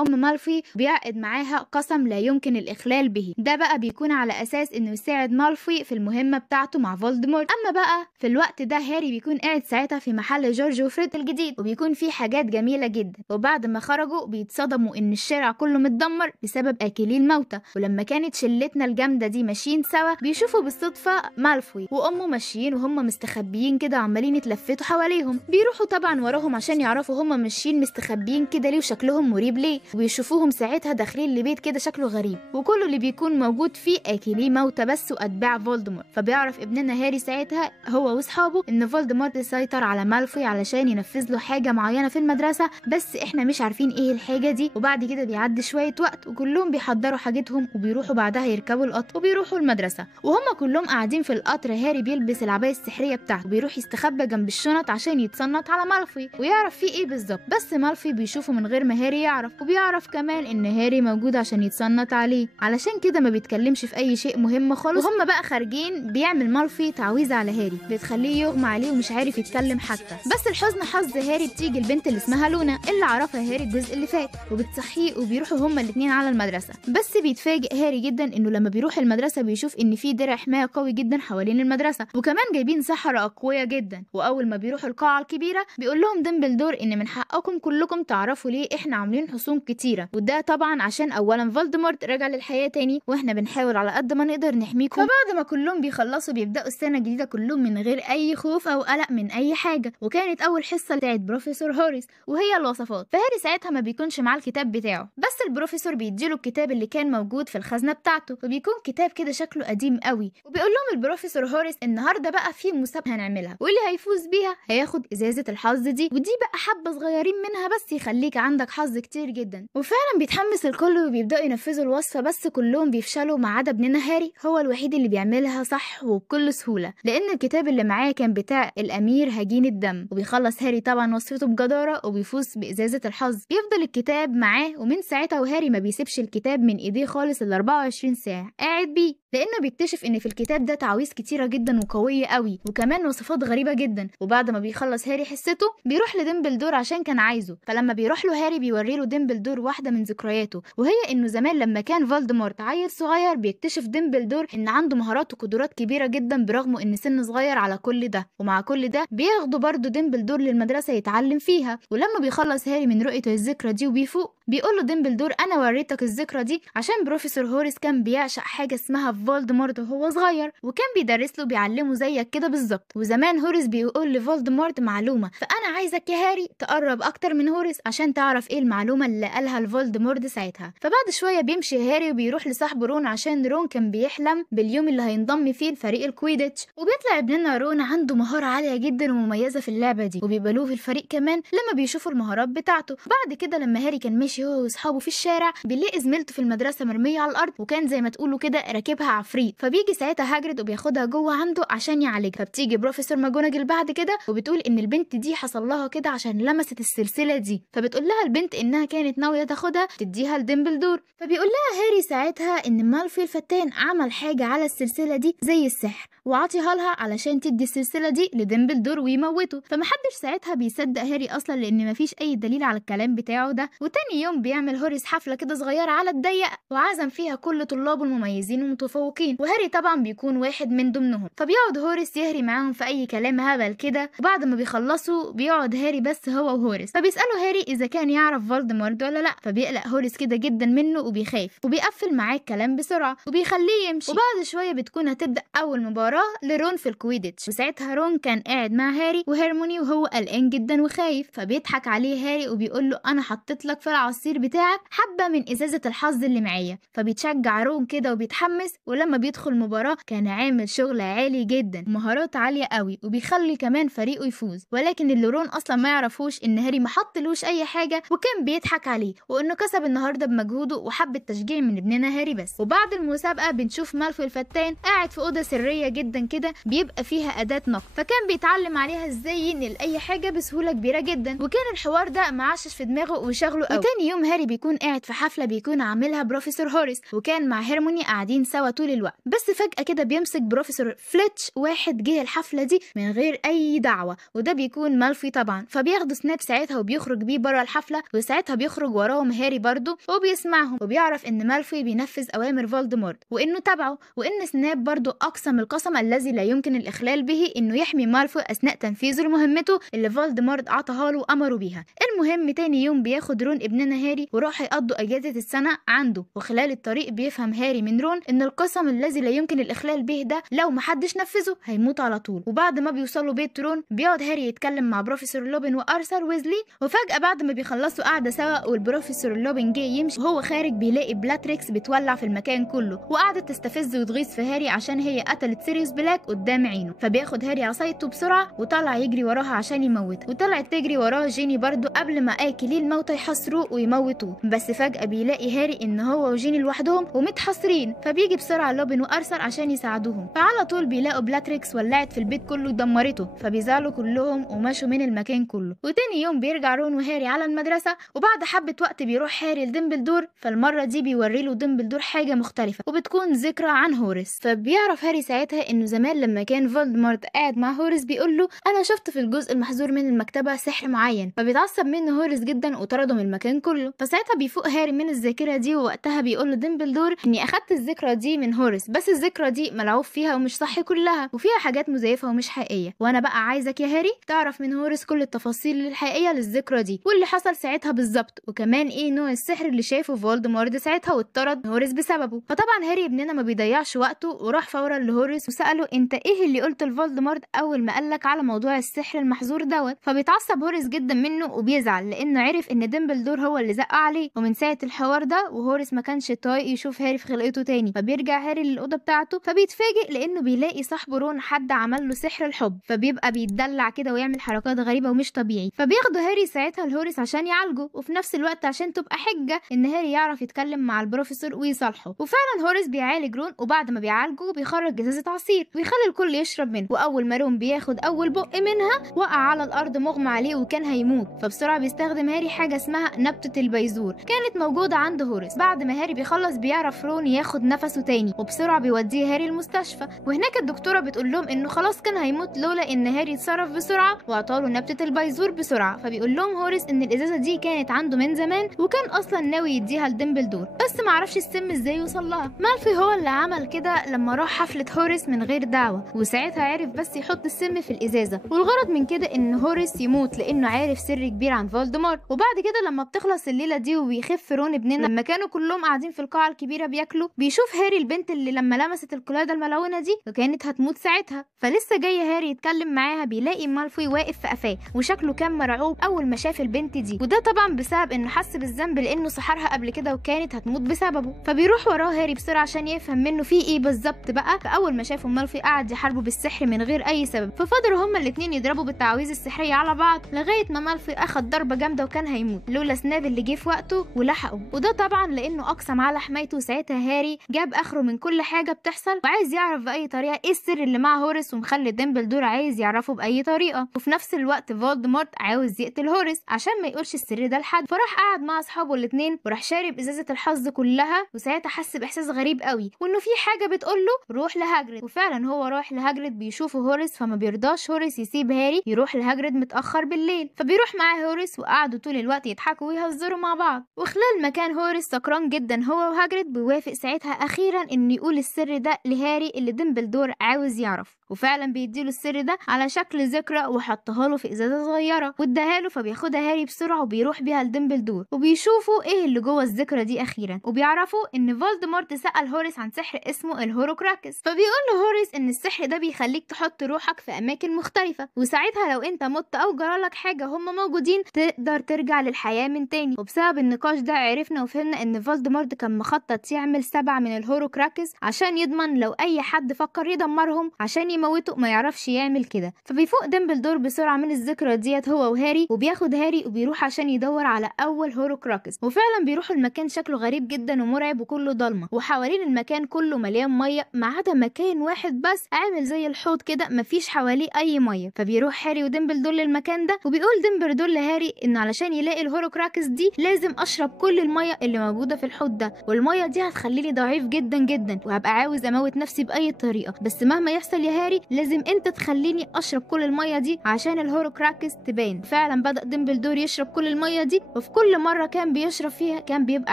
مالفوي بيعقد معاها قسم لا يمكن الاخلال به. ده بقى بيكون على اساس انه يساعد مالفوي في المهمه بتاعته مع فولدمورت. اما بقى في الوقت ده هاري بيكون قاعد ساعتها في محل جورج وفريد الجديد وبيكون فيه حاجات جميله جدا. وبعد ما خرجوا بيتصدموا ان الشارع كله متدمر بسبب اكلي الموتى. ولما كانت شلتنا الجامده دي ماشيين سوا بيشوفوا بالصدفه مالفوي وامه ماشيين وهم مستخبيين كده عمالين يتلفتوا حواليهم. بيروحوا طبعا وراهم عشان يعرفوا هم ماشيين مستخبيين كده ليه وشكلهم مريب ليه. وبيشوفوهم ساعتها داخلين لبيت كده شكله غريب وكل اللي بيكون موجود فيه اكلي موتى بس واتباع فولدمورت. فبيعرف ابننا هاري ساعتها هو واصحابه ان فولدمورت سيطر على مالفوي علشان ينفذ له حاجه معينه في المدرسه، بس احنا مش عارفين ايه الحاجه دي. وبعد كده بيعدي شويه وقت وكلهم بيحضروا حاجتهم وبيروحوا بعدها يركبوا القطر وبيروحوا المدرسه. وهم كلهم قاعدين في القطر هاري بيلبس العبايه السحريه بتاعته وبيروح يستخبى جنب الشنط عشان يتصنت على مالفوي ويعرف فيه ايه بالظبط. بس مالفوي بيشوفه من غير ما هاري يعرف، وبيعرف كمان ان هاري موجود عشان يتصنت عليه، علشان كده ما بيتكلمش في اي شيء مهم خالص. وهم بقى خارجين بيعمل مالفوي تعويذه على هاري بتخليه يغمى عليه ومش عارف يتكلم حتى. بس الحزن حظ هاري بتيجي البنت اللي اسمها لونا اللي عرفها هاري الجزء اللي فات وبتصحيه وبيروحوا هما الاثنين على المدرسه. بس بيتفاجئ هاري جدا انه لما بيروح المدرسه بيشوف ان في درع حمايه قوي جدا حوالين المدرسه وكمان جايبين سحرة اقوياء جدا. واول ما بيروحوا القاعه الكبيره بيقول لهم ديمبلدور ان من حقكم كلكم تعرفوا ليه احنا عاملين حصون كتيره، وده طبعا عشان اولا فولدمورت رجع للحياه تاني واحنا بنحاول على قد ما نقدر نحميكم. فبعد ما كلهم بيخلصوا بيبداوا السنه الجديده كلهم من غير اي خوف او قلق من اي حاجه. وكانت اول حصه بتاعت بروفيسور هوريس وهي الوصفات. فهاري ساعتها ما بيكونش معاه الكتاب بتاعه، بس البروفيسور بيديله الكتاب اللي كان موجود في الخزنه بتاعته وبيكون كتاب كده شكله قديم قوي. وبيقول لهم البروفيسور هوريس النهارده بقى في مسابقه هنعملها واللي هيفوز بيها هياخد ازازه الحظ دي، ودي بقى حبه صغيرين منها بس يخليك عندك حظ كتير جدا. وفعلا بيتحمس الكل وبيبداوا ينفذوا الوصفه، بس كلهم بيفشلوا ما عدا ابننا هاري هو الوحيد اللي بيعملها صح وبكل سهوله لان الكتاب اللي معاه كان بتاع الامير هجين الدم. وبيخلص هاري طبعا وصفته بجداره وبيفوز بازازه الحظ. بيفضل الكتاب معاه ومن ساعتها وهاري ما بيسيبش الكتاب من ايديه خالص ال 24 ساعه قاعد بيه، لانه بيكتشف ان في الكتاب ده تعويذ كتيره جدا وقويه قوي وكمان وصفات غريبه جدا. وبعد ما بيخلص هاري حصته بيروح لديمبلدور عشان كان عايزه. فلما بيروح له هاري بيوري له ديمبلدور واحده من ذكرياته، وهي انه زمان لما كان فولدمورت عيل صغير بيكتشف ديمبلدور ان عنده مهارات وقدرات كبيره جدا برغم ان سن صغير على كل ده. ومع كل ده بياخدوا برضه ديمبلدور للمدرسه يتعلم فيها. ولما بيخلص هاري من رؤيه الذكرى دي وبيفوق بيقول له ديمبلدور انا وريتك الذكرى دي عشان بروفيسور هوريس كان بيعشق حاجه اسمها فولدمورت وهو صغير وكان بيدرس له بيعلمه زيك كده بالظبط. وزمان هوريس بيقول لفولدمورت معلومه، فانا عايزك يا هاري تقرب اكتر من هوريس عشان تعرف ايه المعلومه اللي قالها لفولدمورت ساعتها. فبعد شويه بيمشي هاري وبيروح لصاحبه رون عشان رون كان بيحلم باليوم اللي هينضم فيه لفريق الكويديتش. وبيطلع ابننا رون عنده مهاره عاليه جدا ومميزه في اللعبه دي وبيقبلوه في الفريق كمان لما بيشوفوا المهارات بتاعته. بعد كده لما هاري كان ماشي هو واصحابه في الشارع بيلاقي زميلته في المدرسه مرميه على الارض وكان زي ما تقولوا كده راكبها عفريت. فبيجي ساعتها هاجريد وبياخدها جوه عنده عشان يعالجها. فبتيجي بروفيسور ماجوناجل بعد كده وبتقول ان البنت دي حصل لها كده عشان لمست السلسله دي. فبتقول لها البنت انها كانت ناويه تاخدها تديها لديمبلدور. فبيقول لها هاري ساعتها ان مالفوي الفتان عمل حاجه على السلسله دي زي السحر وعطيها لها علشان تدي السلسله دي لديمبلدور. ديمبلدور ويموته. فمحدش ساعتها بيصدق هاري اصلا لان مفيش اي دليل على الكلام بتاعه ده. وتاني يوم بيعمل هوريس حفله كده صغيره على الضيق وعزم فيها كل طلابه المميزين والمتفوقين، وهاري طبعا بيكون واحد من ضمنهم. فبيقعد هوريس يهري معاهم في اي كلام هبل كده، وبعد ما بيخلصوا بيقعد هاري بس هو وهوريس. فبيسأله هاري اذا كان يعرف فولدمورت ولا لا، فبيقلق هوريس كده جدا منه وبيخاف وبيقفل معاه الكلام بسرعه وبيخليه يمشي. وبعد شويه بتكون هتبدا اول مباراه لرون في الكويديتش، وساعتها رون كان قاعد مع هاري وهيرموني وهو قلقان جدا وخايف. فبيضحك عليه هاري وبيقول له انا حطيت لك في العصير بتاعك حبه من ازازه الحظ اللي معايا. فبيتشجع رون كده وبيتحمس، ولما بيدخل المباراه كان عامل شغل عالي جدا ومهارات عاليه قوي وبيخلي كمان فريقه يفوز. ولكن اللي رون اصلا ما يعرفوش ان هاري ما حطلوش اي حاجه وكان بيضحك عليه، وانه كسب النهارده بمجهوده وحب التشجيع من ابننا هاري بس. وبعد المسابقه بنشوف مالفوي الفتان قاعد في اوضه سريه جدا كده بيبقى فيها اداه نقد، فكان بيتعلم عليها ازاي ينقل اي حاجه بسهوله كبيره جدا، وكان الحوار ده معشش في دماغه وشغله قوي. وتاني يوم هاري بيكون قاعد في حفله بيكون عاملها بروفيسور هوريس، وكان مع هيرموني قاعدين سوا طول الوقت. بس فجاه كده بيمسك بروفيسور فليتش واحد جه الحفله دي من غير اي دعوه، وده بيكون مالفوي طبعا. فبياخدوا سناب ساعتها وبيخرج بيه بره الحفله، وساعتها بيخرج وراهم هاري برضه وبيسمعهم، وبيعرف ان مالفوي بينفذ اوامر فولدمورت وانه تبعه، وان سناب برضه اقسم القسم الذي لا يمكن الاخلال به انه يحمي مالفوي اثناء تنفيذه لمهمته اللي فولدمورت عطاها له وامره بيها. المهم تاني يوم بياخد رون ابننا هاري وراح يقضوا اجازه السنه عنده، وخلال الطريق بيفهم هاري من رون ان القسم الذي لا يمكن الاخلال به ده لو محدش نفذه هيموت على طول. وبعد ما بيوصلوا بيت رون بيقعد هاري يتكلم مع بروفيسور لوبن وارثر ويزلي، وفجاه بعد ما بيخلصوا قعده سوا والبروفيسور لوبن جه يمشي وهو خارج بيلاقي بلاتريكس بتولع في المكان كله، وقعدت تستفز وتغيظ في هاري عشان هي قتلت سيريوس بلاك قدام عينه. فبياخد هاري عصايته بسرعه وطلع يجري وراها عشان يموتها، وطلعت تجري وراه جيني برضو قبل ما اكلي الموتى يحصروه ويموتوه. بس فجاه بيلاقي هاري ان هو وجيني لوحدهم ومتحصرين، فبيجي بسرعه لوبن وارثر عشان يساعدوهم. فعلى طول بيلاقوا بلاتريكس ولعت في البيت كله ودمرته، فبيزعلوا كلهم ومشوا من المكان كله. وتاني يوم بيرجع رون وهاري على المدرسه، وبعد حبه وقت بيروح هاري لديمبلدور، فالمره دي بيوري له ديمبلدور حاجه مختلفه وبتكون ذكرى عن هوريس. فبيعرف هاري ساعتها انه زمان لما كان فولدمورت قاعد مع هوريس بيقول له انا شفت في الجزء المحظور من المكتبه سحر معين، فبيتعصب منه هوريس جدا وطرده من المكان كله. فساعتها بيفوق هاري من الذاكره دي، ووقتها بيقول له ديمبلدور اني اخدت الذكرى دي من هوريس، بس الذكرى دي ملعوب فيها ومش صح كلها وفيها حاجات مزيفه ومش حقيقيه، وانا بقى عايزك يا هاري تعرف من هوريس كل التفاصيل الحقيقيه للذكرى دي واللي حصل ساعتها بالظبط، وكمان ايه نوع السحر اللي شافه فولدمورت ساعتها واتطرد هوريس بسببه. فطبعا هاري ابننا ما بيضيعش وقته وراح فورا لهوريس وساله انت ايه اللي قلته لفولدمورت اول ما قالك على موضوع السحر المحظور دوت. فبيتعصب هوريس جدا منه وبيزعل لانه عرف ان ديمبلدور هو اللي زق عليه، ومن ساعه الحوار ده وهوريس ما كانش طايق يشوف هاري في خلقته تاني. فبيرجع هاري للاوضه بتاعته، فبيتفاجئ لانه بيلاقي صاحبه رون حد عمل له سحر الحب، فبيبقى بيتدلع كده ويعمل حركات غريبه ومش طبيعي. فبياخدوا هاري ساعتها لهوريس عشان يعالجه، وفي نفس الوقت عشان تبقى حجه ان هاري يعرف يتكلم مع البروفيسور ويصالحه. وفعلا هوريس بيعالج رون، وبعد ما بيعالجه بيخرج ازازه عصير ويخلي الكل يشرب منه، واول ما رون بياخد اول بق منها وقع على الارض مغمى عليه وكان هيموت. فبسرعه بيستخدم هاري حاجه اسمها نبته البيزور كانت موجوده عند هوريس. بعد ما هاري بيخلص بيعرف رون ياخد نفسه تاني، وبسرعه بيوديه هاري المستشفى، وهناك الدكتوره بتقول لهم انه خلاص كان هيموت لولا ان هاري اتصرف بسرعه وعطاله نبته البيزور بسرعه. فبيقول لهم هوريس ان الازازه دي كانت عنده من زمان وكان اصلا ناوي يديها لديمبلدور، بس معرفش السم ازاي يوصل لها. مالفي هو اللي عمل كده لما راح حفله هوريس من غير دعوه، وساعتها عرف بس يحط السم في الازازه، والغرض من كده ان هوريس يموت لانه عارف سر كبير عن فولدمورت. وبعد كده لما بتخلص الليله دي وبيخف رون ابننا، لما كانوا كلهم قاعدين في القاعه الكبيره بياكلوا، بيشوف هاري البنت اللي لما لمست القلاده الملعونه دي وكانت هتموت ساعتها. فلسه جاي هاري يتكلم معاها بيلاقي مالفوي واقف في قفاه وشكله كان مرعوب اول ما شاف البنت دي، وده طبعا بسبب انه حس بالذنب لانه سحرها قبل كده وكانت هتموت بسببه. فبيروح وراه هاري بسرعه عشان يفهم منه في ايه بالظبط بقى. فاول ما شافوا مالفوي قعد يحاربوا بالسحر من غير اي سبب، ففضلوا هما الاثنين يضربوا بالتعاويذ السحريه على بعض لغايه ما مالفوي اخد ضربه جامده وكان هيموت لولا سناب اللي جه في وقته ولحقه، وده طبعا لانه اقسم على حمايته. ساعتها هاري جاب اخره من كل حاجه بتحصل وعايز يعرف باي طريقه ايه السر اللي مع هوريس ومخلي ديمبلدور عايز يعرفه باي طريقه، وفي نفس الوقت فولدمورت عاوز يقتل هوريس عشان ما يقولش السر ده لحد. فراح قعد مع اصحابه الاثنين وراح شارب ازازه الحظ كلها، وساعتها حس باحساس غريب قوي وانه في حاجه بتقول له روح لهاجريد. وفعلا هو راح لهاجريد بيشوفه هوريس فما بيرضاش هوريس يسيب هاري يروح لهاجريد متأخر بالليل، فبيروح معاه هوريس وقعدوا طول الوقت يضحكوا ويهزروا مع بعض. وخلال ما كان هوريس سكران جدا هو وهاجريد، بيوافق ساعتها اخيرا انه يقول السر ده لهاري اللي دمبلدور عاوز يعرف، وفعلا بيديله السر ده على شكل ذكرى وحطها له في ازازه صغيره واداها له، فبياخدها هاري بسرعه وبيروح بيها لدمبلدور وبيشوفوا ايه اللي جوه الذكرى دي اخيرا، وبيعرفوا ان فولدمورت سأل هوريس عن سحر اسمه الهوروكراكس، فبيقول له هوريس ان السحر ده بيخليك تحط روحك في اماكن مختلفه، وساعتها لو انت مت او جرالك حاجه هم موجودين تقدر ترجع للحياه من تاني. وبسبب النقاش ده عرفنا وفهمنا ان فولدمورت كان مخطط يعمل 7 من الهوروكراكس عشان يضمن لو اي حد فكر يدمرهم عشان يموته ما يعرفش يعمل كده. فبيفوق دمبلدور بسرعه من الذكرى ديت هو وهاري، وبياخد هاري وبيروح عشان يدور على اول هوروكراكس، وفعلا بيروحوا المكان شكله غريب جدا ومرعب وكله ضلمه، وحوالين المكان كله مليان ميه ما عدا مكان واحد بس عامل زي الحوض كده مفيش حواليه اي ميه. فبيروح هاري ودمبلدور للمكان ده، وبيقول دمبلدور لهاري ان علشان يلاقي الهوروكراكس دي لازم اشرب كل الميه اللي موجوده في الحوض ده، والميه دي هتخليني ضعيف جدا جدا وهبقى عاوز اموت نفسي باي طريقه، بس مهما يحصل يا هاري لازم انت تخليني اشرب كل الميه دي عشان الهوروكراكس تبان. فعلا بدأ دمبلدور يشرب كل الميه دي، وفي كل مره كان بيشرب فيها كان بيبقى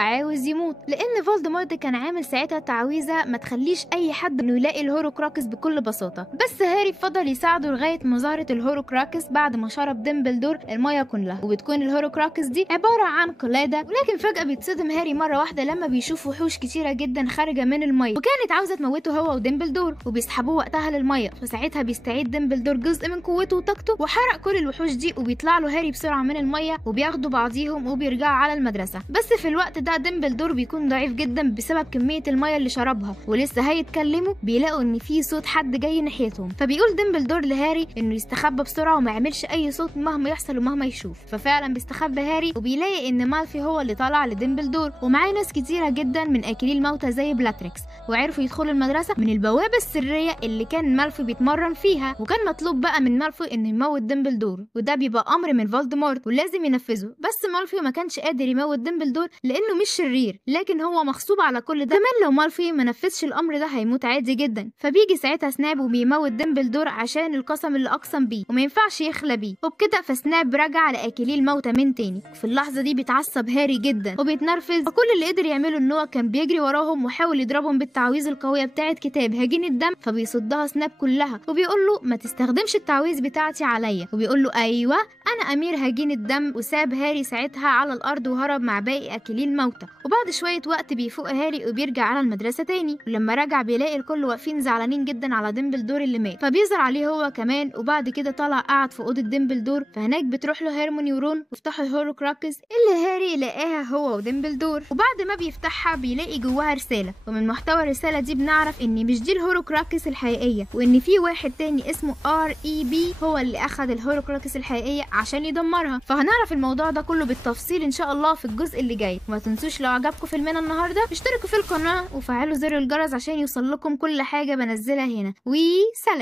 عاوز يموت، لان فولدمورت كان عامل ساعتها تعويذه ما تخليش اي حد انه يلاقي الهوروكراكس بكل بساطه. بس هاري فضل يساعده لغايه ما ظهرت الهوروكراكس بعد ما شرب دمبلدور الميه كلها، وبتكون الهوروكراكس دي عباره عن قلاده. ولكن فجاه بيتصدم هاري مره واحده لما بيشوف وحوش كتيره جدا خارجه من الميه، وكانت عاوزه تموته هو ودمبلدور، وبيسحبوه وقتها للميه، فساعتها بيستعيد دمبلدور جزء من قوته وطاقته وحرق كل الوحوش دي، وبيطلع له هاري بسرعه من الميه وبياخدوا بعضيهم وبيرجعوا على المدرسه. بس في الوقت ده دمبلدور بيكون ضعيف جدا بسبب كميه الميه اللي شربها، ولسه هيتكلموا بيلاقوا ان في صوت حد جاي ناحيتهم، فبيقول دمبلدور لهاري انه يستخبى بسرعه وما يعملش اي صوت مهما يحصل ومهما يشوف. ففعلا بيستخبى هاري وبيلاقي ان مالفي هو اللي طالع لدمبلدور، ومعاه ناس كتيره جدا من اكلي الموتى زي بلاتريكس، وعرفوا يدخلوا المدرسه من البوابه السريه اللي كان مالفي بيتمرن فيها، وكان مطلوب بقى من مالفي انه يموت دمبلدور، وده بيبقى امر من فولدمورت ولازم ينفذه. بس مالفي ما كانش قادر يموت دمبلدور لانه مش شرير، لكن هو مغصوب على كل ده، كمان لو مالفي ما نفذش الامر ده هيموت عادي جدا. فبيجي ساعتها سناب وبيموت دمبلدور عشان القسم اللي اقسم بيه وما ينفعش يخلى بيه، وبكده فسناب رجع لاكلي الموتى من تاني. في اللحظه دي بيتعصب هاري جدا وبيتنرفز، فكل اللي قدر يعمله ان هو كان بيجري وراهم وحاول يضربهم بالتعويذ القويه بتاعه كتاب هجين الدم، فبيصدها سناب كلها وبيقول له ما تستخدمش التعويذ بتاعتي عليا، وبيقول له ايوه انا امير هجين الدم، وساب هاري ساعتها على الارض وهرب مع باقي اكلي الموتى. وبعد شويه وقت بيفوق هاري وبيرجع على المدرسه تاني، ولما رجع بيلاقي الكل واقفين زعلانين جدا على دمبلدور اللي مات، فبيظهر عليه هو كمان. وبعد كده طلع قعد في اوضه دمبلدور، فهناك بتروح له هيرموني ورون ويفتحوا الهوروكراكس اللي هاري لقاها هو ودمبلدور، وبعد ما بيفتحها بيلاقي جواها رساله، ومن محتوى الرساله دي بنعرف ان مش دي الهوروكراكس الحقيقيه، وان في واحد تاني اسمه REB هو اللي اخذ الهوروكراكس الحقيقيه عشان يدمرها. فهنعرف الموضوع ده كله بالتفصيل ان شاء الله في الجزء اللي جاي. وما تنسوش لو عجبكم فيلمنا النهارده اشتركوا في القناه وفعلوا زر الجرس عشان يوصل لكم كل حاجه بنزلها هنا، وسلام.